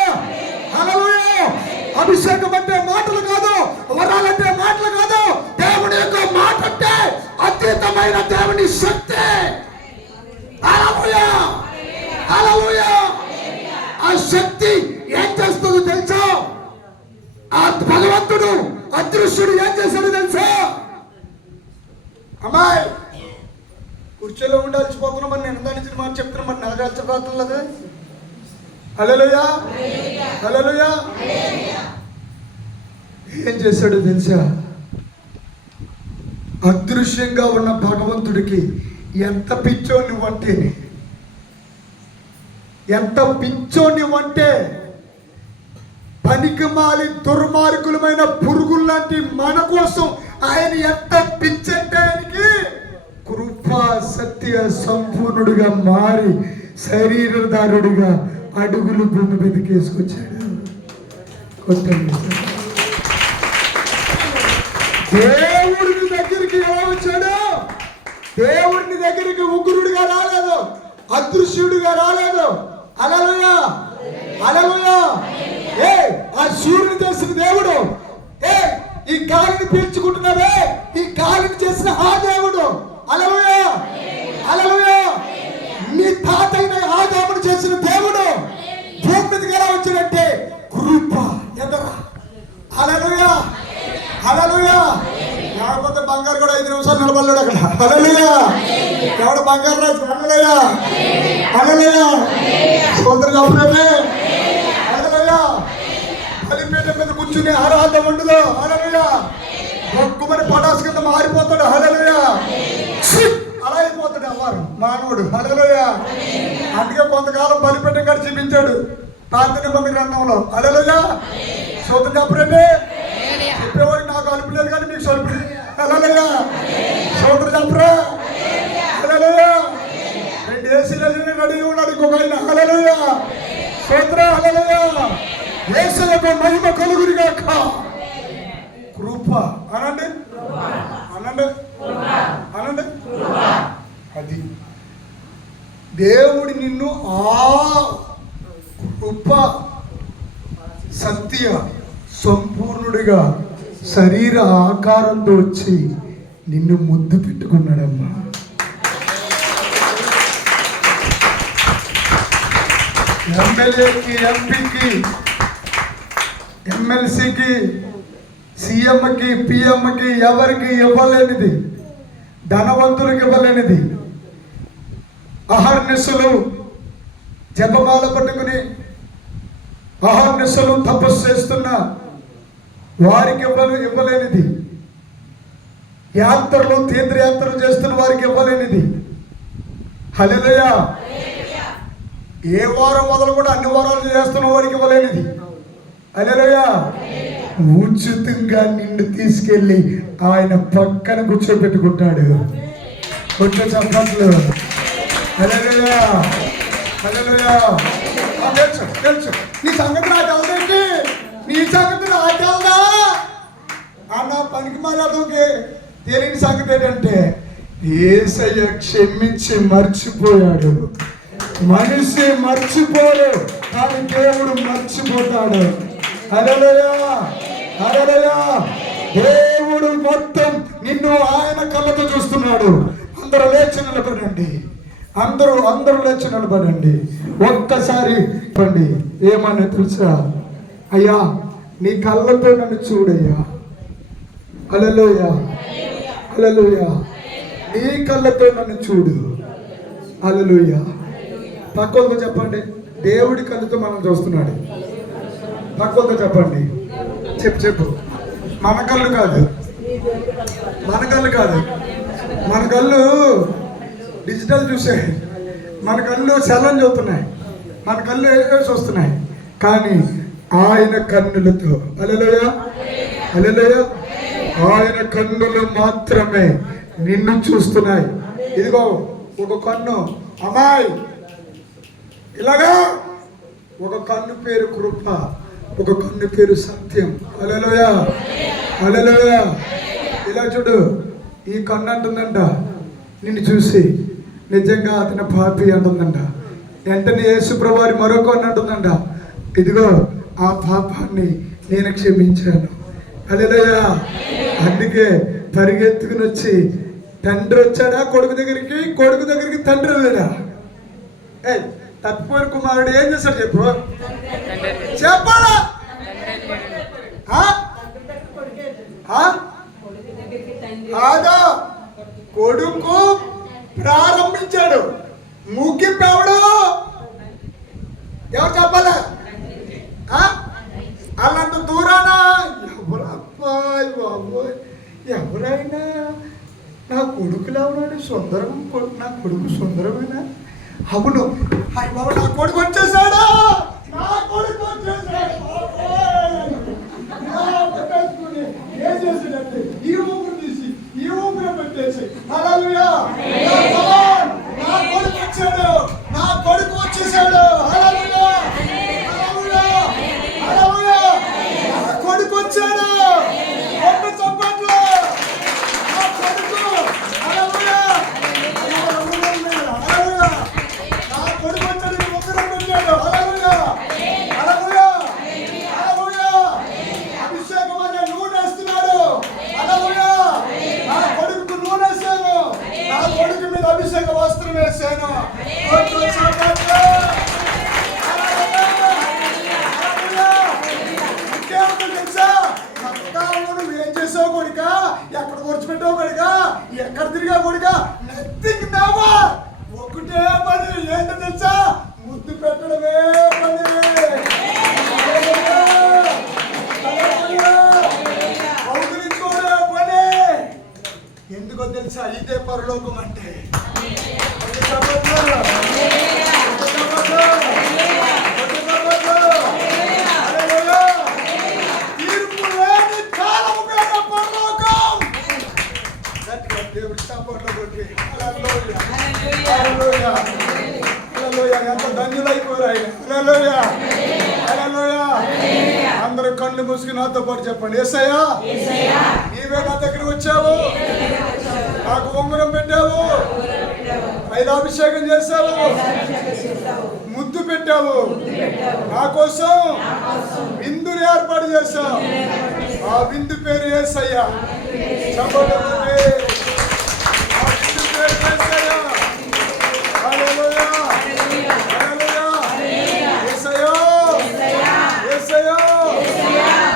హల్లెలూయా. అభిషేకం అంటే మాటలు కాదు, వరాలంటే మాటలు కాదు, దేవుడి యొక్క మాట అంటే అద్భుతమైన దేవుని శక్తి. హల్లెలూయా. హల్లెలూయా. ఆ శక్తి ఏం చేస్తుందో తెలుసా? ఆ భగవంతుడు అదృశ్యుడు ఏం చేశాడు తెలుసా? అమ్మాయి కుర్చీలో ఉండాల్సిపోతున్నామని నేను దాని మాట చెప్తున్నా, మరి నాకు అలసిపోతున్నది. హల్లెలూయా. హల్లెలూయా. ఏం చేశాడు తెలుసా? అదృశ్యంగా ఉన్న భగవంతుడికి ఎంత పిచ్చో నువ్వంటే, ఎంత పిచ్చో నువ్వంటే, పనికిమాలి దుర్మార్గులమైన పురుగులు లాంటి మన కోసం ఆయన ఎంత పిచ్చంటే ఆయనకి కృపా సత్య సంపూర్ణుడిగా మారి శరీరధారుడిగా అడుగులు భూమి మీదకి వేసుకొచ్చాడు. కొట్టండి. దేవుడిని దగ్గరికి ఎలా వచ్చాడు? దేవుడిని దగ్గరికి ఉగ్రుడిగా రాలేదు, అదృశ్యుడిగా రాలేదు. హల్లెలూయా. హల్లెలూయా. ఆ సూర్యుని చేసిన దేవుడు, ఈ గాలిని పీల్చుకుంటున్నావే ఈ గాలిని చేసిన ఆ దేవుడు. హల్లెలూయా. హల్లెలూయా. నీ తాత అయిన ఆదామును చేసిన దేవుడు భూమి మీదకి ఎలా వచ్చాడంటే కృప ఎదరా. హల్లెలూయా. హల్లెలూయా. లేకపోతే బంగారు కూడా 5 నిమిషాలు నిలబడలేడు అక్కడ. హల్లెలూయా. ఎవడు బంగారు రాజు? హల్లెలూయా. హల్లెలూయా. సోదరు చెప్పలేమే. హల్లెలూయా. బలిపీఠం మీద కూర్చుని ఆరాధన ఉండదు. హల్లెలూయా. ఒక్కమని పటాసు కింద మారిపోతాడు. హల్లెలూయా. అలా అయిపోతాడు అవ్వారు మానవుడు. హల్లెలూయా. అందుకే కొంతకాలం బలిపీఠం కూడా చూపించాడు పాత నిబంధన గ్రంథంలో. హల్లెలూయా. సోదరు చెప్పరండి. చెప్పేవాడికి నాకు అలుపు లేదు కానీ మీకు సలుపు. హల్లెలూయా. సోదరు చెప్పరా. హల్లెలూయా. 2 ఏసీలు రెడీ ఉన్నాడు ఇంకొక ఆయన. హల్లెలూయా. సోదర. హల్లెలూయా. యేసులకు మహిమ కలుగునుగాక. కృప అనండి. అనండి. అనండి. అది దేవుడి నిన్ను ఆ కృప సత్య సంపూర్ణుడిగా శరీర ఆకారంతో వచ్చి నిన్ను ముద్దు పెట్టుకున్నాడమ్మా. ఎమ్మెల్యేకి, ఎంపీకి, ఎమ్మెల్సీకి, సీఎంకి, పిఎంకి ఎవరికి ఇవ్వలేనిది, ధనవంతులకు ఇవ్వలేనిది, అహర్నిశలు జపమాల పట్టుకుని అహర్నిశలు తపస్సు చేస్తున్న వారికి ఇవ్వలేనిది, యాత్రలు తీర్థయాత్రలు చేస్తున్న వారికి ఇవ్వలేనిది. హల్లెలూయా. ఏ వారం మొదలు కూడా అన్ని వారాలు చేస్తున్న వారికి ఇవ్వలేనిది. హల్లెలూయా. ఉచితంగా నిన్ను తీసుకెళ్ళి ఆయన పక్కన కూర్చోబెట్టుకుంటాడు. కొంచెం చెప్పట్లు. హల్లెలూయా. హల్లెలూయా. తెలుసు తెలుసు. నీ సంగతి రాజేంటి? నీ సంగతి రాజేదా అన్న పనికి మాలకి తెలియని సంగతి ఏంటంటే యేసయ్య క్షమించి మర్చిపోయాడు. మనిషి మర్చిపోడు, కానీ దేవుడు మర్చిపోతాడు. హల్లెలూయా, హల్లెలూయా. దేవుడు మొత్తం నిన్ను ఆయన కళ్ళతో చూస్తున్నాడు. అందరూ లేచి నిలబడండి, అందరూ లేచి నిలబడండి. ఒక్కసారి చెప్పండి, ఏమన్నా తెలుసా? అయ్యా నీ కళ్ళతో నన్ను చూడయ్యా. హల్లెలూయా, హల్లెలూయా. నీ కళ్ళతో నన్ను చూడు. హల్లెలూయా. పక్కతో చెప్పండి, దేవుడి కళ్ళతో మనం చూస్తున్నాడు. పక్కతో చెప్పండి, చెప్పు. మన కళ్ళు కాదు, మన కళ్ళు డిజిటల్ చూసే, మన కళ్ళు సెలం చూస్తున్నాయి, మన కళ్ళు చూస్తున్నాయి. కానీ ఆయన కన్నులతో, హల్లెలూయా, హల్లెలూయా, ఆయన కన్నులు మాత్రమే నిన్ను చూస్తున్నాయి. ఇదిగో ఒక కన్ను అమ్మాయి ఇలాగా, ఒక కన్ను పేరు కృప, ఒక కన్ను పేరు సత్యం. హల్లెలూయా, హల్లెలూయా. ఇలా చూడు, ఈ కన్ను అంటుందంట నిన్ను చూసి నిజంగా అతని పాపి అంటుందంట. వెంటనే యేసు ప్రభువారి మరో కన్ను అంటుందంట, ఇదిగో ఆ పాపాన్ని నేను క్షమించాను. హల్లెలూయా. అందుకే పరిగెత్తుకుని వచ్చి తండ్రి వచ్చాడా కొడుకు దగ్గరికి తండ్రి వెళ్ళాడా? తప్పిపోయిన కుమారుడు ఏం చేశాడు చెప్పాలా? కాదా, కొడుకు ప్రారంభించాడు, ముగింపెవడు? ఎవరు చెప్పాలా? అలాంటి దూరానా ఎవరబ్బాయి బాబోయ్, ఎవరైనా నా కొడుకులా ఉన్నాడు, సుందరం, నా కొడుకు సుందరమేనా? అవును, హాయ్ బాబు, నా కొడుకు వచ్చేసాడా, నా కొడుకు వచ్చేసాడు. ఏం చేసాడంటే ఈ ఊపిరి తీసి ఈ ఊపిరి పెట్టేసి, హల్లెలూయా, నా కొడుకు వచ్చాడు, నా కొడుకు వచ్చేసాడు. హల్లెలూయా, హల్లెలూయా, హల్లెలూయా. నా కొడుకు వచ్చాడు. ఒక్క చప్పట్లు. నా కొడుకు, హల్లెలూయా, హల్లెలూయా. నా కొడుకు వచ్చాడు, ముగ్గురం పెట్టాడు. హల్లెలూయా, హల్లెలూయా, హల్లెలూయా. అభిషేకం అనే నూనె వేస్తున్నాడు. హల్లెలూయా. నా కొడుకు నూనె వేసాను, నా కొడుకు మీద అభిషేక వస్త్రం వేసాను. నువ్వేం చేసావు కొడుక, ఎక్కడ కూర్చోబెట్టావు కొడుక, ఎక్కడ తిరిగా కొడుక, నథింగ్ నెవర్. ఒకటే పని, ఏంటో తెలుసా? ముద్దు పెట్టడమే పని. కౌగిలించుకోవడమే పని. ఎందుకో తెలుసా? ఇదే పరలోకం అంటే. ఎంత ధన్యులైపోయారు. అందరూ కళ్ళు మూసుకుని నాతో పాటు చెప్పండి, యేసయ్యా నీవే నా దగ్గర వచ్చావు, నాకు ఉంగరం పెట్టావు, తైలాభిషేకం చేశావు, ముద్దు పెట్టావు, నా కోసం విందుని ఏర్పాటు చేశావు. ఆ విందు పేరు యేసయ్యా. చెప్పండి, ఆ విందు పేరు యేసయ్యా. హల్లెలూయా, హల్లెలూయా. యేసయ్యా, యేసయ్యా.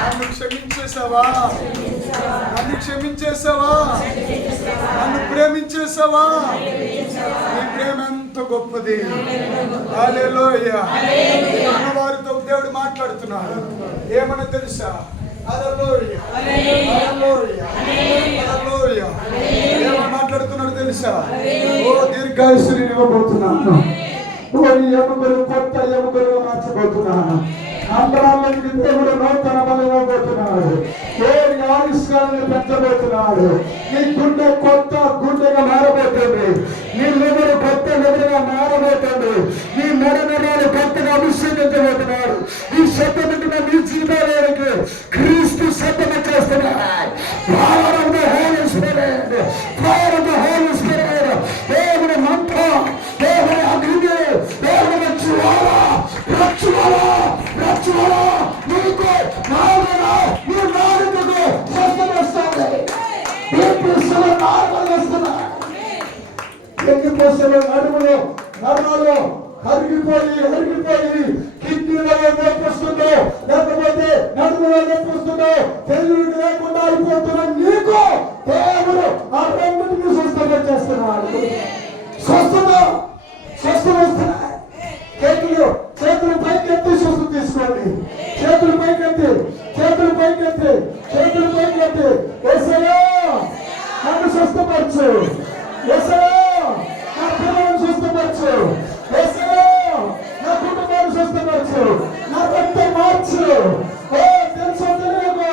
నన్ను క్షమించేసావా, నన్ను క్షమించేసావా, నన్ను ప్రేమించేసావా? నీ ప్రేమ ఎంత గొప్పది. హల్లెలూయా. అన్నవారితో దేవుడు మాట్లాడుతున్నాడు. ఏమన్నా తెలుసా? హల్లెలూయా, హల్లెలూయా, హల్లెలూయా. ఏమన్నా మాట్లాడుతున్నాడు తెలుసా? ఓ దీర్ఘాయుష్ని ఇవ్వబోతున్నాను, ఓ ఎముకలు కొత్త ఎముకలుగా మార్చబోతున్నాను, అందరాలకి దేవుడు నూతన బలం ఇవ్వబోతున్నాడు, దేవుని ఆవిష్కారాన్ని పెంచబోతున్నాడు. నీ గుండె కొత్త గుండెగా మారబోతుంది, నీ లివరు కొత్త లివరుగా మారబోతుంది, నీ నరనరాలు కొత్తగా అభిషేకించబోతున్నాడు. ఈ శబ్దమైన నీ జీవితానికి క్రీస్తు శబ్దం చేస్తున్నాడు. Power of the Holy Spirit, power of the Holy Spirit. దశలో నడుములో నరాలు అరిగిపోయి కిడ్నీలో నొప్పిస్తుందో లేకపోతే నడుములో నొప్పిస్తుందో తెలివి లేకుండా అయిపోతున్న నీకు దేవుడు ఆ రెండింటిని స్వస్థత చేస్తున్నాడు. స్వస్థత వస్తున్నాయి. చేతులు పైకెత్తి స్వస్థత తీసుకోండి. చేతులు పైకెత్తి యేసయ్యా నన్ను స్వస్థపరచు, యేసయ్యా నా పిల్లలను స్వస్థపరచు, యేసయ్యా నా కుటుంబాన్ని స్వస్థపరచు, నా రక్తం మార్చు. ఓ తెలుసో తెలియదు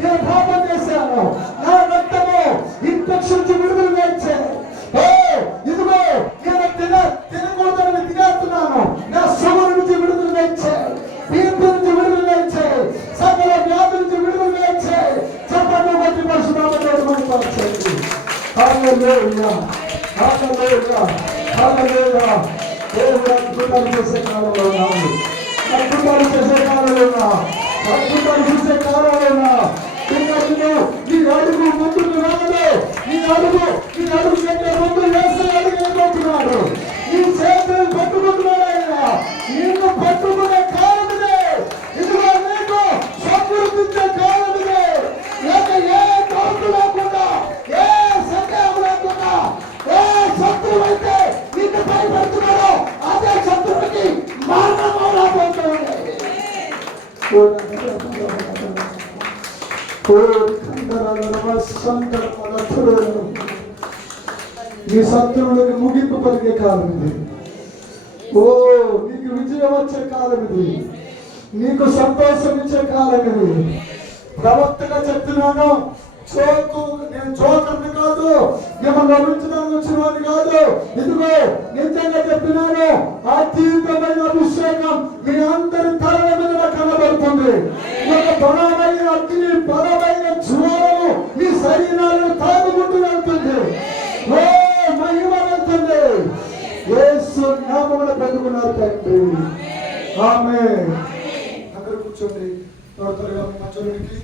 నేను పాపం చేశాను, నా రక్తము ఇన్ఫెక్షన్ నుంచి విడుదల ఇచ్చాను. ఓ ఇదిగో నేను తినకూడదని తినేస్తున్నాను, నా షుగర్ నుంచి విడుదల ఇచ్చాను, బీపీ నుంచి విడుదల ఇచ్చాయి, సకల వ్యాధుల నుంచి విడుదల ఇచ్చాయి. చెప్పండి బట్టి పరిశుభ్రత పరిపరచండి. హల్లెలూయా హల్లెలూయా హల్లెలూయా. దేవుడు అద్భుతాలు చేసే కాలంలో ఉన్నాడు. అద్భుతాలు చేసే కాలంలో ఉన్నా, అద్భుతాలు చూసే కాలంలో ఉన్నా. నీ అడుగు ముందుకు రాదు, నీ అడుగు కంటే ముందు వేసే అడుగు అయిపోతున్నాడు. నీ చేతులు పట్టుకుంటున్నాడు ఆయన. నిన్ను పట్టుకునే కాలం ఇదే. ఇదిగో నీకు సమృద్ధించే కాలం ఇదే. లేక ఏ తోపు లేకుండా, ఏ సందేహం లేకుండా, ఏ శత్రువు అయితే నిన్ను భయపెడుతున్నాడో అదే శత్రువుకి మరణము రాబోతుంది. నీ శత్రువులకు ముగింపు పలికే కాలం ఇది. ఓ నీకు విజయం వచ్చే కాలం ఇది, నీకు సంతోషం ఇచ్చే కాలం ఇది. ప్రవక్తగా చెప్తున్నాను, నేను జోకర్ని కాదు, ఏమన్నా రుచిదాన్ని వచ్చిన వాడిని కాదు. ఇదిగో నిజంగా చెప్తున్నాను, అతీతమైన అభిషేకం మీ అందరి తలల మీద కనబడుతుంది. ఒక బలమైన అగ్ని, బలమైన జ్వాలము మీ శరీరాలను తాగుకుంటూ వెళ్తుంది. ఓ మహిమ వెళ్తుంది. యేసు నామమున పెట్టుకున్నారు తండ్రి. ఆమేన్. అందరూ కూర్చోండి. త్వరగా మీ మధ్యలోనికి